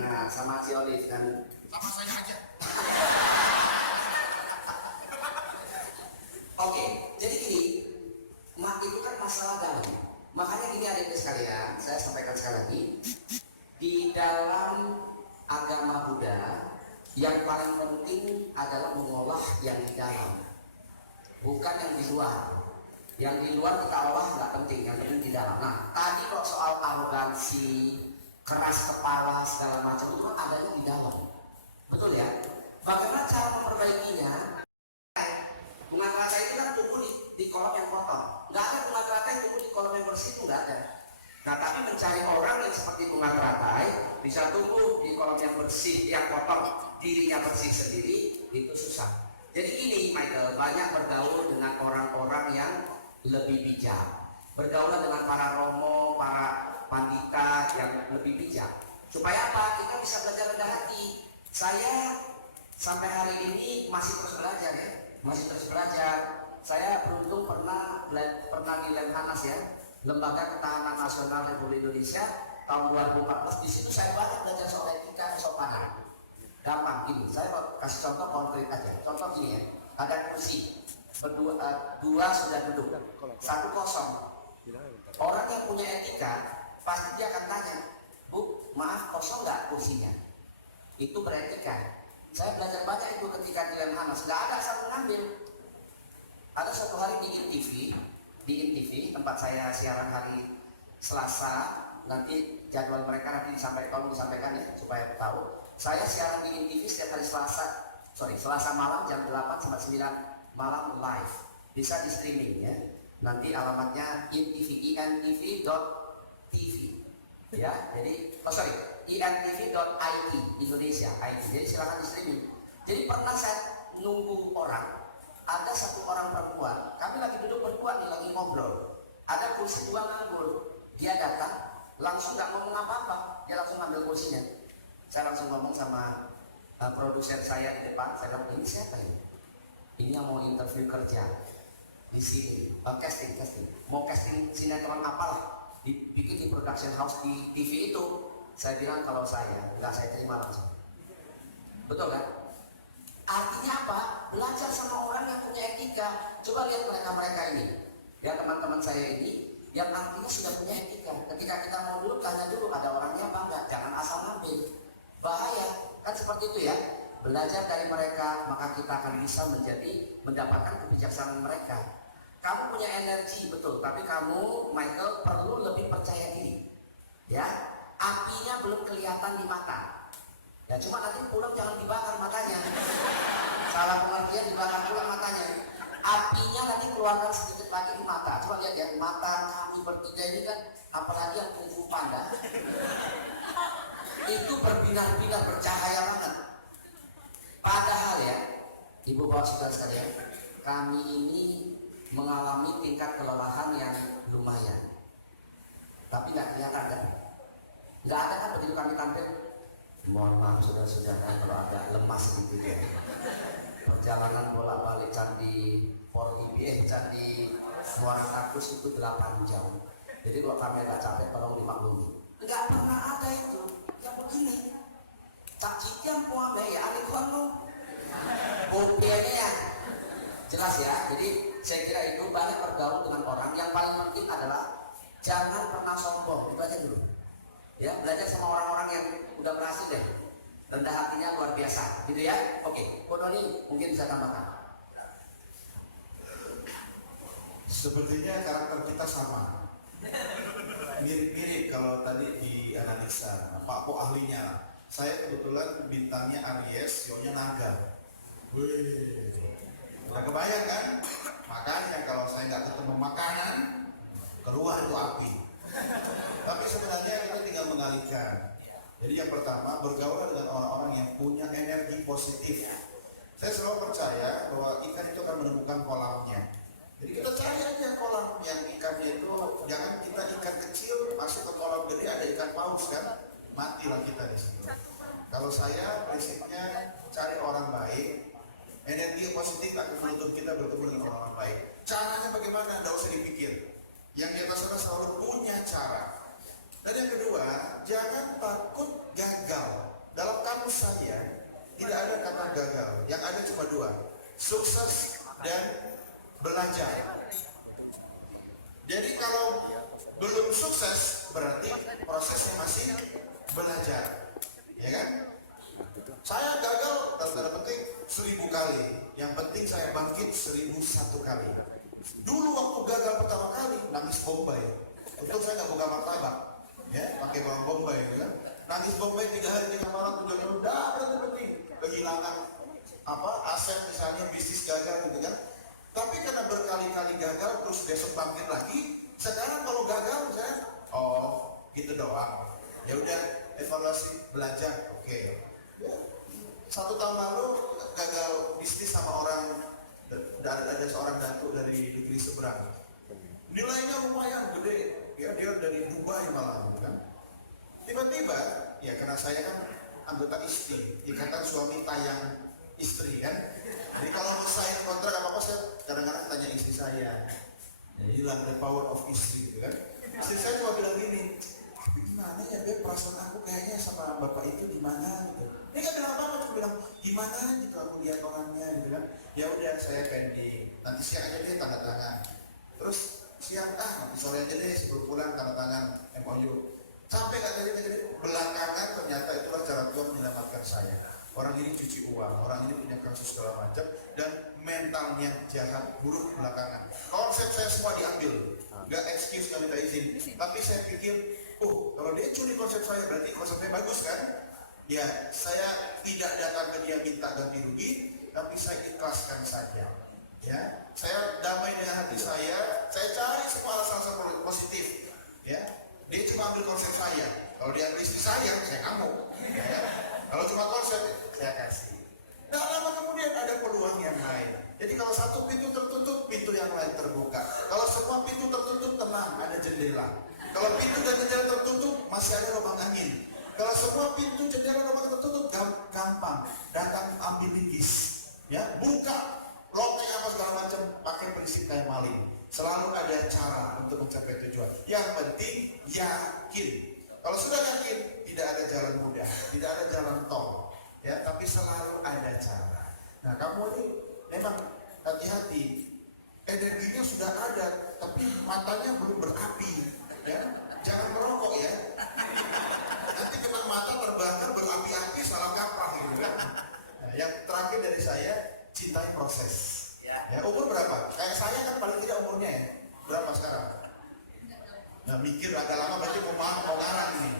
Nah, sama si Olive dan sama saya aja. Oke, jadi gini, itu kan masalah dalam. Makanya gini adik-adik sekalian, saya sampaikan sekali lagi, di dalam agama Buddha yang paling penting adalah mengolah yang di dalam, bukan yang di luar. Yang di luar kita olah nggak penting, yang penting di dalam. Nah, tadi kok soal arogansi, keras kepala segala macam itu kan adanya di dalam, betul ya? Bagaimana cara memperbaikinya? Bunga teratai itu kan tumbuh di kolam yang kotor. Nggak ada bunga teratai tumbuh di kolam yang bersih, itu nggak ada. Nah, tapi mencari orang yang seperti bunga teratai bisa tumbuh di kolam yang bersih, yang kotor, dirinya bersih sendiri, itu susah. Jadi ini Michael, banyak bergaul dengan orang-orang yang lebih bijak. Bergaul dengan para romo, para pandita yang lebih bijak. Supaya apa? Kita bisa belajar rendah hati. Saya sampai hari ini masih terus belajar ya. Masih terus belajar. Saya beruntung pernah di Lemhanas ya, Lembaga Ketahanan Nasional Republik Indonesia tahun 2014. Di situ saya banyak belajar soal etika kesopanan. Gampang gini, saya mau kasih contoh konkret aja. Contoh gini ya, ada kursi dua sudah duduk, satu kosong. Orang yang punya etika pasti dia akan tanya, Bu, maaf kosong nggak kursinya? Itu beretika. Saya belajar banyak itu ketika di Lemhanas, nggak ada asal mengambil. Ada suatu hari di INTV tempat saya siaran hari Selasa, nanti jadwal mereka nanti tolong disampaikan ya supaya tahu. Saya siaran di INTV setiap hari Selasa malam jam 8 sampai 9 malam live, bisa di streaming ya. Nanti alamatnya INTV, intv.tv ya. Jadi intv.it Indonesia IT. Jadi silakan di streaming. Jadi pernah saya nunggu orang, ada satu orang perempuan, kami lagi duduk berdua nih, lagi ngobrol, ada kursi dua nganggur, dia datang langsung nggak ngomong apa-apa, dia langsung ngambil kursinya. Saya langsung ngomong sama produser saya di depan, saya bilang, ini siapa ini? Ini yang mau interview kerja di sini, casting, mau casting sinetron apalah, dibikin di production house di TV itu. Saya bilang kalau saya terima langsung. Betul kan? Artinya apa? Belajar sama orang yang punya etika. Coba lihat mereka ini, ya teman-teman saya ini, yang artinya sudah punya etika. Ketika kita mau duduk, tanya dulu ada orangnya apa enggak, jangan asal ngambil. Bahaya, kan seperti itu ya. Belajar dari mereka, maka kita akan bisa mendapatkan kebijaksanaan mereka. Kamu punya energi, betul, tapi kamu, Michael, perlu lebih percaya diri. Ya, apinya belum kelihatan di mata. Ya, cuma nanti pulang jangan dibakar matanya. Salah pengertian, dibakar pulang matanya. Apinya nanti keluarkan sedikit lagi di mata. Coba lihat ya, mata kami bertiga ini kan, apalagi yang kung fu panda, itu berbinar-binar, bercahaya banget. Padahal ya, ibu bapak saudara sekalian, kami ini mengalami tingkat kelelahan yang lumayan, tapi nggak kelihatan kan? Nggak ada kan begitu kami tampil. Mohon maaf saudara-saudara kalau agak lemas sedikit ya. Perjalanan bolak-balik Candi Candi Muara Takus itu 8 jam. Jadi kalau kami agak capek tolong dimaklumi. Nggak pernah ada itu yang begini. Tak cikian puame ya aneh lu. Bobianya ya. Jelas ya. Jadi saya kira itu banyak bergaul dengan orang. Yang paling penting adalah jangan pernah sombong. Itu aja dulu. Ya, belajar sama orang-orang yang udah berhasil deh. Rendah hatinya luar biasa, gitu ya. Oke, Kodoni mungkin bisa tambahkan. Sepertinya karakter kita sama. Mirip-mirip kalau tadi dianalisa. Nah, Pak Po ahlinya. Saya kebetulan bintangnya Aries, sionya naga. Wih, udah kebayang kan? Makanya kalau saya nggak ketemu makanan, keluar itu api. Tapi sebenarnya kita tinggal mengalihkan. Jadi yang pertama, bergaul dengan orang-orang yang punya energi positif. Saya selalu percaya bahwa ikan itu akan menemukan kolamnya. Jadi kita cari aja kolam yang ikannya itu, jangan kita ikan kecil masuk ke kolam gede ada ikan paus kan, matilah kita di situ. Kalau saya prinsipnya cari orang baik, energi positif akan menuntut kita bertemu dengan orang baik. Caranya bagaimana? Tidak usah dipikir. Yang di atas sana selalu punya cara. Dan yang kedua, jangan takut gagal. Dalam kamus saya tidak ada kata gagal. Yang ada cuma dua, sukses dan belajar. Jadi kalau belum sukses berarti prosesnya masih belajar, ya kan? Saya gagal dalam tanda petik 1000 kali. Yang penting saya bangkit 1001 kali. Dulu waktu gagal pertama kali nangis Bombay. Untung saya nggak buka martabak, ya, pakai bawang Bombay, ya kan? Nangis Bombay 3 hari 3 malam, tujuannya udah berhenti, kehilangan aset misalnya, bisnis gagal gitu kan. Tapi karena berkali-kali gagal terus besok bangkit lagi, sekarang kalau gagal saya gitu doang. Ya udah, evaluasi, belajar, oke. Ya. 1 tahun lalu gagal bisnis sama orang, ada seorang datuk dari negeri seberang. Nilainya lumayan gede, ya, dia dari Dubai malah kan. Tiba-tiba, ya karena saya kan anggota ISTI, ikatan suami tayang istri kan. Jadi kalau mau sign kontrak apa-apa saya kadang-kadang tanya istri saya. Ya hilang the power of istri gitu kan. Istri saya cuma bilang gini, tapi gimana ya Beb, perasaan aku kayaknya sama bapak itu gimana gitu. Dia nggak bilang apa-apa, cuma bilang gimana gitu aku lihat orangnya gitu kan. Ya udah saya pending, nanti siang aja deh tanda tangan. Terus siang nanti sore aja deh sebelum pulang tanda tangan MOU. Sampai nggak jadi belakangan ternyata itulah cara Tuhan menyelamatkan saya. Orang ini cuci uang, orang ini punya kasus segala macam, dan mentalnya jahat, buruk belakangan. Konsep saya semua diambil, nggak excuse, nggak minta izin. Tapi saya pikir, kalau dia curi konsep saya, berarti konsepnya bagus kan? Ya, saya tidak datang ke dia minta ganti rugi, tapi saya ikhlaskan saja. Ya, saya damai dengan hati saya cari semua alasan positif. Ya, dia cuma ambil konsep saya. Kalau dia istri saya ngamuk. Ya. Kalau cuma konsep, saya kasih. Nah, lama kemudian ada peluang yang lain. Jadi kalau satu pintu tertutup, pintu yang lain terbuka. Kalau semua pintu tertutup, tenang, ada jendela. Kalau pintu dan jendela tertutup, masih ada lubang angin. Kalau semua pintu, jendela, lubang tertutup, gampang. Datang ambil linggis. Ya, buka, loteng apa segala macam, pakai prinsip kayak maling. Selalu ada cara untuk mencapai tujuan. Yang penting, yakin. Kalau sudah yakin, tidak ada jalan mudah, tidak ada jalan tol, ya, tapi selalu ada cara. Nah, kamu ini memang hati-hati, energinya sudah ada, tapi matanya belum berapi, ya. Jangan merokok ya. Nanti kena mata terbakar berapi-api, salah kaprah gitu kan. Nah, yang terakhir dari saya, cintai proses. Ya, umur berapa? Kayak saya kan paling tidak umurnya ya. Berapa sekarang? Nah, mikir agak lama berarti mau ngarang ini.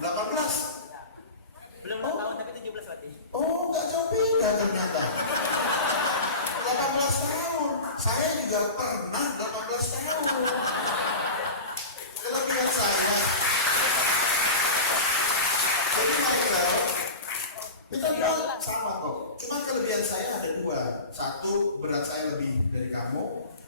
18? Belum 2 tahun tapi 17 berarti. Oh, nggak jauh beda ternyata. 18 tahun. Saya juga pernah 18 tahun. Kelebihan saya. Jadi Michael, kita dua sama kok. Cuma kelebihan saya ada 2. 1, berat saya lebih dari kamu.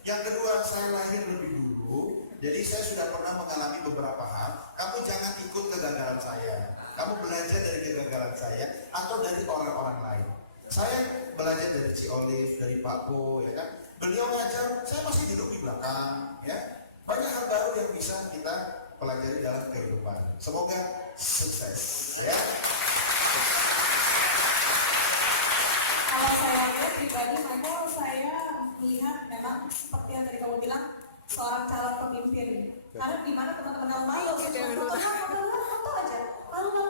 Yang kedua, saya lahir lebih dulu. Jadi saya sudah pernah mengalami beberapa hal. Kamu jangan ikut kegagalan saya. Kamu belajar dari kegagalan saya atau dari orang-orang lain. Saya belajar dari Ci Olive, dari Pak Po, ya kan. Beliau ngajar, saya masih duduk di belakang, ya. Banyak hal baru yang bisa kita pelajari dalam kehidupan. Semoga sukses, ya. Kalau saya lihat pribadi, Michael, saya melihat memang seperti yang tadi kamu bilang, seorang calon pemimpin. Karena di mana teman-teman kamu malu, foto aja, malu.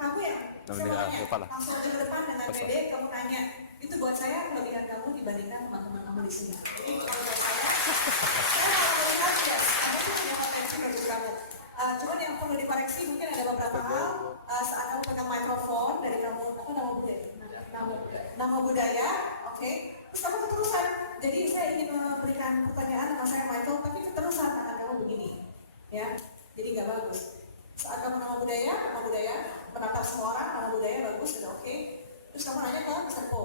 Kamu ya, semuanya langsung ke depan dengan pede, kamu nanya, itu buat saya kelebihan kamu dibandingkan teman-teman kamu di sini. Jadi kalau buat saya melihat ya, kamu tuh punya potensi bagus banget. Cuman yang perlu dikoreksi mungkin ada beberapa hal. Saat kamu pegang mikrofon dari kamu, apa nama budaya? Nama budaya, oke. Terus kamu keterusan. Jadi saya ingin memberikan pertanyaan sama saya Michael, tapi keterusan tangan kamu begini, ya. Jadi nggak bagus. Saat kamu nama budaya, menatap semua orang, nama budaya bagus, sudah oke. Terus kamu nanya ke Mr. Po.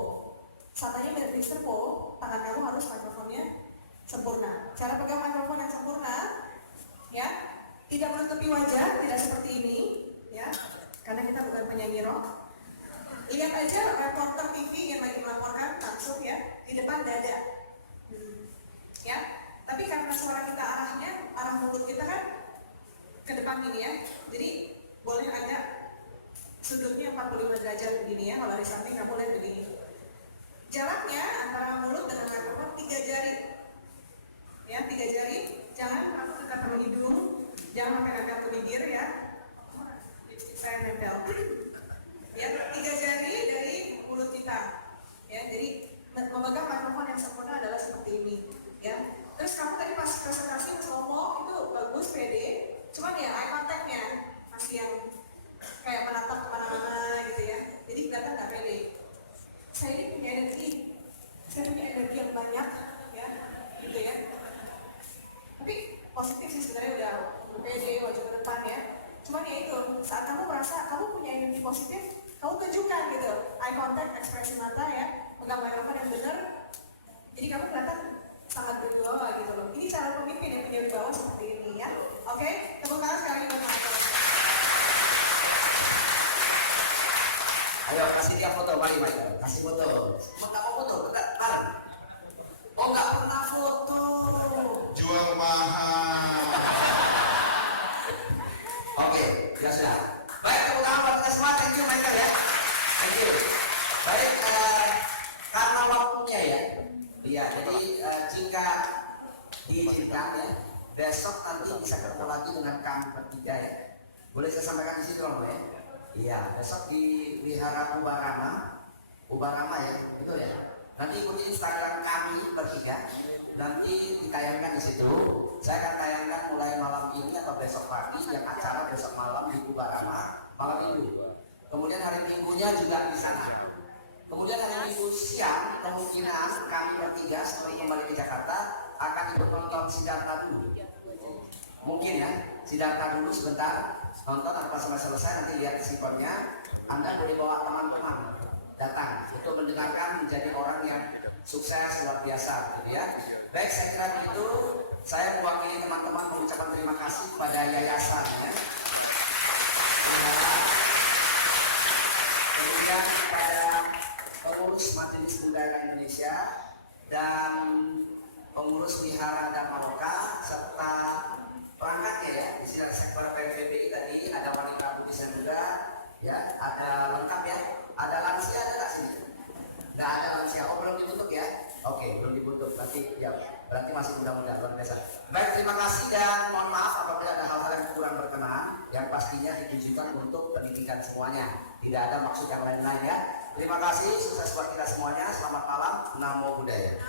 Saat tanya dari Mr. Po, tangan kamu harus mikrofonnya sempurna. Cara pegang mikrofon yang sempurna, ya, tidak menutupi wajah, tidak seperti ini, ya, karena kita bukan penyanyi rock. Lihat aja reporter TV yang lagi melaporkan langsung ya di depan dada, ya. Tapi karena suara kita arahnya, arah mulut kita kan ke depan gini ya, jadi boleh agak sudutnya 45 derajat begini ya. Kalau dari samping kamu lihat begini. Jaraknya antara mulut dengan mikrofon 3 jari, ya 3 jari. Jangan kamu dekat ke hidung, jangan sampai nempel ke bibir ya. Lipstick saya nempel. Ya 3 jari dari mulut kita. Ya jadi memegang mikrofon yang sempurna adalah seperti ini. Ya. Terus kamu tadi pas presentasi slow itu bagus pede. Cuman ya eye contact-nya masih yang kayak menatap kemana-mana gitu ya. Jadi kelihatan nggak pede. Saya ini punya energi, yang banyak ya, gitu ya. Tapi positif sih sebenarnya udah pede wajah ke depan ya. Cuman ya itu saat kamu merasa kamu punya energi positif, kamu tunjukkan gitu, eye contact, ekspresi mata ya, pegang mikrofon yang benar. Jadi kamu kelihatan sangat berwibawa gitu loh. Ini cara pemimpin yang punya wibawa seperti ini ya. Oke, tepuk tangan sekali buat Michael. Ayo kasih dia foto, mari Michael, kasih foto. Nggak mau foto, bareng. Oh nggak pernah foto. Jual mahal. Oke, ya sudah. Baik, tepuk tangan buat kita semua. Thank you Michael ya. Thank you. Baik, karena waktunya ya. Iya, jadi jika diizinkan ya, besok nanti bisa ketemu lagi dengan kami bertiga ya. Boleh saya sampaikan di situ loh ya? Iya, besok di Wihara Ubarama ya, betul ya. Nanti ikuti Instagram kami bertiga, nanti ditayangkan di situ. Saya akan tayangkan mulai malam ini atau besok pagi, yang acara besok malam di Ubarama malam Minggu. Kemudian hari Minggunya juga di sana. Kemudian hari Minggu siang kemungkinan kami bertiga setelah kembali ke Jakarta akan ikut nonton Siddhartha dulu. Mungkin ya, Siddhartha dulu sebentar nonton atau sampai selesai nanti lihat sikonnya. Anda boleh bawa teman-teman datang untuk mendengarkan menjadi orang yang sukses luar biasa, gitu ya. Baik, saya kira begitu. Saya mewakili teman-teman mengucapkan terima kasih kepada yayasan ya. Kemudian kepada pengurus Majelis Budaya Indonesia dan pengurus Wihara Dharmaloka serta perangkatnya ya. Di sini ada sektor PVBI tadi, ada wanita Buddhism juga ya, ada lengkap ya. Ada lansia, ada nggak sini? Nggak ada lansia. Oh belum dibentuk ya? Oke, belum dibentuk. Berarti ya, berarti masih muda-muda luar biasa. Baik, terima kasih dan mohon maaf apabila ada hal-hal yang kurang berkenan, yang pastinya ditujukan untuk pendidikan semuanya. Tidak ada maksud yang lain-lain ya. Terima kasih, sukses buat kita semuanya. Selamat malam, Namo Buddhaya.